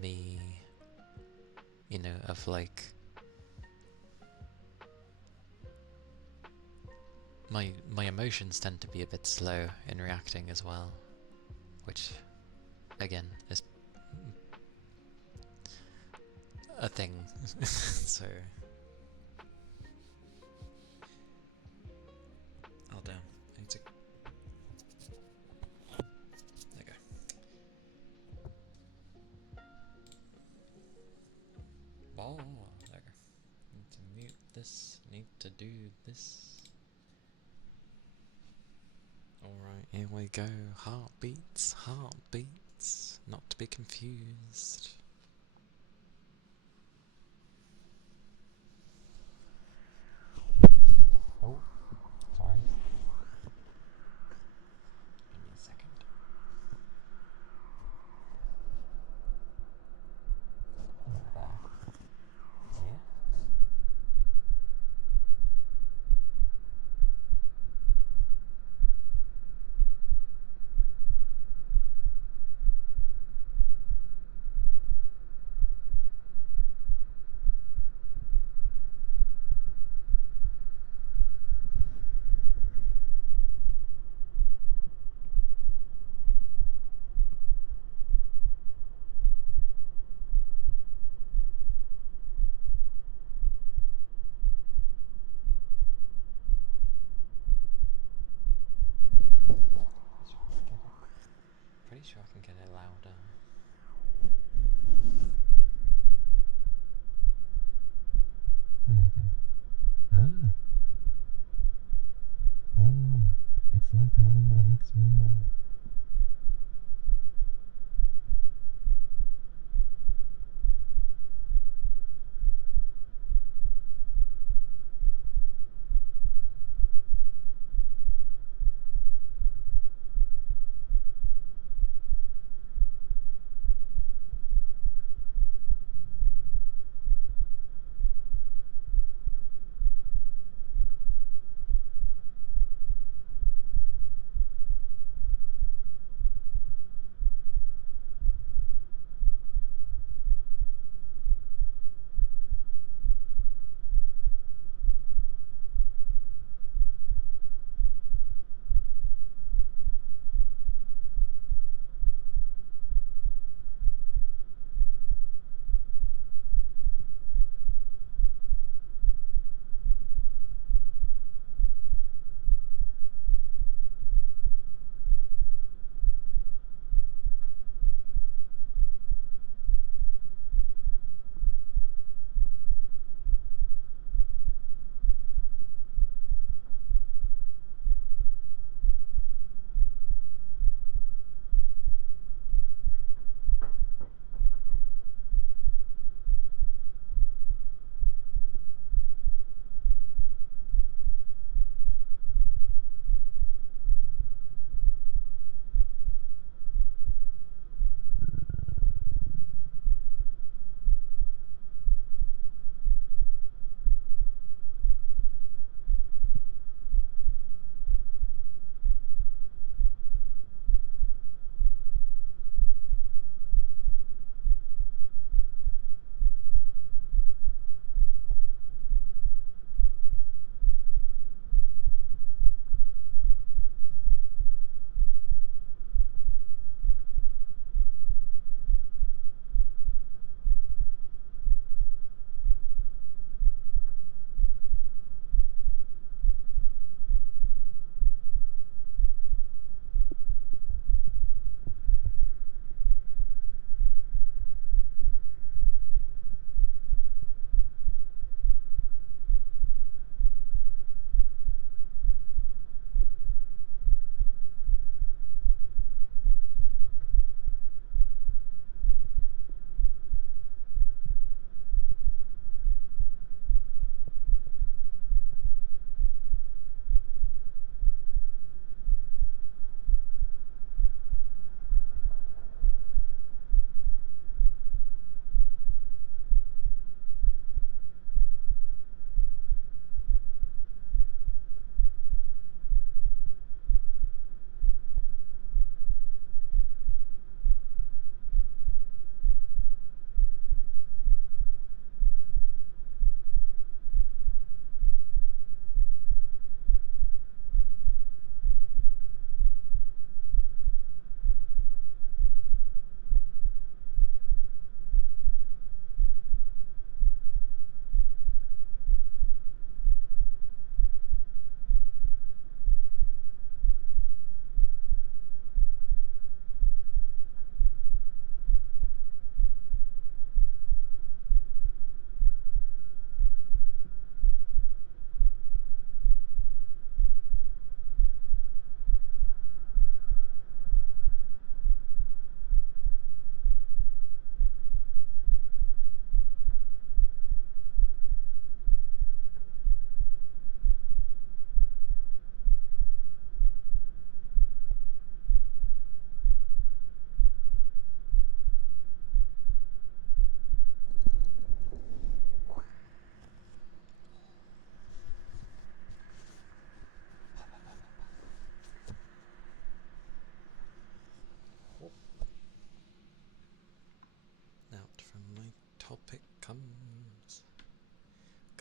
me, you know, of like my emotions tend to be a bit slow in reacting as well, which again is a thing. So oh damn, I need to there you go. Oh, there. Need to mute this, need to do this. Alright, here we go. Heartbeats, heartbeats. Not to be confused. Oh, sorry. Give me a second. There. Yeah.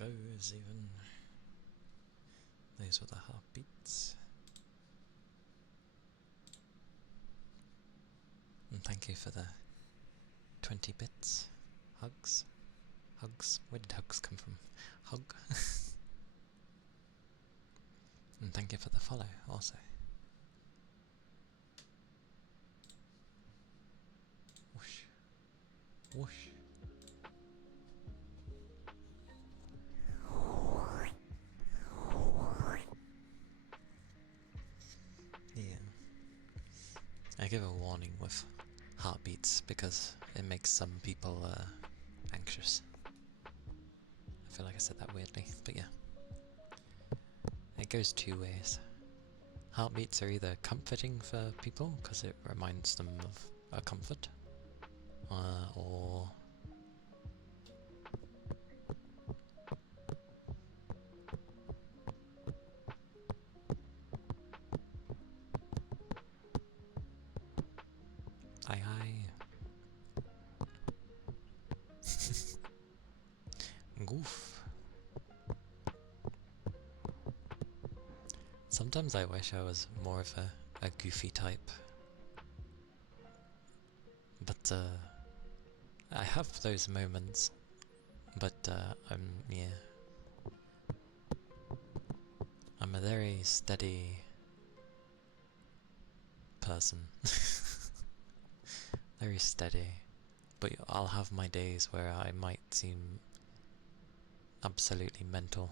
goes even. Those were the heartbeats. And thank you for the 20 bits. Hugs? Hugs? Where did hugs come from? Hug? And thank you for the follow also. Whoosh. Whoosh. Yeah. I give a warning with heartbeats because it makes some people anxious. I feel like I said that weirdly, but yeah. It goes two ways. Heartbeats are either comforting for people because it reminds them of a comfort, or aye aye. Goof. Sometimes I wish I was more of a goofy type. But I have those moments. But yeah. I'm a very steady person. Very steady. But I'll have my days where I might seem absolutely mental.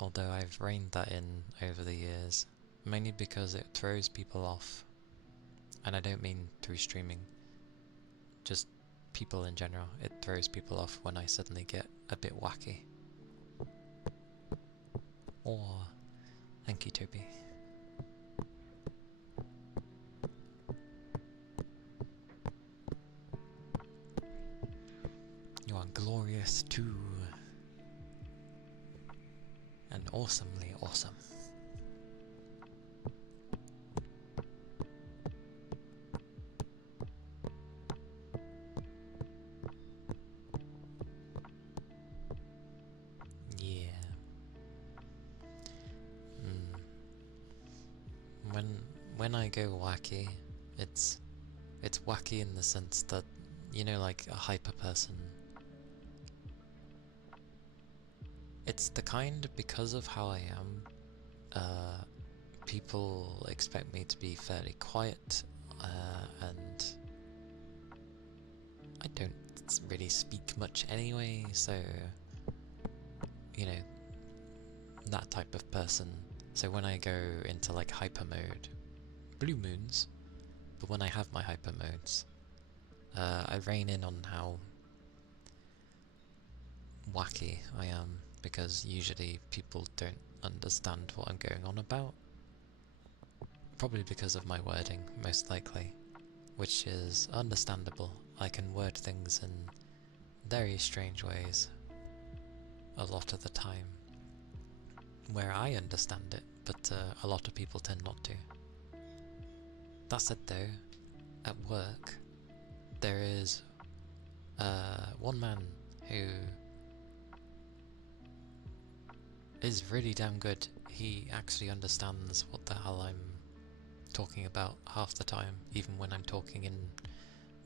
Although I've reined that in over the years, mainly because it throws people off. And I don't mean through streaming, just people in general. It throws people off when I suddenly get a bit wacky. Or, thank you, Toby. You are glorious too. And awesomely awesome. Yeah. When I go wacky, it's wacky in the sense that, you know, like a hyper person. It's the kind, because of how I am, people expect me to be fairly quiet, and I don't really speak much anyway, so, you know, that type of person. So when I go into like hyper mode, blue moons, but when I have my hyper modes, I rein in on how wacky I am, because usually people don't understand what I'm going on about. Probably because of my wording, most likely, which is understandable. I can word things in very strange ways a lot of the time, where I understand it, but a lot of people tend not to. That said though, at work, there is one man who is really damn good. He actually understands what the hell I'm talking about half the time, even when I'm talking in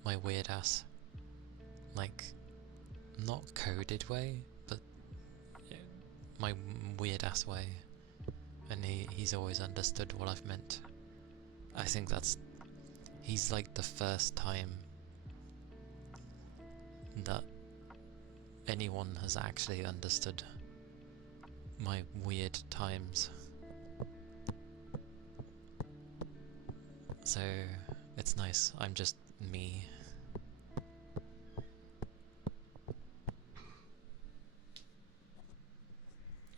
my weird ass, like, not coded way, but my weird ass way, and he's always understood what I've meant. I think he's like the first time that anyone has actually understood my weird times. So it's nice. I'm just me.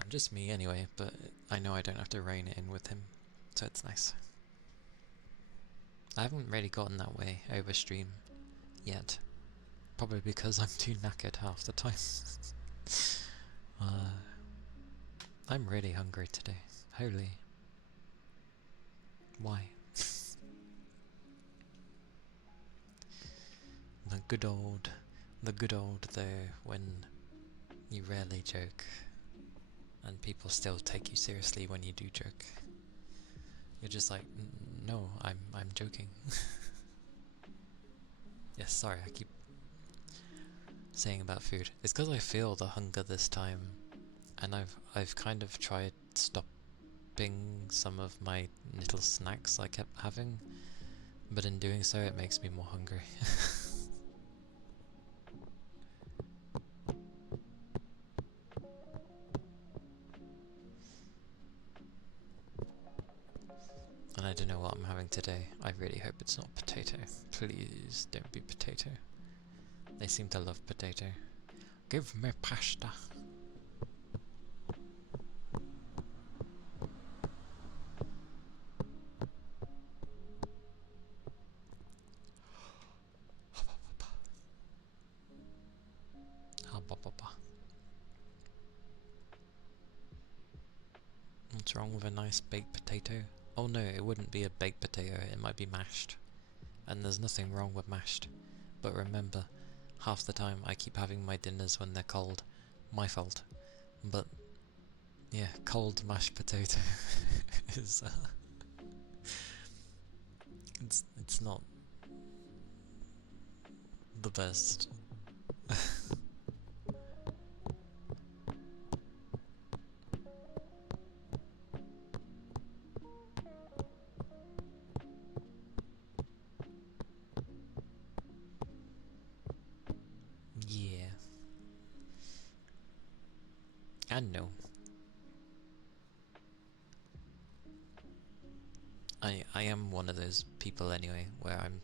I'm just me anyway, but I know I don't have to rein it in with him, so it's nice. I haven't really gotten that way over stream yet. Probably because I'm too knackered half the time. I'm really hungry today. Holy. Why? The good old though, when You rarely joke, and people still take you seriously when you do joke. You're just like, no, I'm joking. Yes, sorry, I keep saying about food. It's because I feel the hunger this time, and I've kind of tried stopping some of my little snacks I kept having, but in doing so it makes me more hungry. And I don't know what I'm having today. I really hope it's not potato. Please don't be potato. They seem to love potato. Give me pasta. What's wrong with a nice baked potato? Oh no, it wouldn't be a baked potato, it might be mashed. And there's nothing wrong with mashed. But remember, half the time I keep having my dinners when they're cold. My fault. But yeah, cold mashed potato is it's not the best. Yeah. And no. I am one of those people anyway, where I'm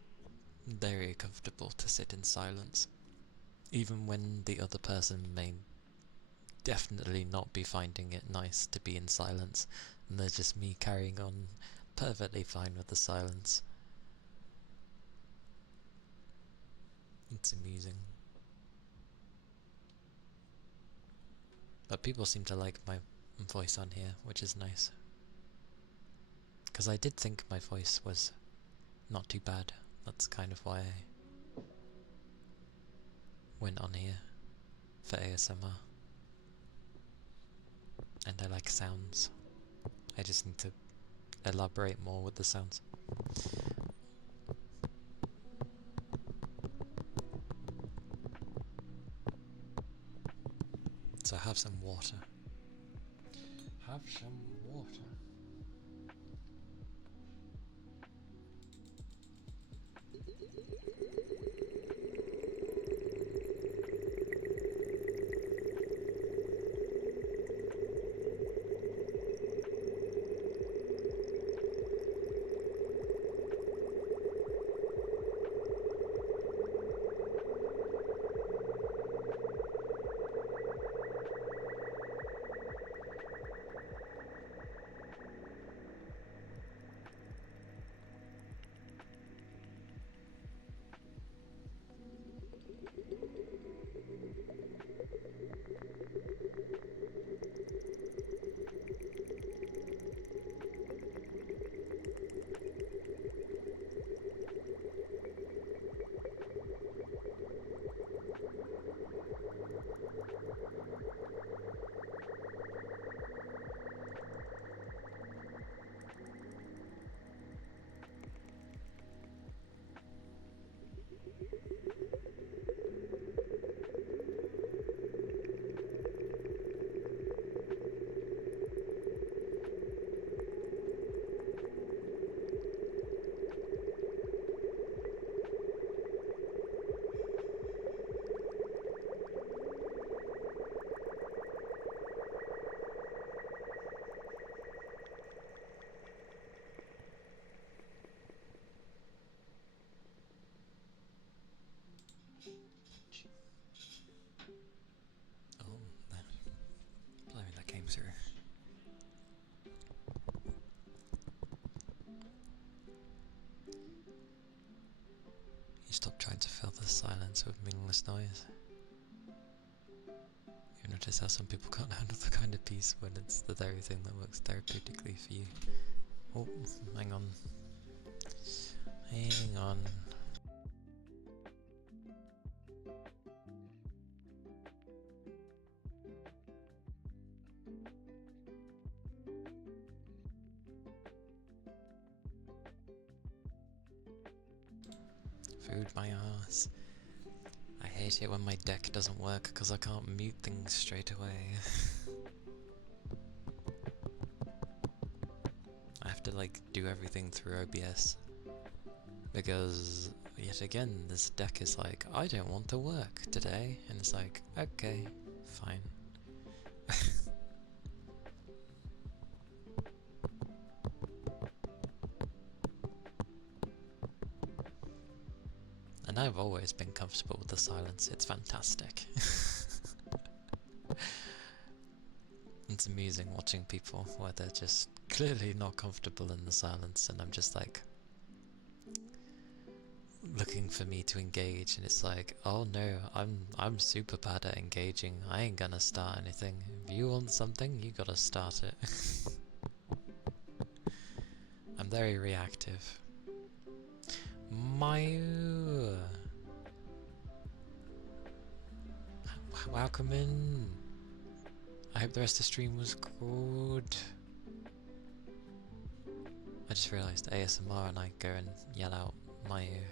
very comfortable to sit in silence. Even when the other person may definitely not be finding it nice to be in silence, and there's just me carrying on perfectly fine with the silence. It's amusing. But people seem to like my voice on here, which is nice. Because I did think my voice was not too bad. That's kind of why I went on here for ASMR. And I like sounds. I just need to elaborate more with the sounds. So have some water. Have some water. Oh, blimey, that came through. You stop trying to fill the silence with meaningless noise. You notice how some people can't handle the kind of peace when it's the very thing that works therapeutically for you. Oh, hang on. Hang on. Food my ass. I hate it when my deck doesn't work because I can't mute things straight away. I have to like do everything through OBS because yet again this deck is like, I don't want to work today, and it's like, okay, fine. And I've always been comfortable with the silence, it's fantastic. It's amusing watching people where they're just clearly not comfortable in the silence, and I'm just like looking for me to engage, and it's like, oh no, I'm super bad at engaging. I ain't gonna start anything. If you want something, you gotta start it. I'm very reactive. Mayu! Welcome in! I hope the rest of the stream was good. I just realised ASMR and I go and yell out Mayu.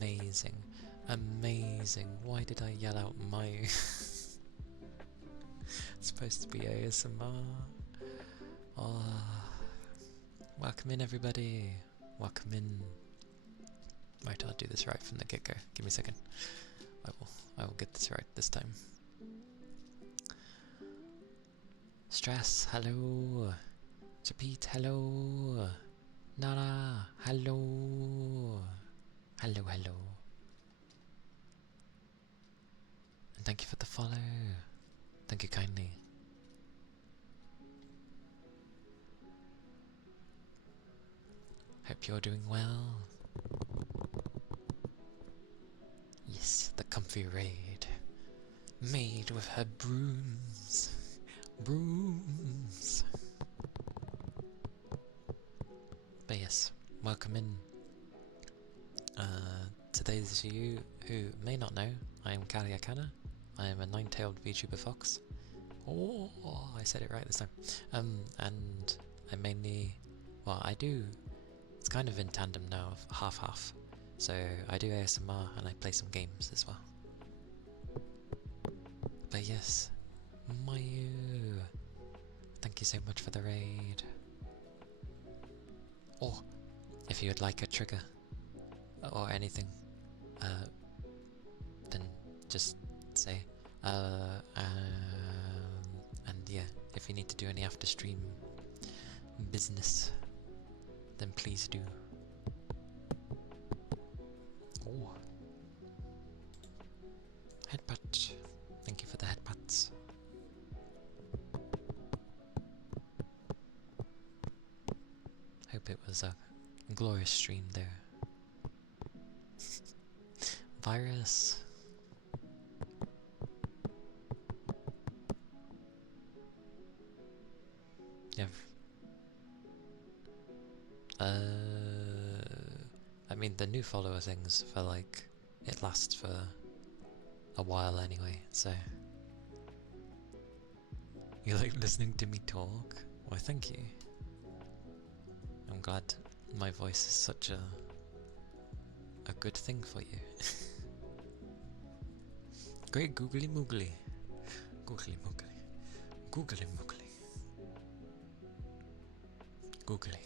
Amazing. Amazing. Why did I yell out Mayu? It's supposed to be ASMR. Oh. Welcome in everybody. Welcome in. Right, I'll do this right from the get-go. Give me a second. I will get this right this time. Stress, hello. Japit, hello. Nara, hello. Hello, hello. And thank you for the follow. Thank you kindly. Hope you're doing well. Yes, the comfy raid. Made with her brooms. Brooms. But yes, welcome in. To those of you who may not know, I am Kaliakana. I am a nine-tailed VTuber fox. Oh, I said it right this time. And I mainly, well, I do, it's kind of in tandem now, of half-half. So I do ASMR and I play some games as well. But yes, Mayu, thank you so much for the raid. Or, if you would like a trigger, or anything, then just say, and yeah, if you need to do any after stream business, then please do. Oh, headbutt. Thank you for the headbutts. Hope it was a glorious stream there. Virus. Yeah. I mean, the new follower things for like, it lasts for a while anyway, so. You like listening to me talk? Why, thank you. I'm glad my voice is such a good thing for you. Great googly moogly. Googly moogly. Googly moogly. Googly.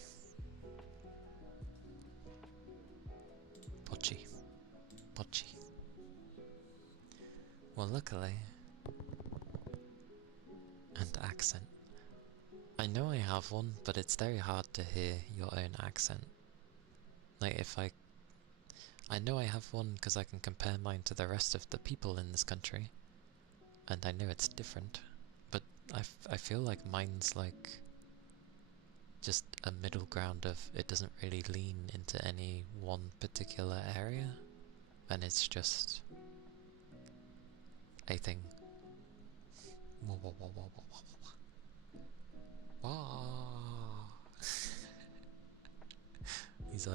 Pochi. Pochi. Well, luckily. And accent. I know I have one, but it's very hard to hear your own accent. Like, if I know I have one because I can compare mine to the rest of the people in this country, and I know it's different, but I feel like mine's like just a middle ground of it doesn't really lean into any one particular area, and it's just a thing. Whoa, whoa, whoa, whoa, whoa, whoa, whoa. These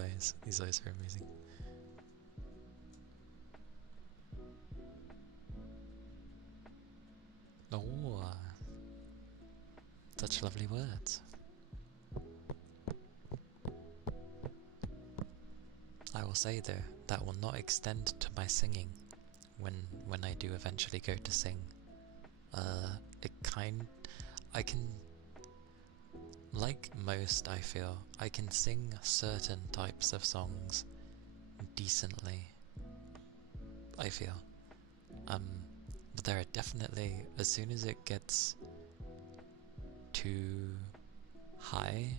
eyes are amazing. Oh, such lovely words. I will say though, that will not extend to my singing when I do eventually go to sing. I can, like most, I feel, I can sing certain types of songs decently, I feel. But there are definitely, as soon as it gets too high,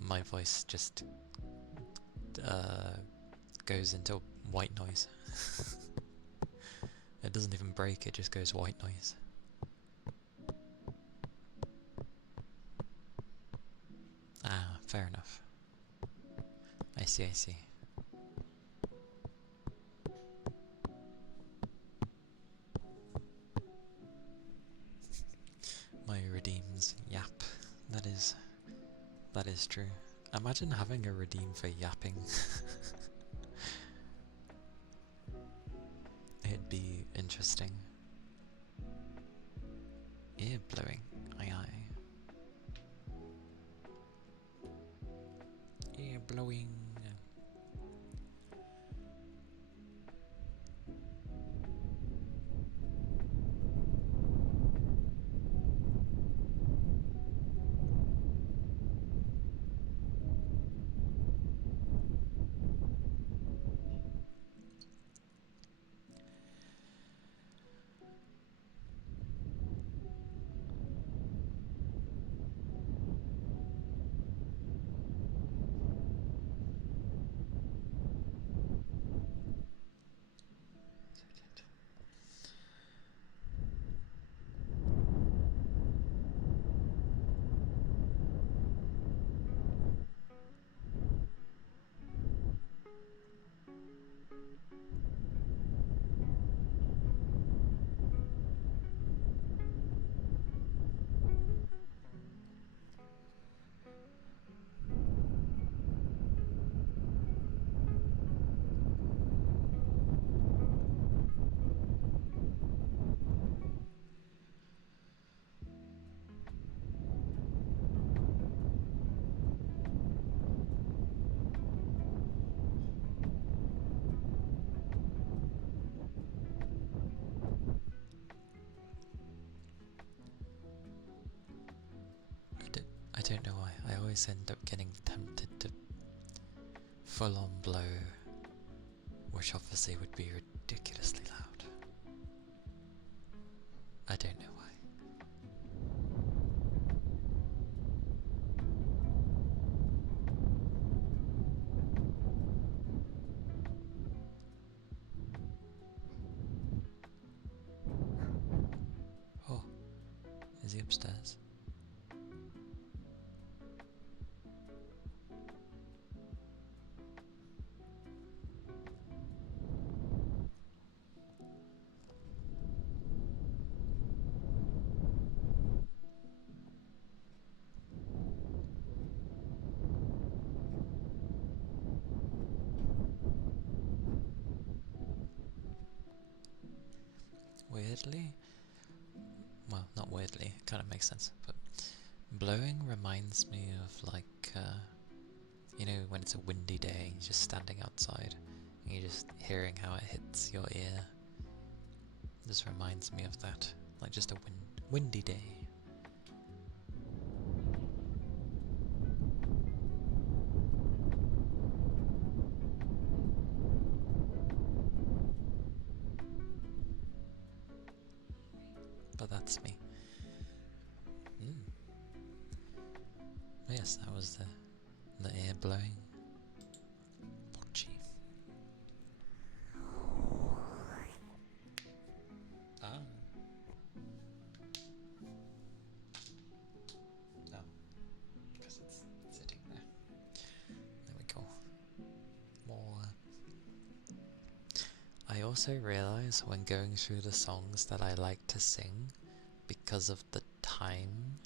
my voice just goes into white noise. It doesn't even break, it just goes white noise. Ah, fair enough. I see, I see. My redeems yap. That is true. Imagine having a redeem for yapping. It'd be interesting. Ear blowing. Aye aye. Ear blowing. I don't know why. I always end up getting tempted to full on blow, which obviously would be ridiculously loud. I don't know why. Oh, is he upstairs? Weirdly, well, not weirdly, it kind of makes sense, but blowing reminds me of like, you know, when it's a windy day, you're just standing outside, and you're just hearing how it hits your ear. This reminds me of that, like just a windy day. But that's me. Yes, that was the air blowing. Pochi. Ah. No, because it's sitting there. There we go. More. I also realise when going through the songs that I like to sing, because of the time,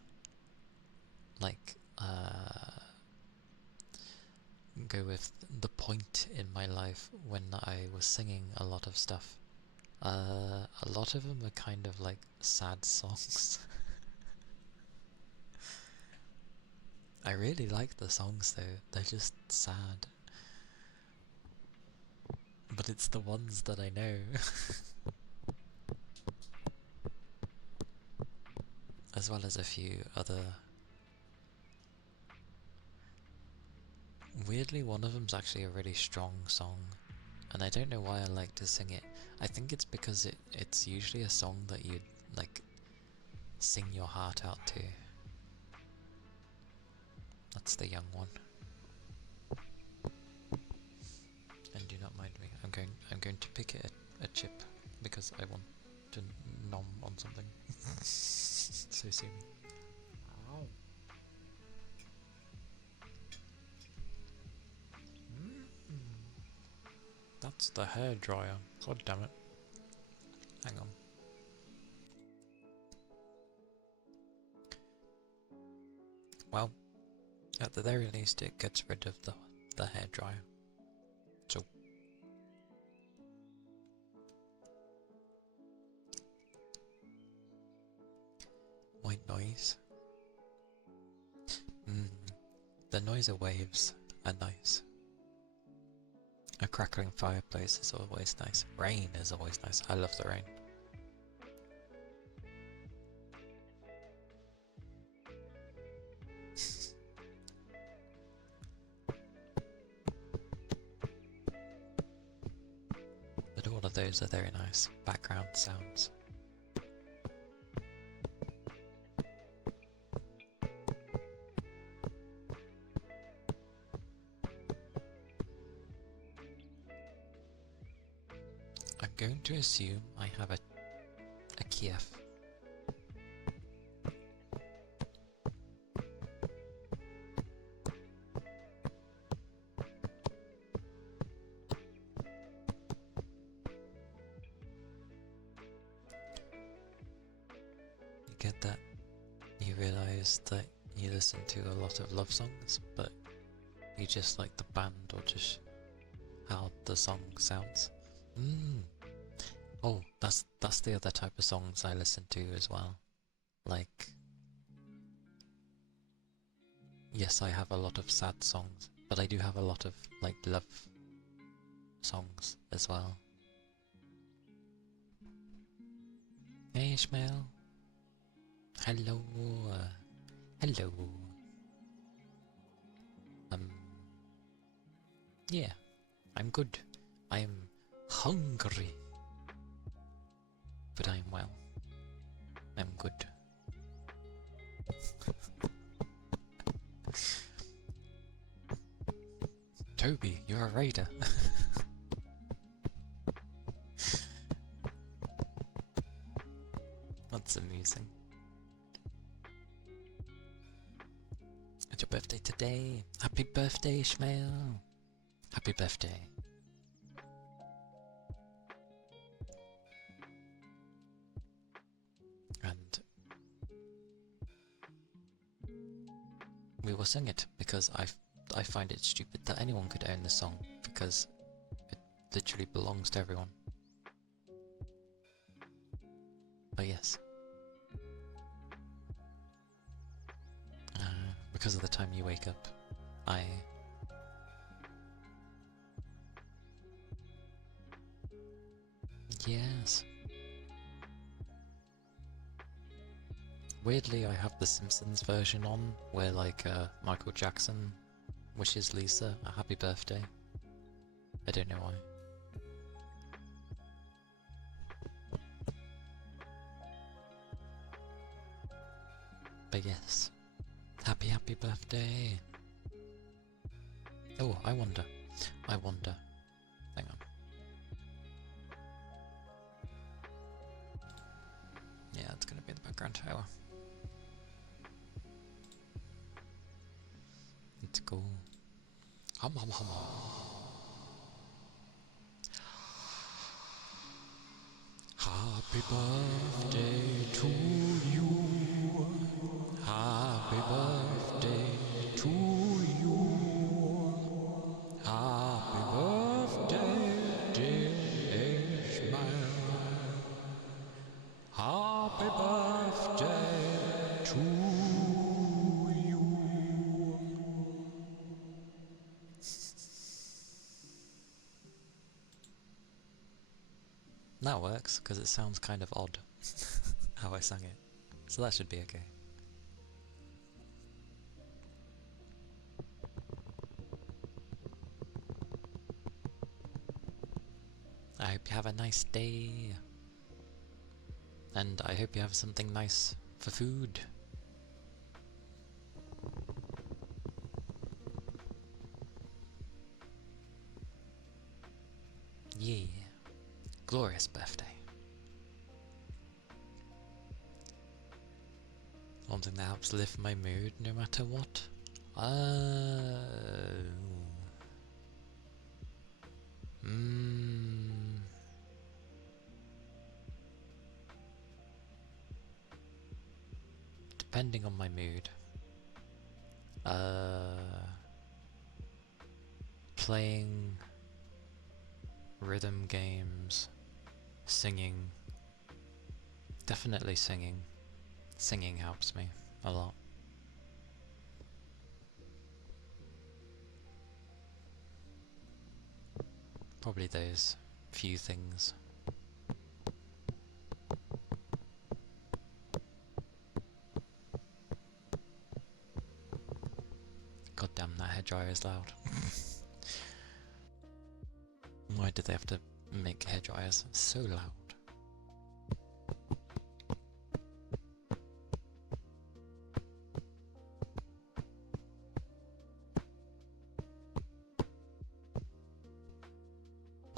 like, go with the point in my life when I was singing a lot of stuff. A lot of them are kind of like sad songs. I really like the songs though, they're just sad. But it's the ones that I know. As well as a few other... Weirdly, one of them's actually a really strong song, and I don't know why I like to sing it. I think it's because it's usually a song that you'd, like, sing your heart out to. That's the young one. And do not mind me. I'm going to pick a chip because I want to nom on something so soon. Ow. That's the hairdryer. God damn it. Hang on. Well, at the very least it gets rid of the hairdryer. So white noise. The noise of waves are nice. A crackling fireplace is always nice. Rain is always nice. I love the rain. But all of those are very nice background sounds. I'm going to assume I have a Kiev. You get that? You realise that you listen to a lot of love songs, but you just like the band or just how the song sounds. Oh, that's the other type of songs I listen to as well. Like, yes, I have a lot of sad songs, but I do have a lot of, like, love songs as well. Hey Ishmael. Hello. Hello. Yeah, I'm good. I'm hungry. But I'm well. I'm good. Toby, you're a raider. That's amusing. It's your birthday today. Happy birthday, Ishmael. Happy birthday. And we will sing it because I find it stupid that anyone could own the song because it literally belongs to everyone. But yes. Because of the time you wake up, Yes. Weirdly, I have the Simpsons version on, where like Michael Jackson wishes Lisa a happy birthday. I don't know why. But yes. Happy birthday! Oh, I wonder. Hang on. Yeah, it's gonna be the background tower. It's cool. Hum hum hum. Happy birthday to you. Happy birthday to you. Happy birthday, dear Ishmael. Happy birthday to you. lyrics, because it sounds kind of odd how I sang it. So that should be okay. I hope you have a nice day. And I hope you have something nice for food. Yeah. Glorious birthday. One thing that helps lift my mood no matter what. Depending on my mood. Playing rhythm games, singing. Definitely singing. Singing helps me a lot. Probably those few things. God damn, that hairdryer is loud. Why did they have to make hairdryers so loud?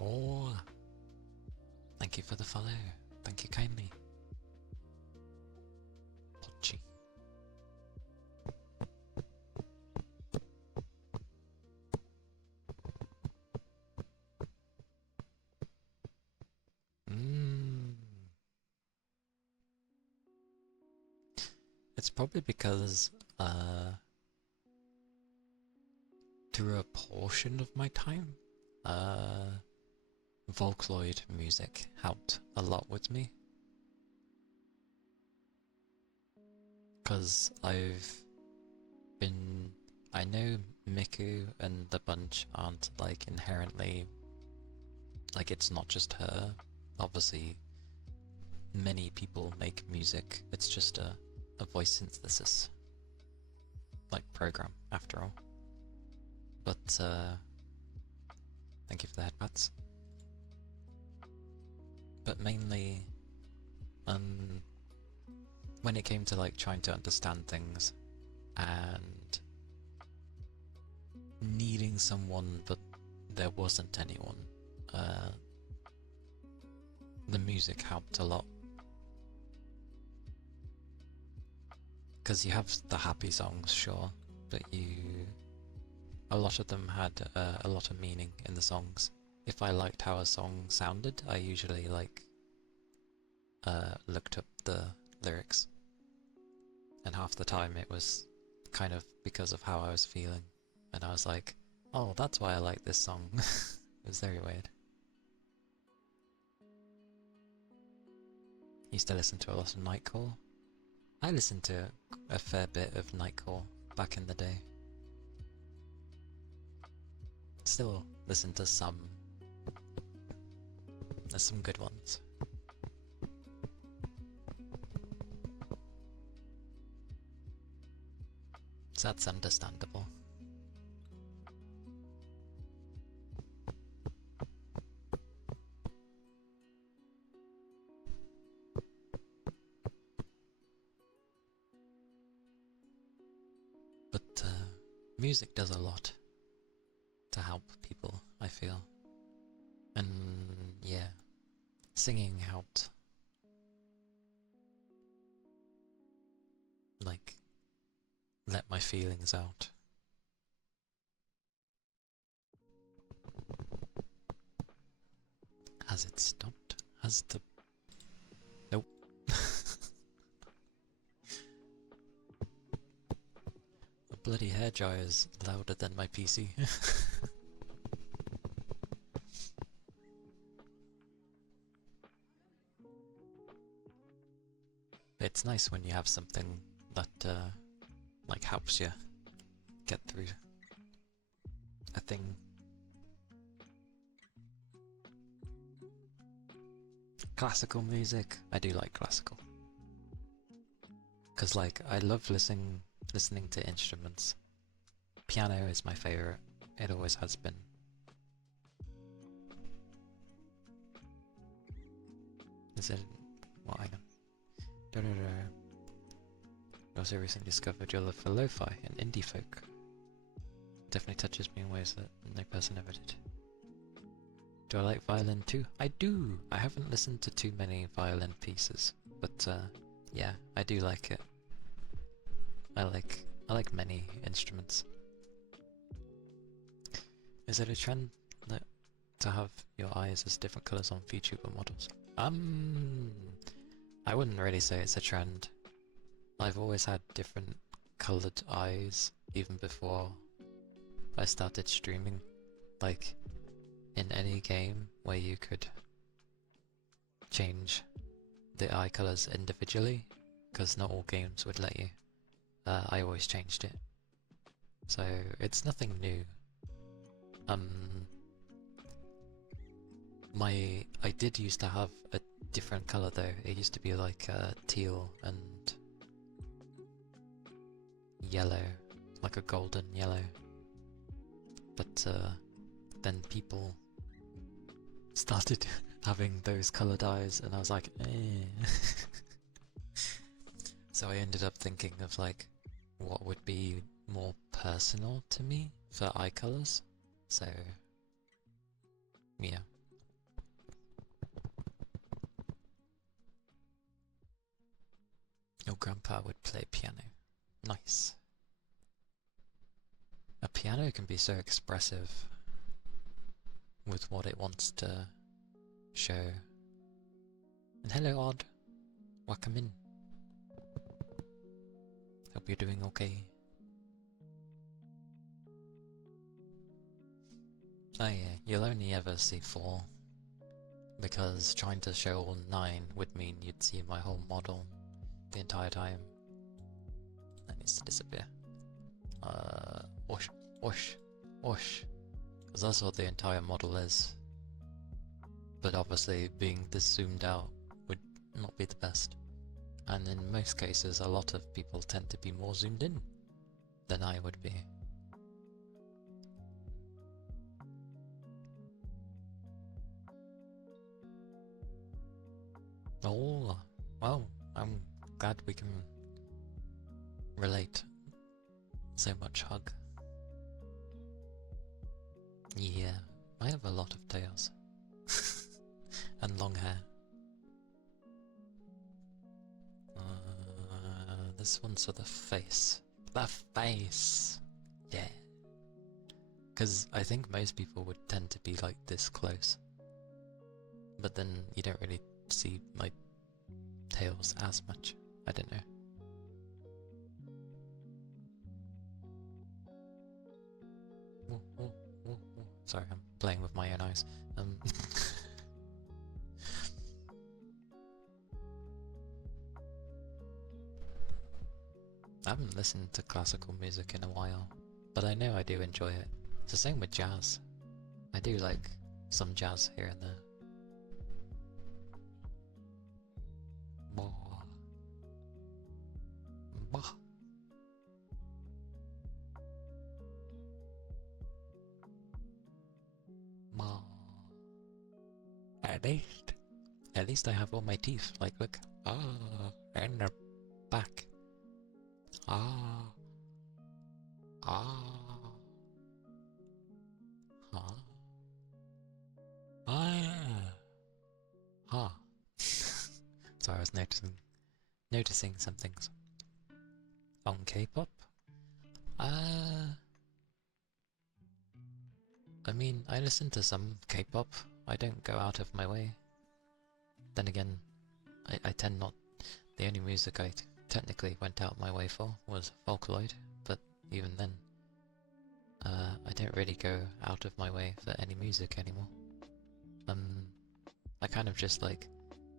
Oh, thank you for the follow. Thank you kindly. Pochi. It's probably because through a portion of my time, Vocaloid music helped a lot with me. Because I know Miku and the bunch aren't like inherently, like it's not just her. Obviously, many people make music. It's just a voice synthesis, like program after all. But thank you for the headpats. But mainly, when it came to like trying to understand things and needing someone but there wasn't anyone, the music helped a lot. Because you have the happy songs, sure, but a lot of them had a lot of meaning in the songs. If I liked how a song sounded, I usually looked up the lyrics, and half the time it was kind of because of how I was feeling, and I was like, oh, that's why I like this song. It was very weird. Used to listen to a lot of Nightcore. I listened to a fair bit of Nightcore back in the day. Still listen to some. There's some good ones. So that's understandable. But music does a lot to help people, I feel. And yeah, singing helped. Like, let my feelings out. Has it stopped? Has the... Nope. The bloody hairdryer is louder than my PC. It's nice when you have something that like helps you get through a thing. Classical music, I do like classical. Cause like, I love listening to instruments. Piano is my favorite. It always has been. Is it? Well, hang on. I also recently discovered your love for lo-fi and indie folk. Definitely touches me in ways that no person ever did. Do I like violin too? I do! I haven't listened to too many violin pieces, but yeah, I do like it. I like many instruments. Is it a trend that to have your eyes as different colours on VTuber models? I wouldn't really say it's a trend. I've always had different coloured eyes even before I started streaming. Like, in any game where you could change the eye colours individually, because not all games would let you, I always changed it. So it's nothing new. I did used to have a different colour though. It used to be like teal and yellow, like a golden yellow. But then people started having those coloured eyes, and I was like, eh. So I ended up thinking of like what would be more personal to me for eye colours. So yeah. Your grandpa would play piano. Nice. A piano can be so expressive with what it wants to show. And hello, Odd. Welcome in. Hope you're doing okay. Oh yeah, you'll only ever see 4. Because trying to show all 9 would mean you'd see my whole model the entire time. That needs to disappear. Whoosh, whoosh, whoosh. Because that's what the entire model is. But obviously being this zoomed out would not be the best. And in most cases a lot of people tend to be more zoomed in than I would be. Oh, well, I'm glad we can relate. So much hug. Yeah, I have a lot of tails. And long hair. This one's for the face. The face! Yeah. Because I think most people would tend to be like this close. But then you don't really see my tails as much. I don't know. Sorry, I'm playing with my own eyes. I haven't listened to classical music in a while, but I know I do enjoy it. It's the same with jazz. I do like some jazz here and there. Bah. Ma. At least I have all my teeth. Like, look. Ah, and they're back. Ah. Ah. Ah. Ah. Ah. Sorry, I was noticing some things. On K-pop? I mean, I listen to some K-pop. I don't go out of my way. Then again, I tend not... The only music I technically went out my way for was Vocaloid, but even then, I don't really go out of my way for any music anymore. I kind of just like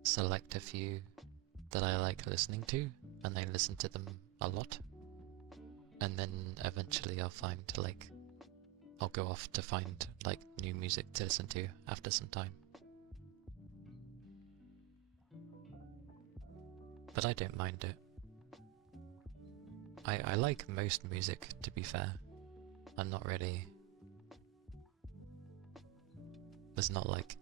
select a few that I like listening to, and I listen to them a lot. And then eventually I'll find like, I'll go off to find like new music to listen to after some time. but I don't mind it. I like most music, to be fair. I'm not really... There's not like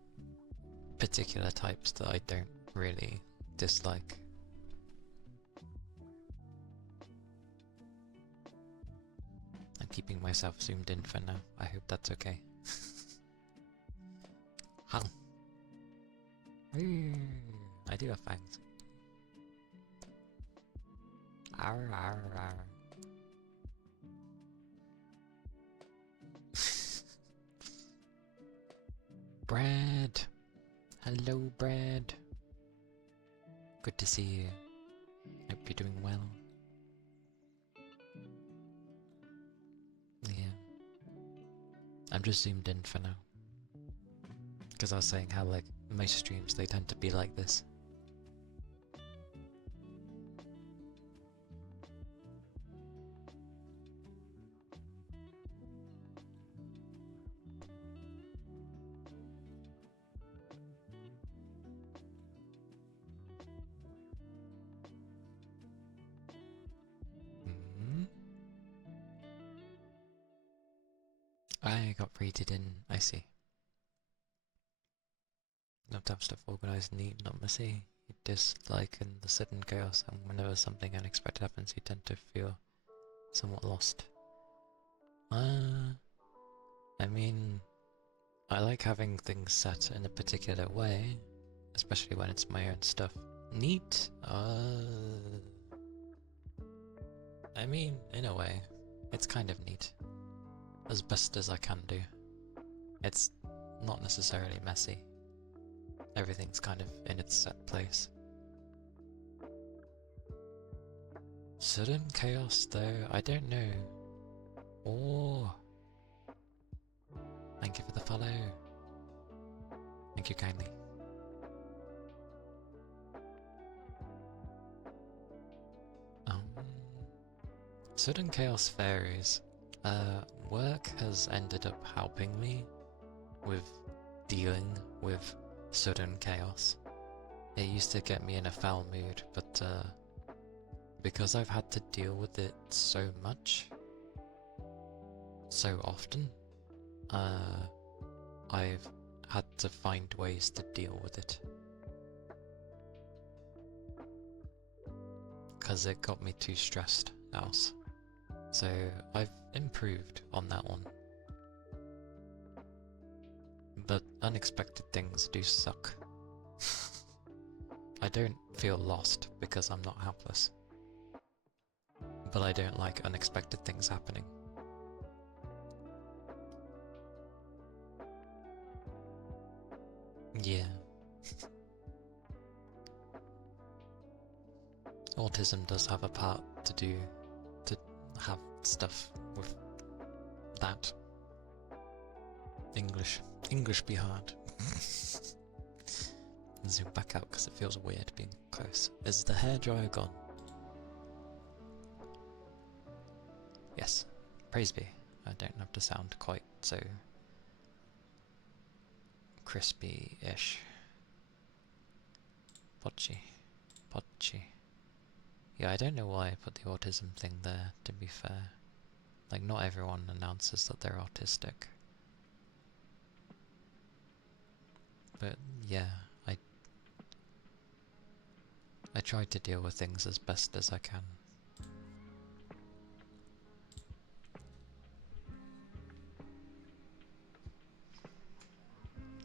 particular types that I don't really dislike. I'm keeping myself zoomed in for now. I hope that's okay. Huh. Ooh, I do have fangs. Arr, arr, arr. Brad! Hello, Brad! Good to see you. Hope you're doing well. Yeah. I'm just zoomed in for now. Because I was saying how, like, most streams, they tend to be like this. I got rated in, I see. Not to have stuff organised, neat, not messy. You dislike in the sudden chaos, and whenever something unexpected happens, you tend to feel somewhat lost. I mean, I like having things set in a particular way, especially when it's my own stuff. Neat? I mean, in a way, it's kind of neat. As best as I can do. It's not necessarily messy. Everything's kind of in its set place. Sudden chaos though, I don't know. Oh, thank you for the follow. Thank you kindly. Sudden chaos varies. Work has ended up helping me with dealing with sudden chaos. It used to get me in a foul mood, but because I've had to deal with it so much, so often, I've had to find ways to deal with it. Because it got me too stressed else. So I've improved on that one. But unexpected things do suck. I don't feel lost because I'm not helpless. But I don't like unexpected things happening. Yeah. Autism does have a part to do to have stuff with that. English be hard. Zoom back out because it feels weird being close. Is the hairdryer gone? Yes. Praise be. I don't have to sound quite so crispy-ish. Potchy. Potchy. Yeah, I don't know why I put the autism thing there, to be fair. Like, not everyone announces that they're autistic. But, yeah, I try to deal with things as best as I can.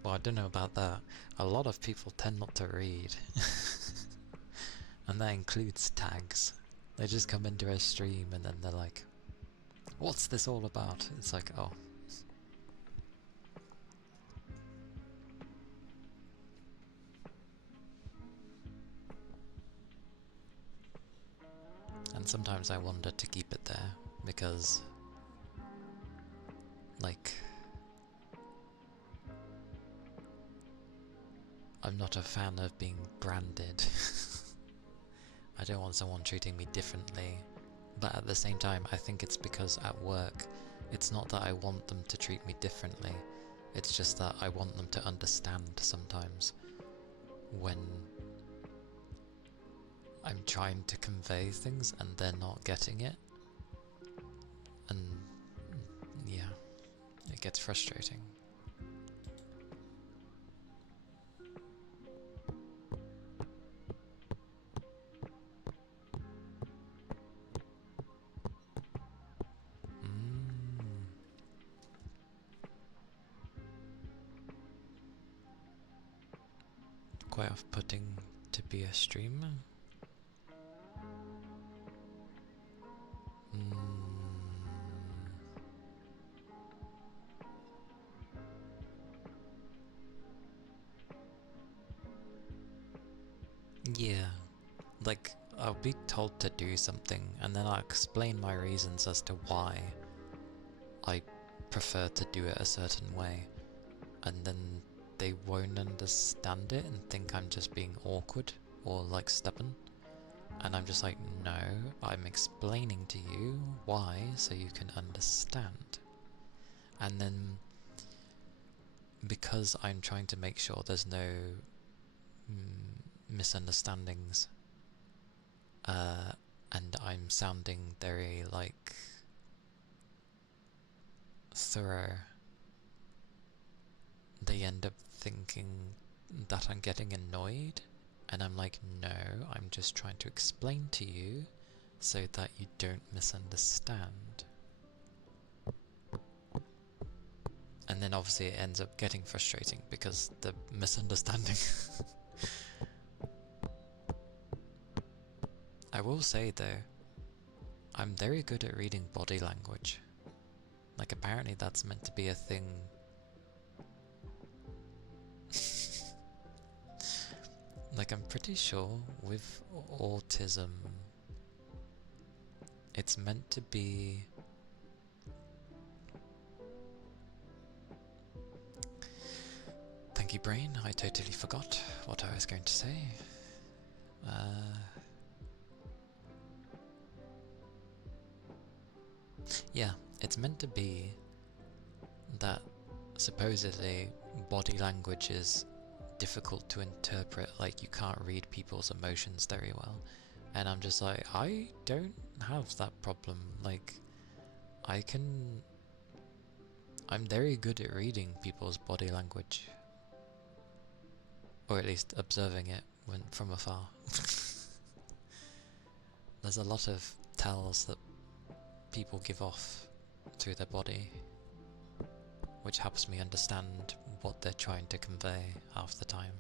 Well, I don't know about that. A lot of people tend not to read. And that includes tags. They just come into a stream and then they're like, what's this all about? It's like, oh. And sometimes I wonder to keep it there, because, like, I'm not a fan of being branded. I don't want someone treating me differently, but at the same time I think it's because at work, it's not that I want them to treat me differently, it's just that I want them to understand sometimes when I'm trying to convey things and they're not getting it. And yeah, it gets frustrating. Quite off-putting to be a streamer. Yeah, like I'll be told to do something and then I'll explain my reasons as to why I prefer to do it a certain way, and then they won't understand it and think I'm just being awkward or like stubborn. And I'm just like, no, I'm explaining to you why so you can understand. And then because I'm trying to make sure there's no misunderstandings, and I'm sounding very like thorough, they end up thinking that I'm getting annoyed, and I'm like, no, I'm just trying to explain to you so that you don't misunderstand. And then obviously it ends up getting frustrating because the misunderstanding. I will say though, I'm very good at reading body language. Like apparently that's meant to be a thing. Like I'm pretty sure with autism, it's meant to be... Thank you, brain. I totally forgot what I was going to say. Yeah, it's meant to be that supposedly body language is difficult to interpret, like you can't read people's emotions very well. And I'm just like, I don't have that problem. Like, I'm very good at reading people's body language. Or at least observing it from afar. There's a lot of tells that people give off through their body, which helps me understand what they're trying to convey half the time.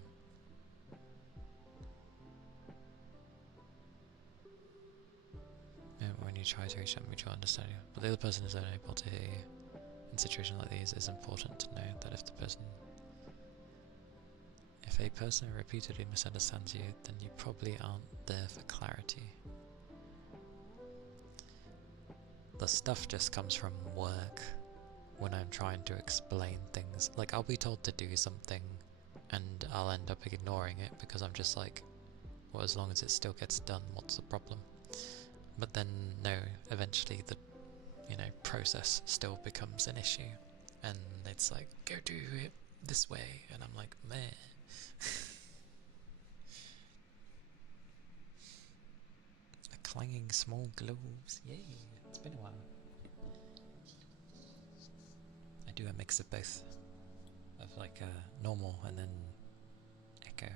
And when you try to reach out mutual understanding, but the other person is unable to hear you. In situations like these, it's important to know that if a person repeatedly misunderstands you, then you probably aren't there for clarity. The stuff just comes from work when I'm trying to explain things. Like I'll be told to do something and I'll end up ignoring it because I'm just like, well, as long as it still gets done, what's the problem? But then no, eventually the process still becomes an issue, and it's like, go do it this way, and I'm like, meh. A clanging small globes, yay! It's been a while. I do a mix of both, of like normal and then echo.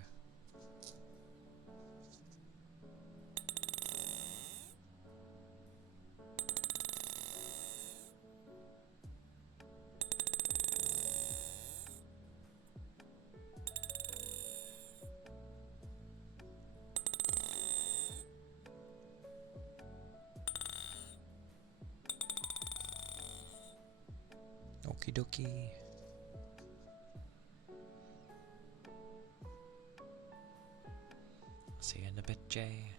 Okie dokie. See you in a bit, Jay.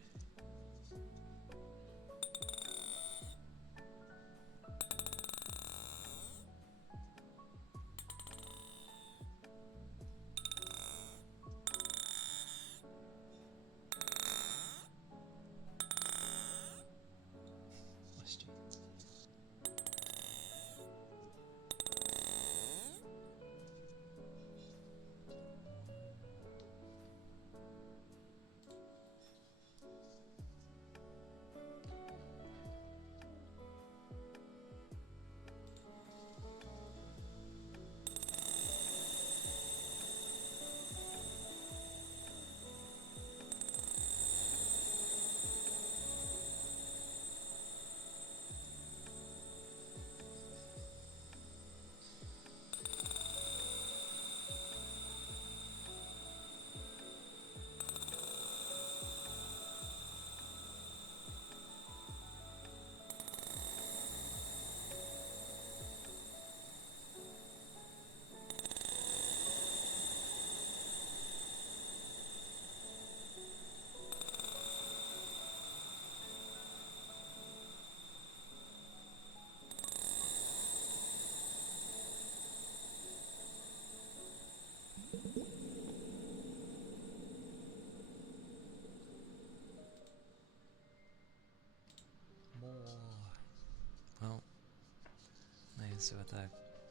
eyes with a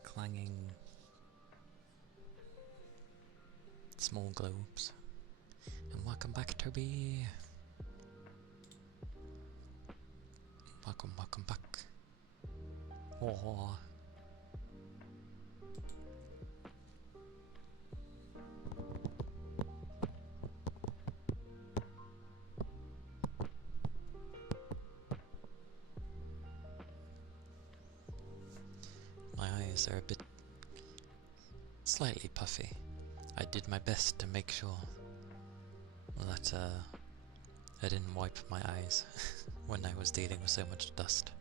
clanging small globes. And welcome back, Toby! Welcome back. Oh. My eyes are a bit slightly puffy. I did my best to make sure that I didn't wipe my eyes when I was dealing with so much dust.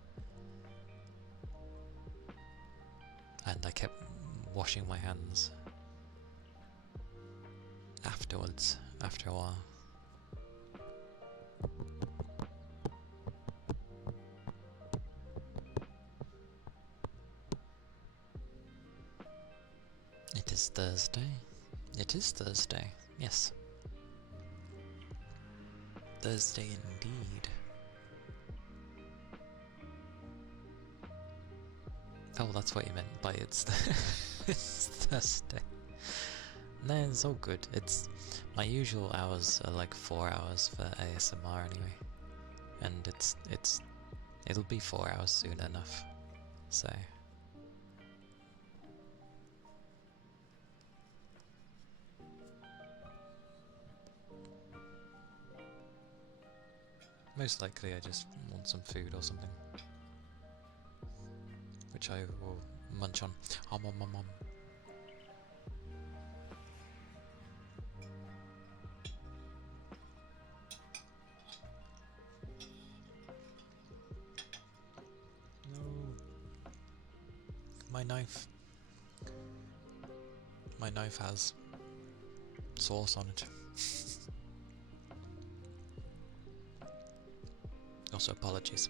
And I kept washing my hands afterwards, after a while. It is Thursday. It is Thursday, yes. Thursday indeed. Oh, that's what you meant by it's Thursday. No, it's all good. It's my usual hours are like 4 hours for ASMR anyway, and it'll be 4 hours soon enough. So most likely I just want some food or something, which I will munch on. Om. No. My knife. My knife has sauce on it. Also, apologies.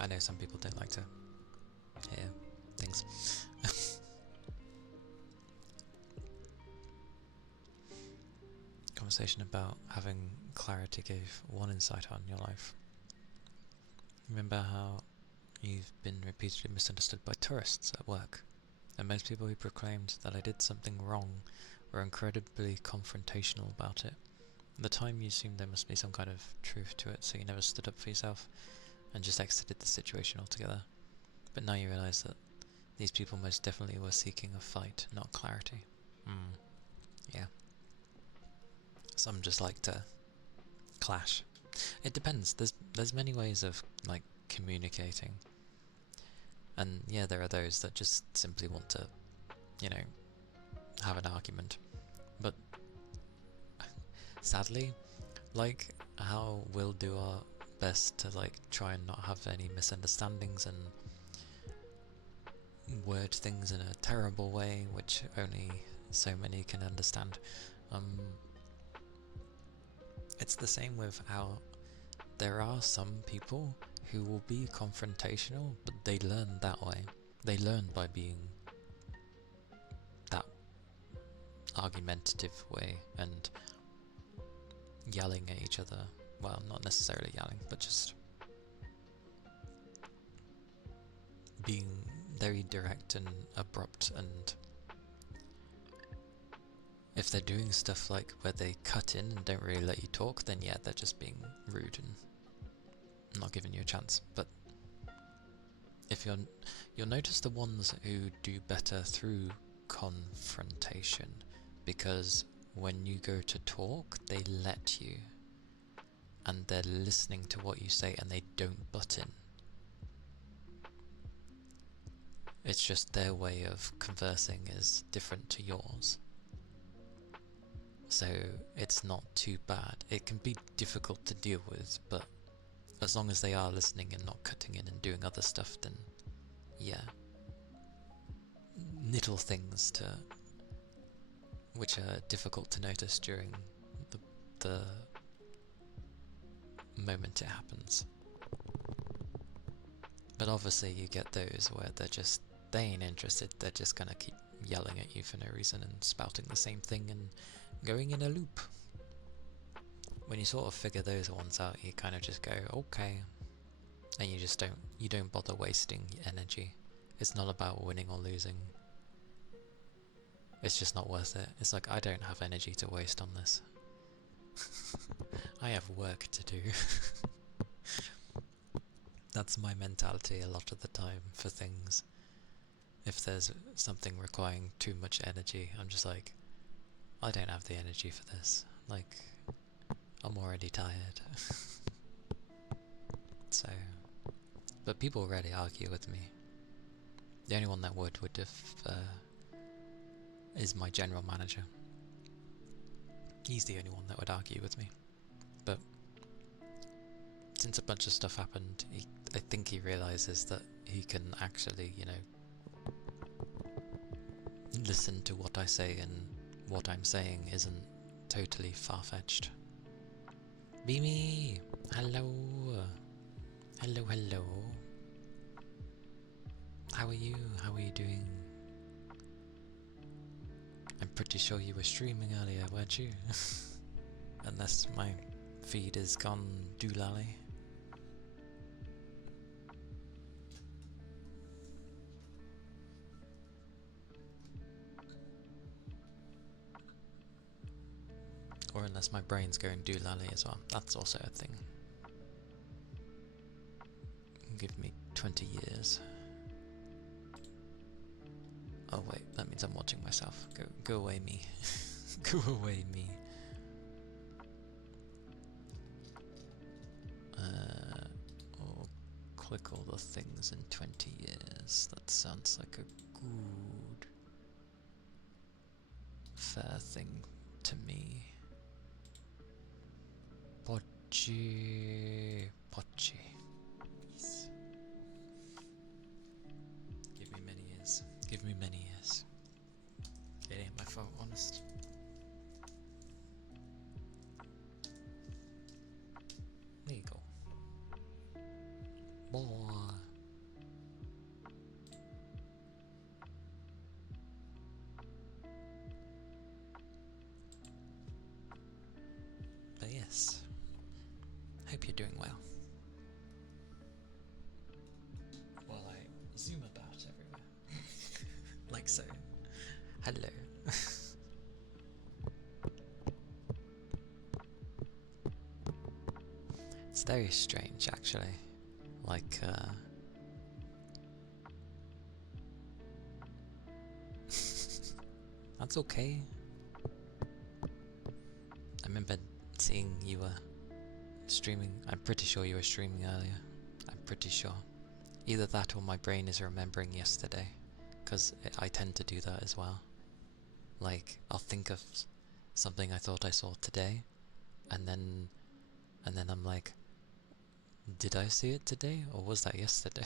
I know some people don't like to hear things. Conversation about having clarity gave one insight on your life. Remember how you've been repeatedly misunderstood by tourists at work, and most people who proclaimed that I did something wrong were incredibly confrontational about it. At the time you assumed there must be some kind of truth to it, so you never stood up for yourself and just exited the situation altogether. But now you realise that these people most definitely were seeking a fight, not clarity. Yeah. Some just like to clash. It depends. There's many ways of like communicating. And yeah, there are those that just simply want to, you know, have an argument. But sadly, like how we'll do our best to like try and not have any misunderstandings and word things in a terrible way, which only so many can understand. It's the same with how there are some people who will be confrontational, but they learn that way. They learn by being that argumentative way and yelling at each other. Well, not necessarily yelling, but just being very direct and abrupt. And if they're doing stuff like where they cut in and don't really let you talk, then yeah, they're just being rude and not giving you a chance. But if you'll notice the ones who do better through confrontation, because when you go to talk, they let you, and they're listening to what you say, and they don't butt in. It's just their way of conversing is different to yours. So it's not too bad. It can be difficult to deal with, but as long as they are listening and not cutting in and doing other stuff, then yeah. Little things which are difficult to notice during the moment it happens. But obviously you get those where they ain't interested, they're just gonna keep yelling at you for no reason and spouting the same thing and going in a loop. When you sort of figure those ones out, you kind of just go, okay, and you don't bother wasting energy it's not about winning or losing. It's just not worth it. It's like, I don't have energy to waste on this. I have work to do. That's my mentality a lot of the time for things. If there's something requiring too much energy, I'm just like, I don't have the energy for this. Like, I'm already tired. So, but people rarely argue with me. The only one that would if is my general manager. He's the only one that would argue with me. But since a bunch of stuff happened, I think he realizes that he can actually, you know, listen to what I say, and what I'm saying isn't totally far-fetched. Beamy! Hello! Hello, hello. How are you? How are you doing? I'm pretty sure you were streaming earlier, weren't you? Unless my feed is gone doolally. Or unless my brain's going doolally as well. That's also a thing. Give me 20 years. Oh wait, that means I'm watching myself. Go away, me. Go away, me. Or click all the things in 20 years. That sounds like a good, fair thing to me. Pochi. Pochi. Yes. Give me many years. Give me many years. It ain't my fault, honest. There you go. Boy. But yes. Hope you're doing well. While I zoom about everywhere. Like so. Hello. It's very strange, actually. Like, that's okay. I remember seeing you were streaming. I'm pretty sure you were streaming earlier. I'm pretty sure. Either that or my brain is remembering yesterday. Because I tend to do that as well. Like, I'll think of something I thought I saw today, and then I'm like, did I see it today, or was that yesterday?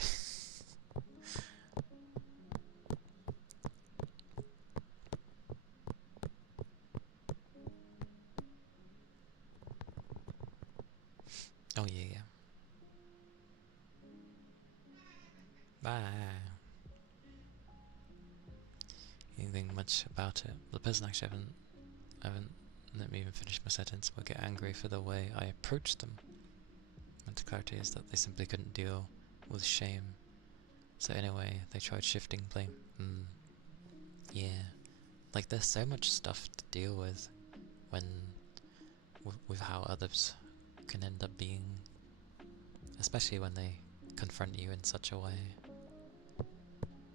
Oh yeah. Bye. Anything much about it? The person actually haven't let me even finish my sentence. Will get angry for the way I approached them. Mental clarity is that they simply couldn't deal with shame. So anyway, they tried shifting blame. Yeah. Like, there's so much stuff to deal with when with how others can end up being, especially when they confront you in such a way.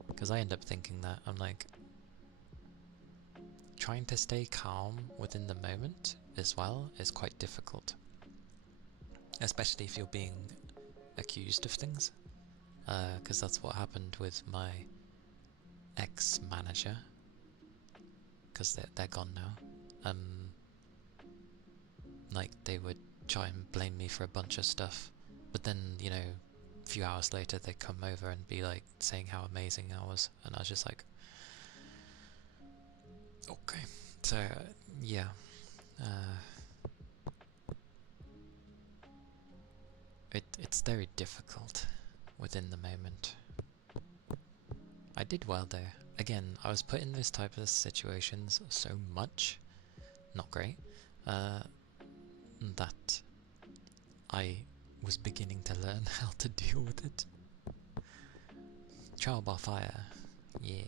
Because I end up thinking that I'm like, trying to stay calm within the moment as well is quite difficult, especially if you're being accused of things, because that's what happened with my ex-manager, because they're gone now. Like, they would try and blame me for a bunch of stuff, but then, you know, a few hours later they'd come over and be like saying how amazing I was, and I was just like, okay. So yeah, it's very difficult within the moment. I did well there. Again, I was put in this type of situations so much, not great, that I was beginning to learn how to deal with it. Trial by fire, yeah.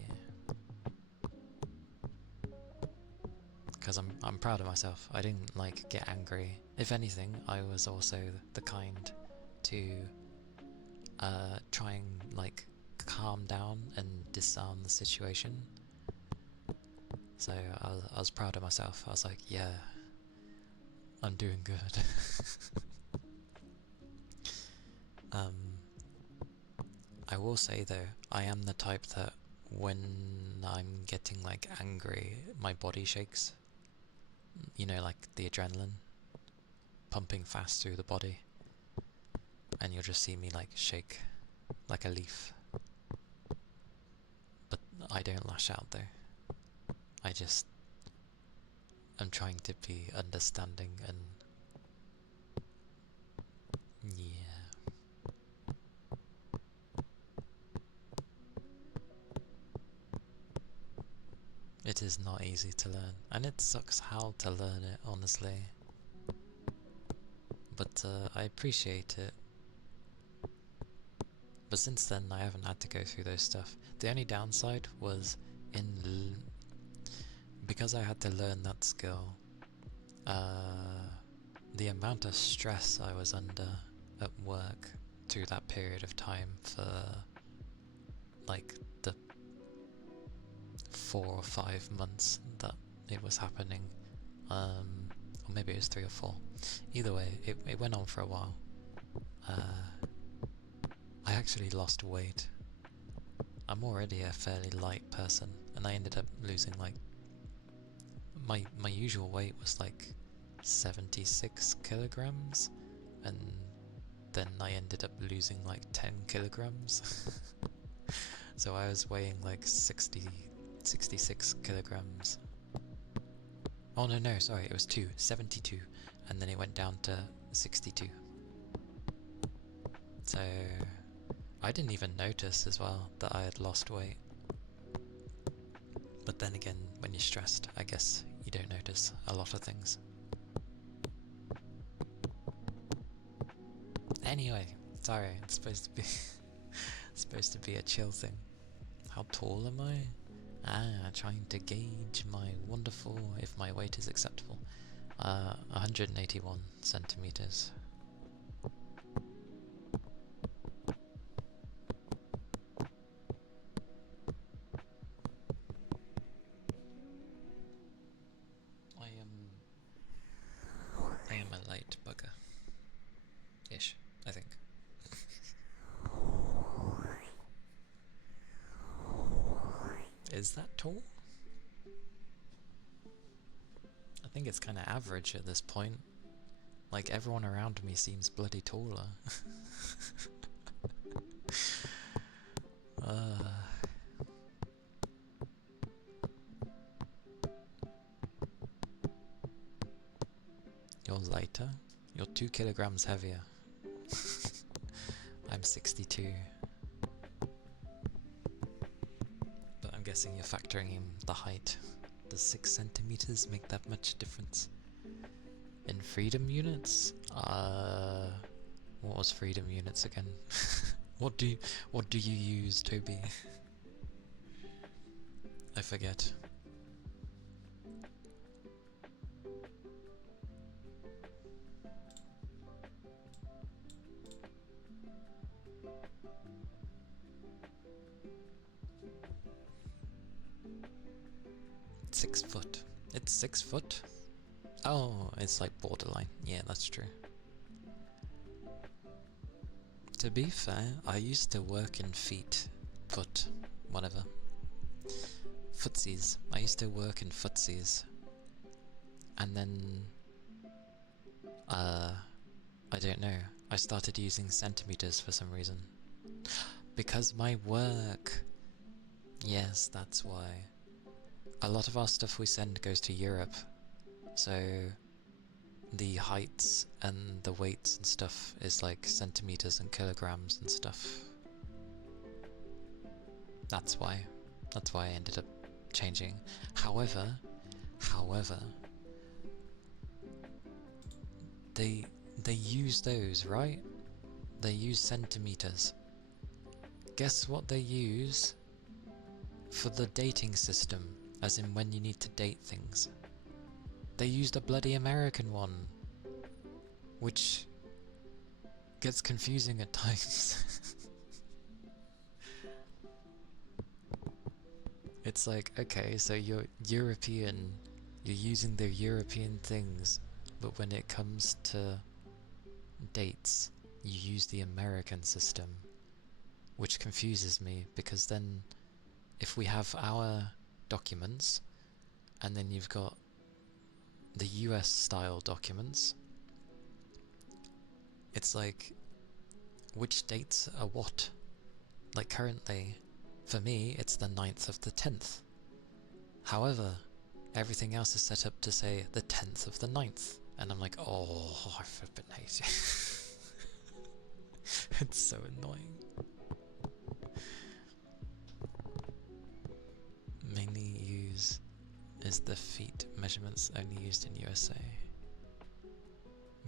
Because I'm proud of myself. I didn't like get angry. If anything, I was also the kind to try and like calm down and disarm the situation. So I was proud of myself. I was like, yeah, I'm doing good. I will say though, I am the type that when I'm getting like angry, my body shakes. You know, like the adrenaline pumping fast through the body, and you'll just see me like shake like a leaf. But I don't lash out though. I'm trying to be understanding and yeah. It is not easy to learn, and it sucks how to learn it, honestly. But I appreciate it. But since then, I haven't had to go through those stuff. The only downside was because I had to learn that skill, the amount of stress I was under at work through that period of time for like the 4 or 5 months that it was happening, or maybe it was 3 or 4. Either way, it went on for a while. I actually lost weight. I'm already a fairly light person, and I ended up losing like my usual weight was like 76 kilograms, and then I ended up losing like 10 kilograms. So I was weighing like 66 kilograms. Oh no, sorry, it was 72, and then it went down to 62. So I didn't even notice as well that I had lost weight. But then again, when you're stressed, I guess you don't notice a lot of things. Anyway, sorry, it's supposed to be supposed to be a chill thing. How tall am I? Trying to gauge my wonderful, if my weight is acceptable. 181 centimeters. I am a light bugger. Ish, I think. Is that tall? I think it's kind of average at this point. Like, everyone around me seems bloody taller. You're lighter? You're 2 kilograms heavier. I'm 62. But I'm guessing you're factoring in the height. Does 6 centimeters make that much difference? In freedom units? What was freedom units again? What do you use, Toby? I forget. It's 6 foot? Oh, it's like borderline. Yeah, that's true. To be fair, I used to work in whatever. Footsies. I used to work in footsies. And then, I don't know, I started using centimeters for some reason. Because my work. Yes, that's why. A lot of our stuff we send goes to Europe, so the heights and the weights and stuff is like centimeters and kilograms and stuff. That's why I ended up changing. However, they use those, right? They use centimeters. guess what they use for the dating system, as in when you need to date things? They used a bloody American one, which gets confusing at times. It's like, okay, so you're European, you're using the European things, but when it comes to dates, you use the American system, which confuses me, because then if we have our documents, and then you've got the US style documents, it's like, which dates are what? Like currently, for me, it's the 9th of the 10th. However, everything else is set up to say the 10th of the 9th. And I'm like, oh, I flippin' hate it. It's so annoying. Mainly use is the feet measurements only used in USA.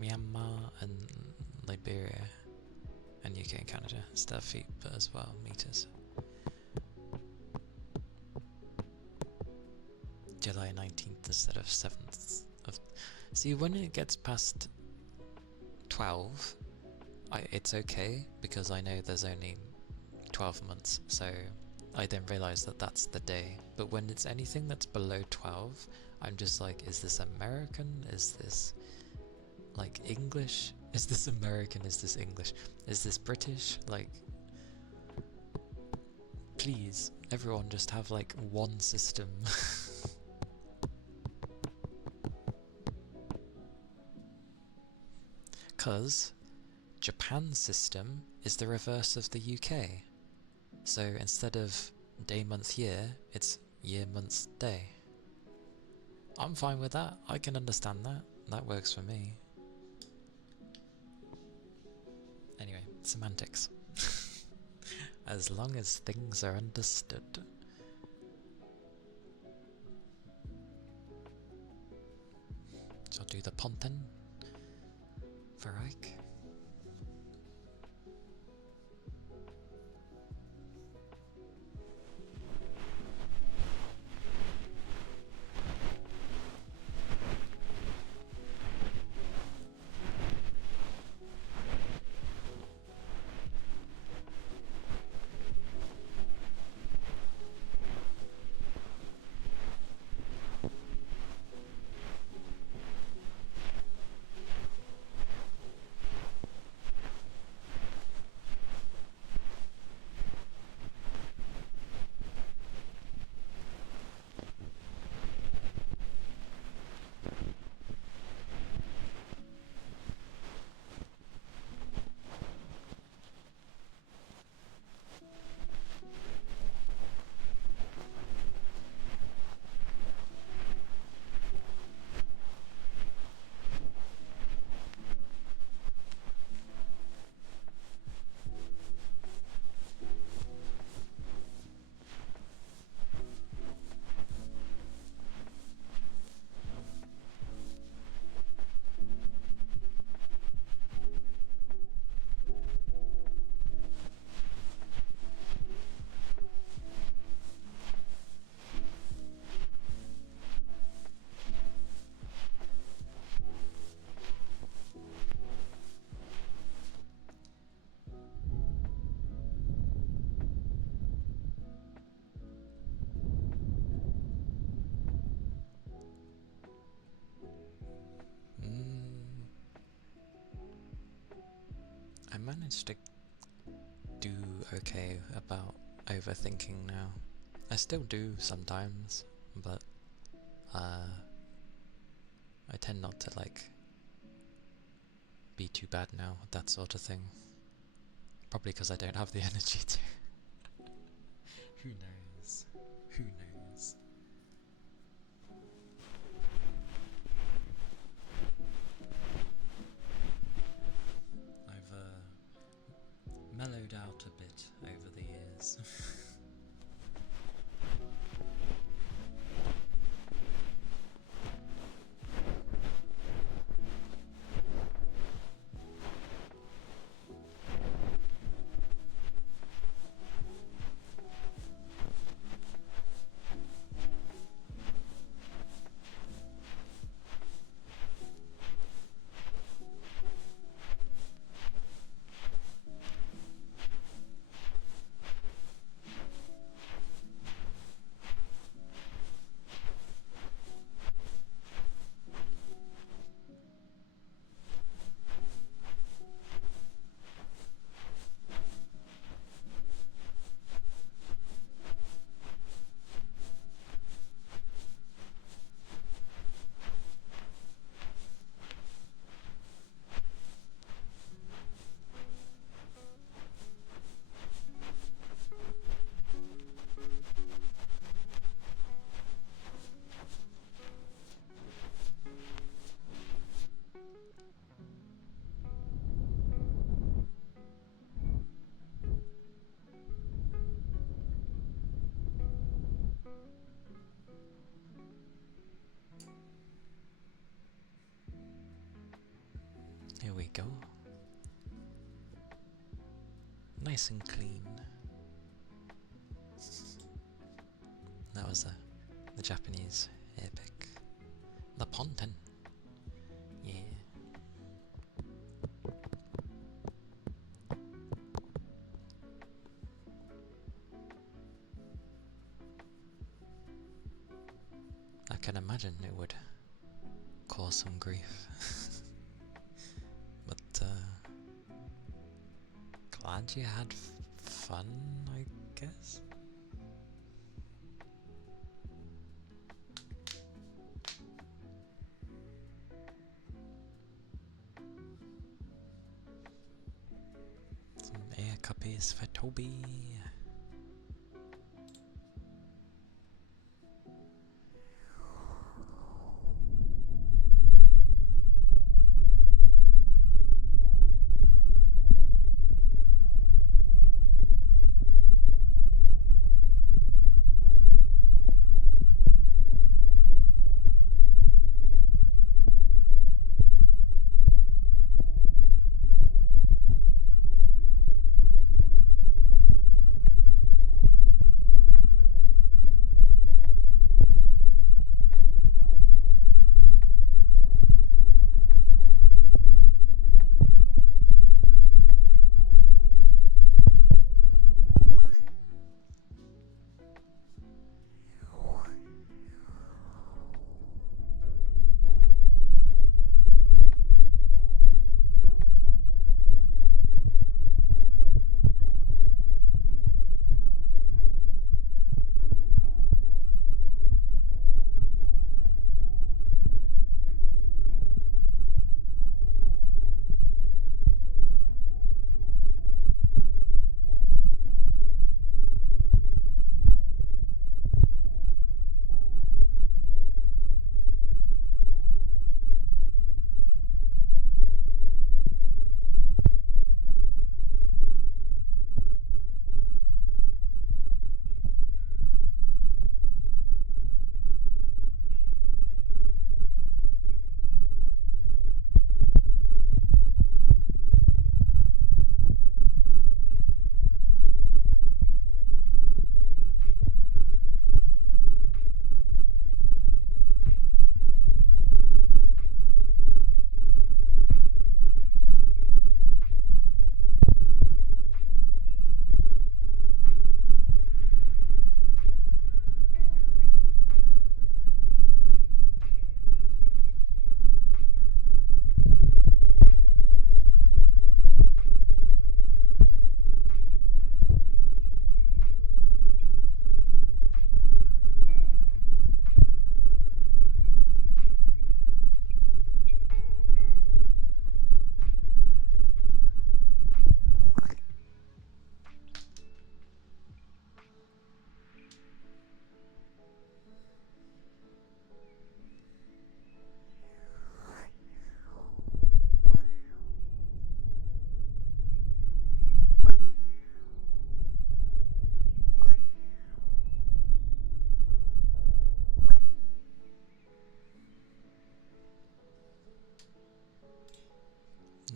Myanmar and Liberia and UK and Canada. It's their feet, but as well meters. July 19th instead of 7th of... See, when it gets past 12, it's okay, because I know there's only 12 months, so I then realise that that's the day. But when it's anything that's below 12, I'm just like, is this American? Is this, like, English? Is this American? Is this English? Is this British? Like, please, everyone just have, like, one system. Because Japan's system is the reverse of the UK. So instead of day, month, year, it's year, month, day. I'm fine with that. I can understand that. That works for me. Anyway, semantics. As long as things are understood. So I'll do the Ponten. Varike. I managed to do okay about overthinking now. I still do sometimes, but I tend not to like be too bad now with that sort of thing. Probably because I don't have the energy to. Who knows? Who knows? I've mellowed out a bit over the years. go. Nice and clean. That was the Japanese epic. The Ponten. Yeah. I can imagine it would cause some grief. But glad you had fun, I guess. Some air cuppies for Toby.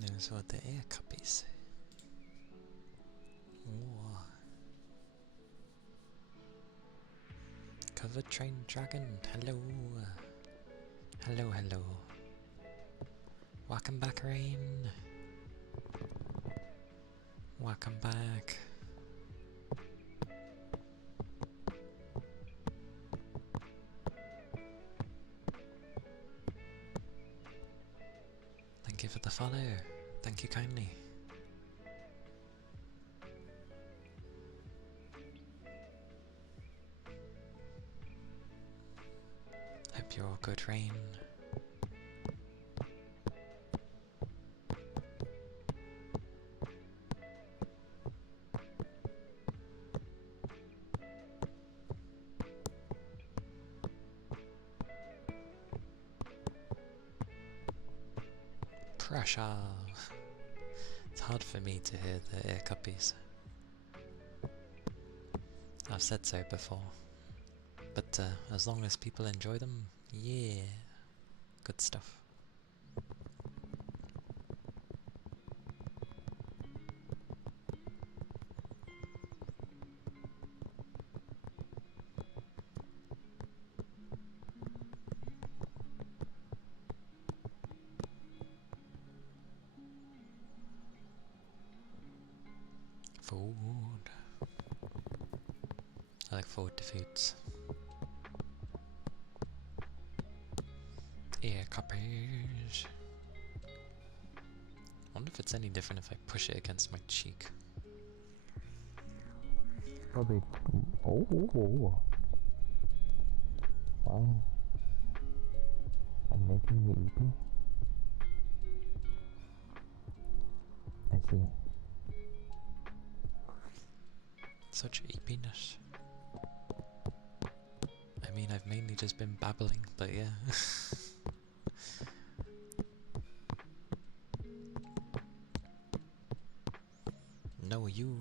Those were the air cuppies. Ooh. Covered train dragon, hello. Hello, hello. Welcome back, Rain. Welcome back. Thank you for the follow. Thank you kindly. Hope you're all good, Rain. Pressure. It's hard for me to hear the ear cuppies. I've said so before. But as long as people enjoy them, yeah, good stuff. Food. I look forward to foods. Ear cuppers. I wonder if it's any different if I push it against my cheek. Probably. Oh. Wow. I'm making you eepy. I see. Such eepiness. I mean, I've mainly just been babbling, but yeah. No, you.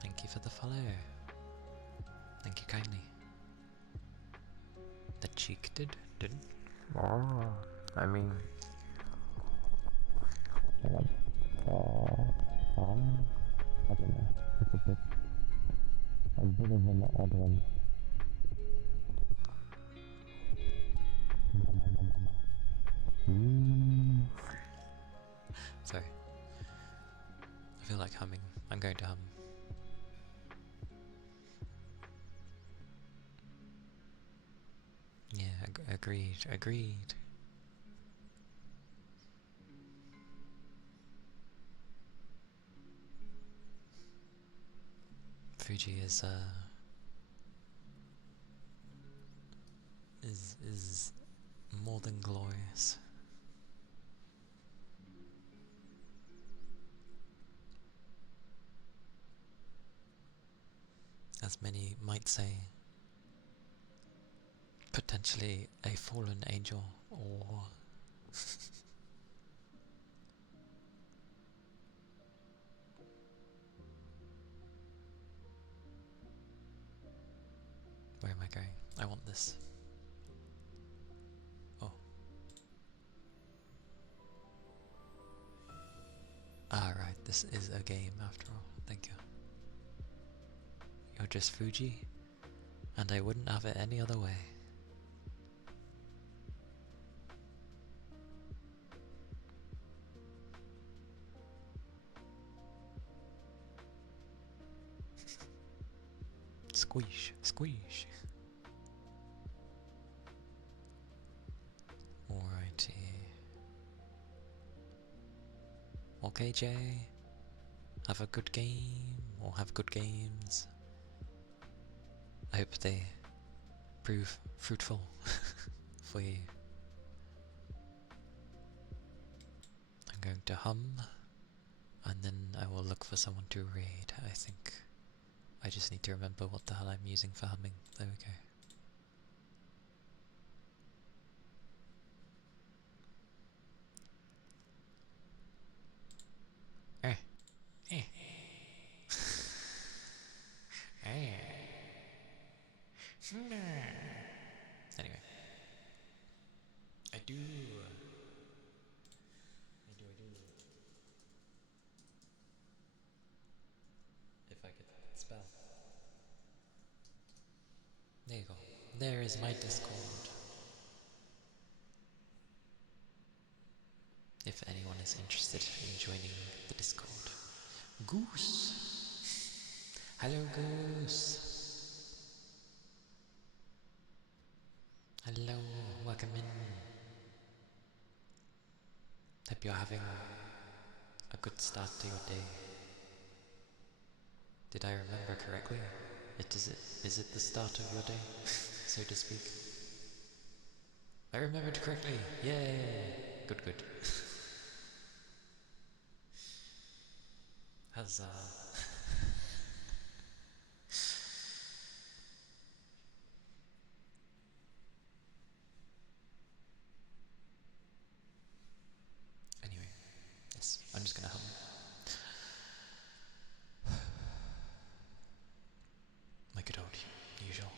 Thank you for the follow. Thank you kindly. The cheek didn't? Oh, I mean. I don't know. It's a bit of an odd one. Sorry. I feel like humming. I'm going to hum. Yeah, agreed. Fuji is more than glorious. As many might say, potentially a fallen angel, or where am I going? I want this. Oh. Right, this is a game after all. Thank you. You're just Fuji, and I wouldn't have it any other way. Squish, squish. Alrighty. Okay, Jay. Have a good game, or have good games. I hope they prove fruitful for you. I'm going to hum, and then I will look for someone to raid, I think. I just need to remember what the hell I'm using for humming. There we go. Anyway. I do. If I could spell. There you go. There is my Discord. If anyone is interested in joining the Discord. Goose! Hello, Goose! Hello, welcome in. Hope you're having a good start to your day. Did I remember correctly? Is it the start of your day, so to speak? I remembered correctly! Yay! Good. Huzzah! Anyway, yes, I'm just gonna hum. My good old usual.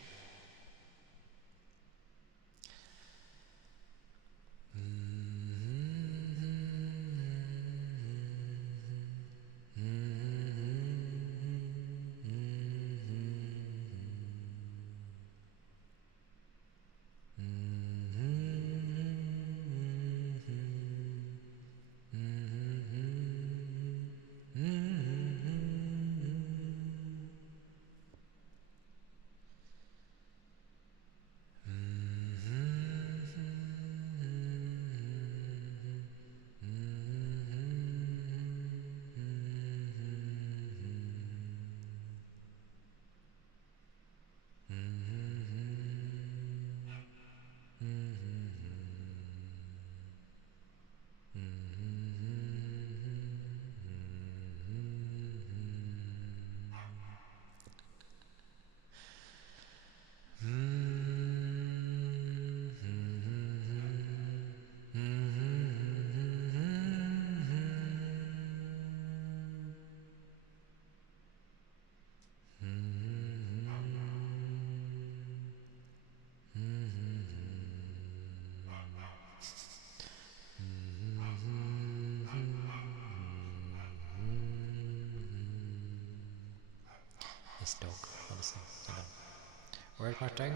Where's my thing?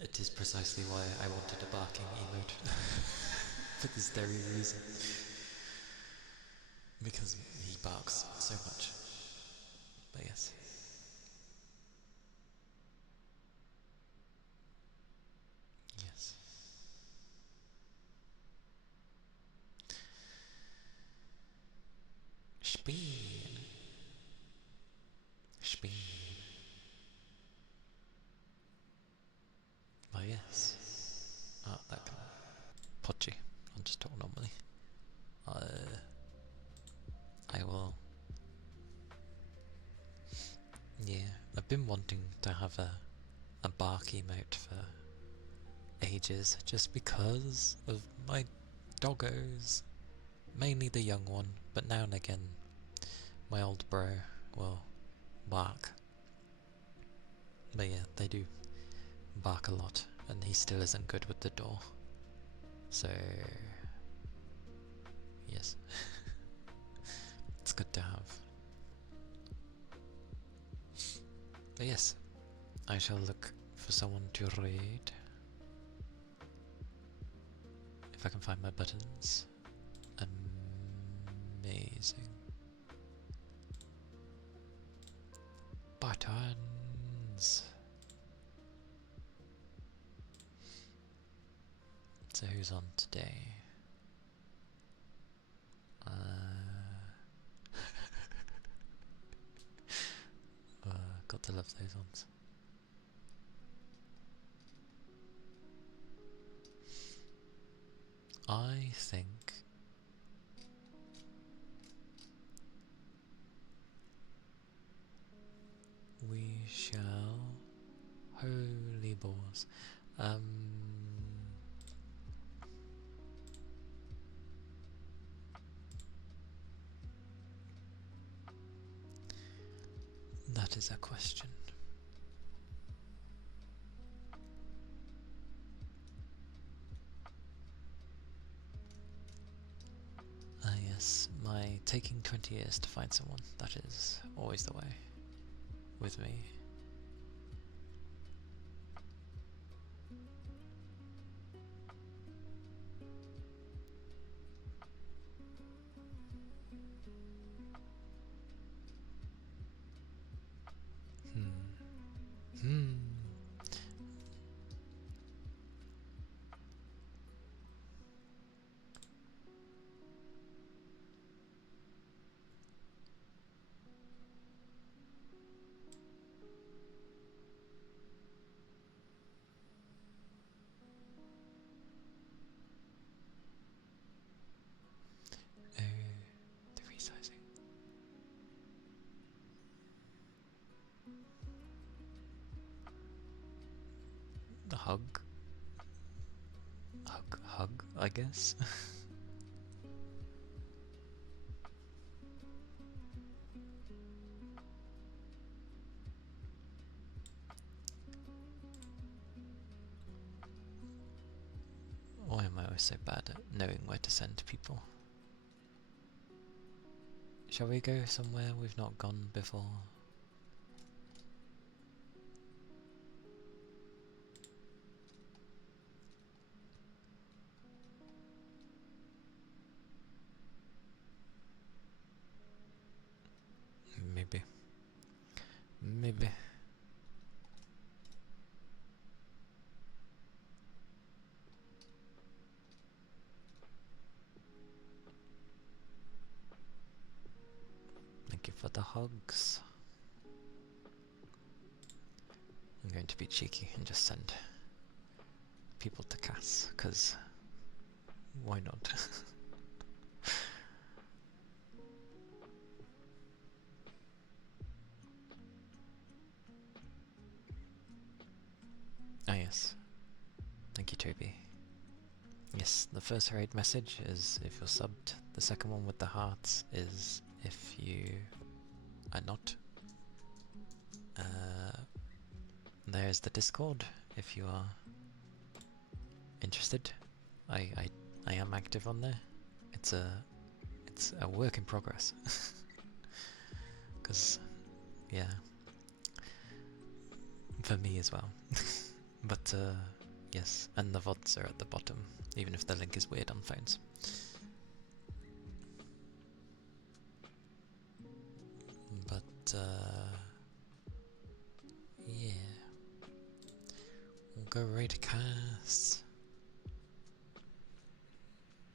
It is precisely why I wanted a barking emote. For this very reason. Because he barks so much. But yes. Yes. Speen. Speen. Oh yes. Oh, that can... Podgy. I'll just talk normally. I will... Yeah, I've been wanting to have a bark emote for ages, just because of my doggos. Mainly the young one, but now and again my old bro will bark. But yeah, they do bark a lot, and he still isn't good with the door. So yes, it's good to have. But yes, I shall look for someone to raid. If I can find my buttons. Amazing. Buttons! So who's on today? Got to love those ones. I think we shall... Holy balls. That is a question. Ah yes, my taking 20 years to find someone, that is always the way with me. Hmm. Oh, the resizing. The hug. Hug, I guess. Why am I always so bad at knowing where to send people? Shall we go somewhere we've not gone before? Maybe. Maybe. Thank you for the hugs. I'm going to be cheeky and just send people to Cass, because why not? Yes. Thank you, Toby. Yes, the first raid message is if you're subbed. The second one with the hearts is if you are not. There's the Discord if you are interested. I am active on there. It's a work in progress. Because yeah, for me as well. But yes, and the VODs are at the bottom, even if the link is weird on phones. But yeah, we'll go raid Cass.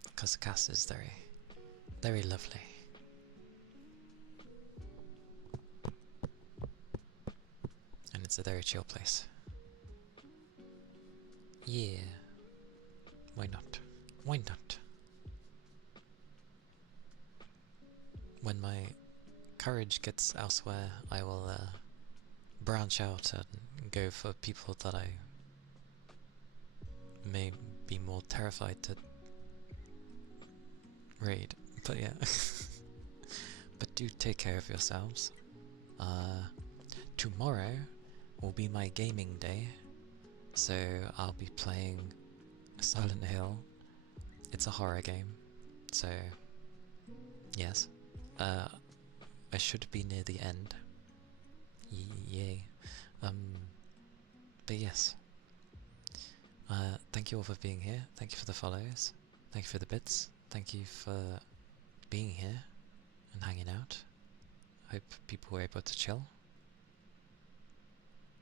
Because Cass is very, very lovely. And it's a very chill place. Yeah. Why not? Why not? When my courage gets elsewhere, I will branch out and go for people that I may be more terrified to raid. But yeah. But do take care of yourselves. Tomorrow will be my gaming day, so I'll be playing Silent Hill. It's a horror game, so yes. I should be near the end. Yay. But yes. Thank you all for being here. Thank you for the follows. Thank you for the bits. Thank you for being here and hanging out. Hope people were able to chill.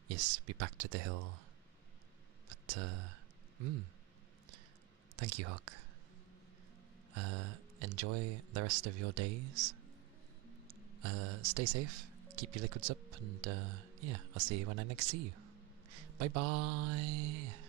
Yes, be back to the hill. But, thank you, Hawk. Enjoy the rest of your days. Stay safe, keep your liquids up, and yeah, I'll see you when I next see you. Bye bye!